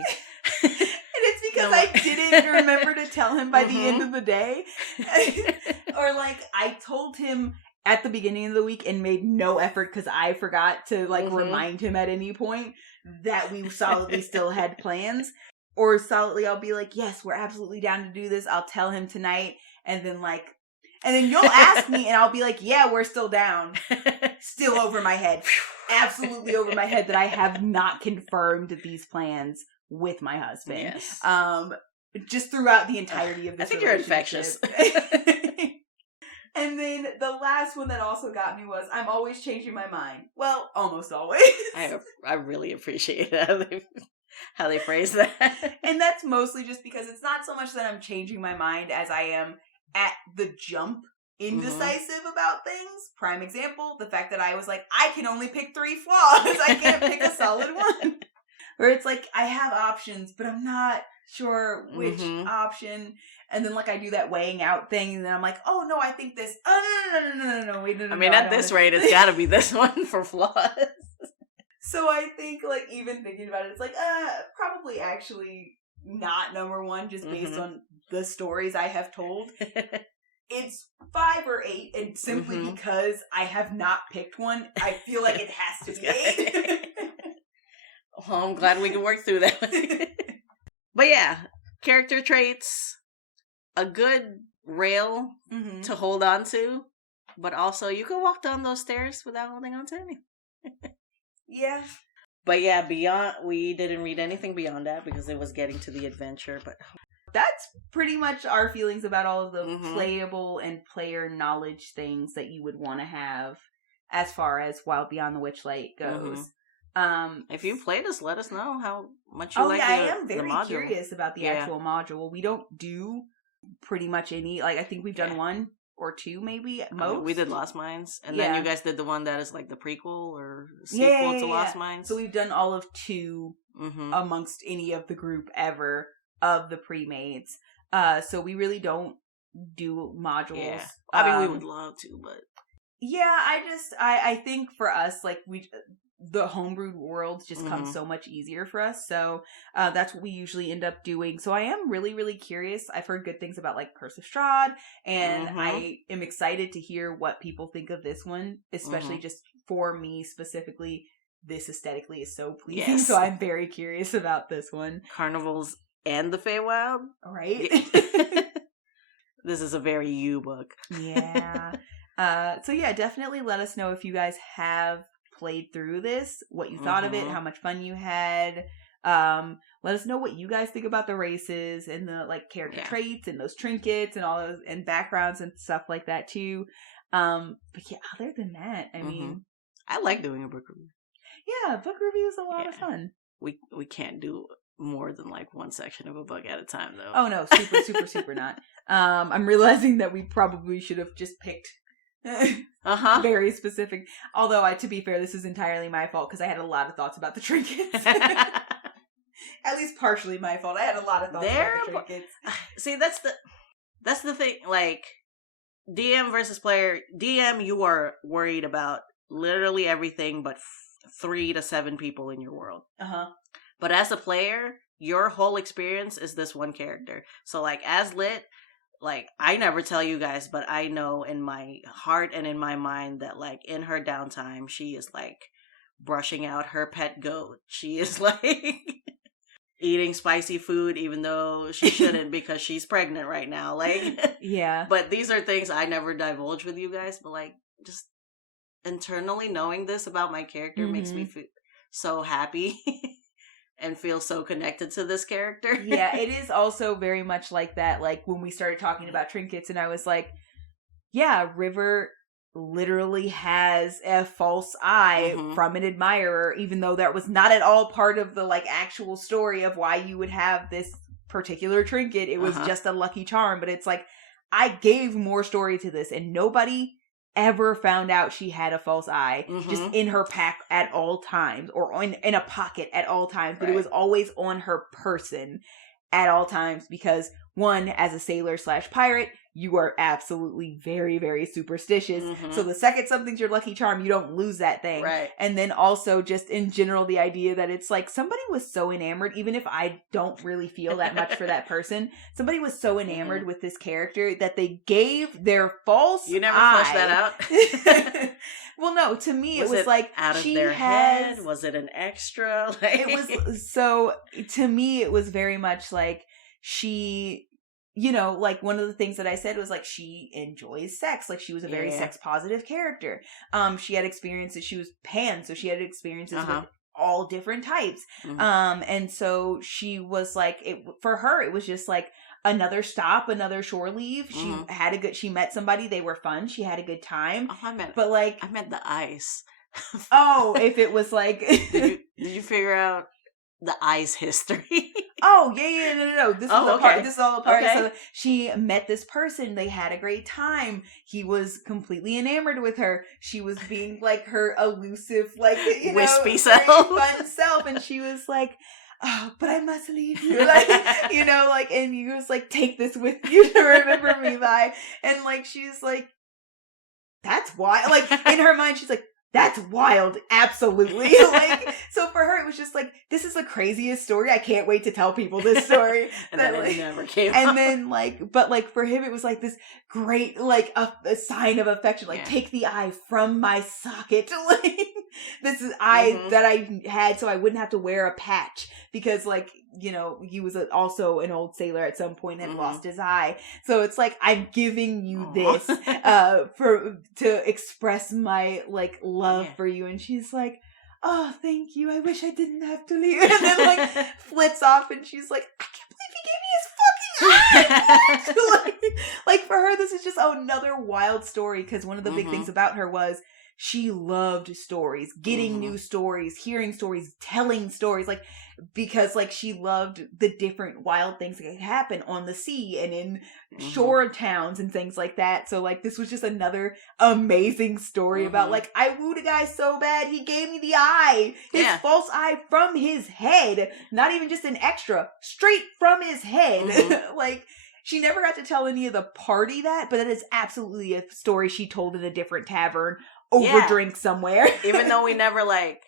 And it's because I didn't remember to tell him by the end of the day. Or, like, I told him at the beginning of the week and made no effort because I forgot to, like, remind him at any point that we solidly still had plans. Or solidly I'll be like, yes, we're absolutely down to do this. I'll tell him tonight. And then you'll ask me and I'll be like, yeah, we're still down. Still over my head. Absolutely over my head that I have not confirmed these plans with my husband. Yes. Just throughout the entirety of this I think you're infectious. And then the last one that also got me was, I'm always changing my mind. Well, almost always. I really appreciate how they phrase that. And that's mostly just because it's not so much that I'm changing my mind as I am at the jump indecisive about things. Prime example, the fact that I was like, I can only pick 3 flaws. I can't pick a solid one. Where it's like, I have options, but I'm not sure which option. And then, like, I do that weighing out thing, and then I'm like, oh, no, I think this. Oh, no, wait, no. I mean, at this rate, it's got to be this one for flaws. So I think, like, even thinking about it, it's like, probably actually not number 1, just based on the stories I have told. It's 5 or 8, and simply because I have not picked one, I feel like it has to be 8. Well, I'm glad we can work through that. But yeah, character traits, a good rail to hold on to, but also you can walk down those stairs without holding on to any. Yeah. But yeah, we didn't read anything beyond that because it was getting to the adventure, but that's pretty much our feelings about all of the playable and player knowledge things that you would want to have as far as Wild Beyond the Witchlight goes. If you played us, let us know how much you like I the am very module. curious about the actual module. We don't do pretty much any, like, I think we've done one or two, maybe, most. We did Lost Mines, and then you guys did the one that is like the prequel or sequel to Lost Mines. So we've done all of two amongst any of the group ever of the pre-mades. So we really don't do modules. Yeah. I mean, we would love to, but... Yeah, I think for us, like, the homebrewed worlds just come so much easier for us. So that's what we usually end up doing. So I am really, really curious. I've heard good things about, like, Curse of Strahd, and I am excited to hear what people think of this one, especially just for me specifically. This aesthetically is so pleasing, so I'm very curious about this one. Carnivals and the Feywild. Right? This is a very you book. Yeah. So yeah, definitely let us know if you guys have played through this, what you thought of it, how much fun you had. Let us know what you guys think about the races and the, like, character traits and those trinkets and all those, and backgrounds and stuff like that too. But yeah, other than that, I mean, I like doing a book review. Yeah, book review is a lot of fun. We can't do more than like one section of a book at a time, though. Oh no, super not. I'm realizing that we probably should have just picked very specific. Although, to be fair, this is entirely my fault because I had a lot of thoughts about the trinkets. At least partially my fault. I had a lot of thoughts about the trinkets. See, that's the thing. Like, DM versus player. DM, you are worried about literally everything but 3 to 7 people in your world. But as a player, your whole experience is this one character. So, like, as Lit, like, I never tell you guys, but I know in my heart and in my mind that, like, in her downtime, she is, like, brushing out her pet goat. She is, like, eating spicy food even though she shouldn't because she's pregnant right now. Like, yeah. But these are things I never divulge with you guys, but, like, just internally knowing this about my character makes me feel so happy. And feel so connected to this character. Yeah, it is also very much like that. Like, when we started talking about trinkets, and I was like, yeah, River literally has a false eye from an admirer, even though that was not at all part of the, like, actual story of why you would have this particular trinket. It was just a lucky charm. But it's like, I gave more story to this, and nobody ever found out she had a false eye just in her pack at all times, or in a pocket at all times, but it was always on her person at all times, because one, as a sailor / pirate, you are absolutely very, very superstitious. So the second something's your lucky charm, you don't lose that thing. Right. And then also just in general, the idea that it's like somebody was so enamored, even if I don't really feel that much for that person, somebody was so enamored with this character that they gave their false You never eye. flushed that out? Well, no, to me it was like out of she their has, head? Was it an extra? Like... It was, so to me it was very much like she, you know, like, one of the things that I said was, like, she enjoys sex. Like, she was a very sex positive character. She had experiences. She was pan, so she had experiences with all different types. And so she was like, for her, it was just like another stop, another shore leave. She had she met somebody, they were fun. She had a good time. Oh, I meant the ice. Oh, if it was like, did you figure out the ice history? Oh, yeah, no. This is all part. This is all a part. Okay. So she met this person. They had a great time. He was completely enamored with her. She was being like her elusive, like, you wispy know, self, fun self, and she was like, "Oh, but I must leave you," like, you know, like, and he was like, "Take this with you to remember me by," and like, she's like, "That's why," like, in her mind, she's like, "That's wild, absolutely." Like, so for her, it was just like, this is the craziest story. I can't wait to tell people this story. And then it never came and up. then, like, but like for him, it was like this great, like, a sign of affection. Like, take the eye from my socket. Like, this is eye that I had so I wouldn't have to wear a patch. Because, like, you know, he was also an old sailor at some point and lost his eye. So it's like, I'm giving you this to express my, like, love for you. And she's like, "Oh, thank you. I wish I didn't have to leave." And then, like, flits off, and she's like, "I can't believe he gave me his fucking eye." like for her, this is just another wild story, because one of the big things about her was she loved stories, getting new stories, hearing stories, telling stories, like, because like she loved the different wild things that could happen on the sea and in shore towns and things like that. So like this was just another amazing story about like, I wooed a guy so bad he gave me the eye, his false eye from his head, not even just an extra, straight from his head. Like, she never got to tell any of the party that, but that is absolutely a story she told in a different tavern over drink somewhere. Even though we never like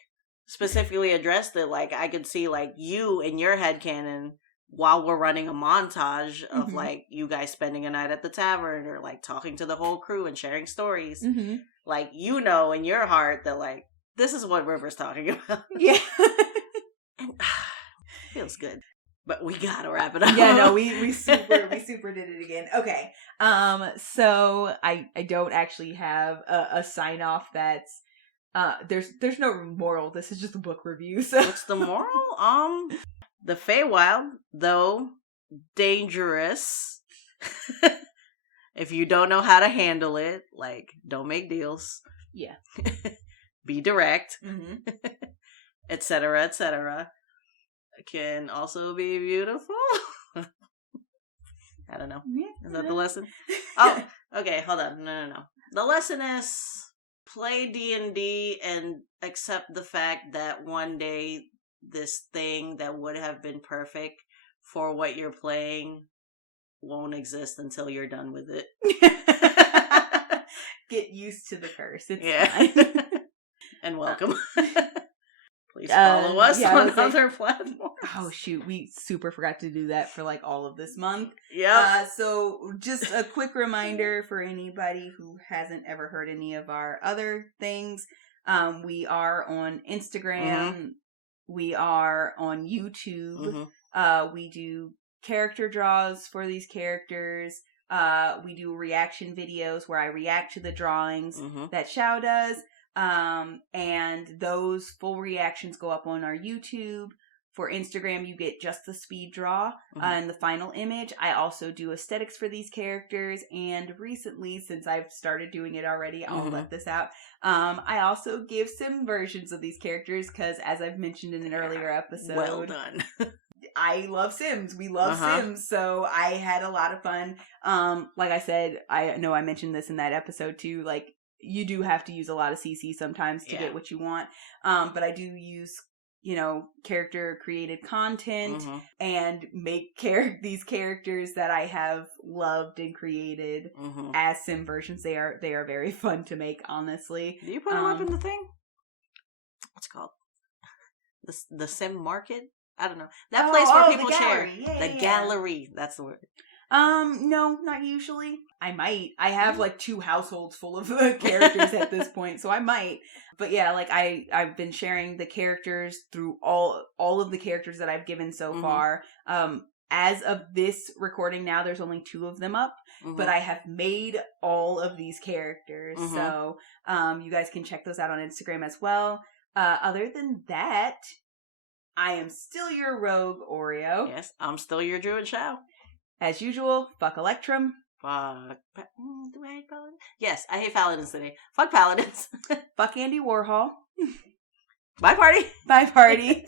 specifically addressed it, like I could see like you in your headcanon while we're running a montage of like you guys spending a night at the tavern or like talking to the whole crew and sharing stories. Like, you know, in your heart that like, this is what River's talking about. Yeah. And, feels good. But we gotta wrap it up. Yeah, no, we super did it again. Okay. So I don't actually have a sign off that's there's no moral. This is just a book review. So what's the moral? The Feywild, though dangerous, if you don't know how to handle it, like, don't make deals. Yeah. Be direct. Etc., etc. Can also be beautiful. I don't know. Is that the lesson? Oh, okay, hold on. No. The lesson is play D&D and accept the fact that one day this thing that would have been perfect for what you're playing won't exist until you're done with it. Get used to the curse. It's fine. And welcome. Please follow us on other platforms. Oh shoot, we super forgot to do that for like all of this month. Yeah. So just a quick reminder for anybody who hasn't ever heard any of our other things. We are on Instagram. We are on YouTube. We do character draws for these characters. We do reaction videos where I react to the drawings that Xiao does. And those full reactions go up on our YouTube. For Instagram, you get just the speed draw and the final image. I also do aesthetics for these characters. And recently, since I've started doing it already, I'll let this out. I also give sim versions of these characters because, as I've mentioned in an earlier episode, well done. I love Sims. We love Sims. So I had a lot of fun. Like I said, I know I mentioned this in that episode too. Like, you do have to use a lot of CC sometimes to get what you want. But I do use, character created content and make these characters that I have loved and created as sim versions. They are very fun to make, honestly. Do you put them up in the thing? What's it called? The sim market? I don't know. That place where people share. The gallery. That's the word. No, not usually. I might. I have like 2 households full of characters at this point, so I might. But yeah, like I've been sharing the characters through all of the characters that I've given so far. As of this recording now, there's only 2 of them up, but I have made all of these characters. So, you guys can check those out on Instagram as well. Other than that, I am still your rogue, Oreo. Yes, I'm still your druid, Xiao. As usual, fuck Electrum. Fuck. Do I hate paladins? Yes, I hate paladins today. Fuck paladins. Fuck Andy Warhol. Bye, party. Bye, party.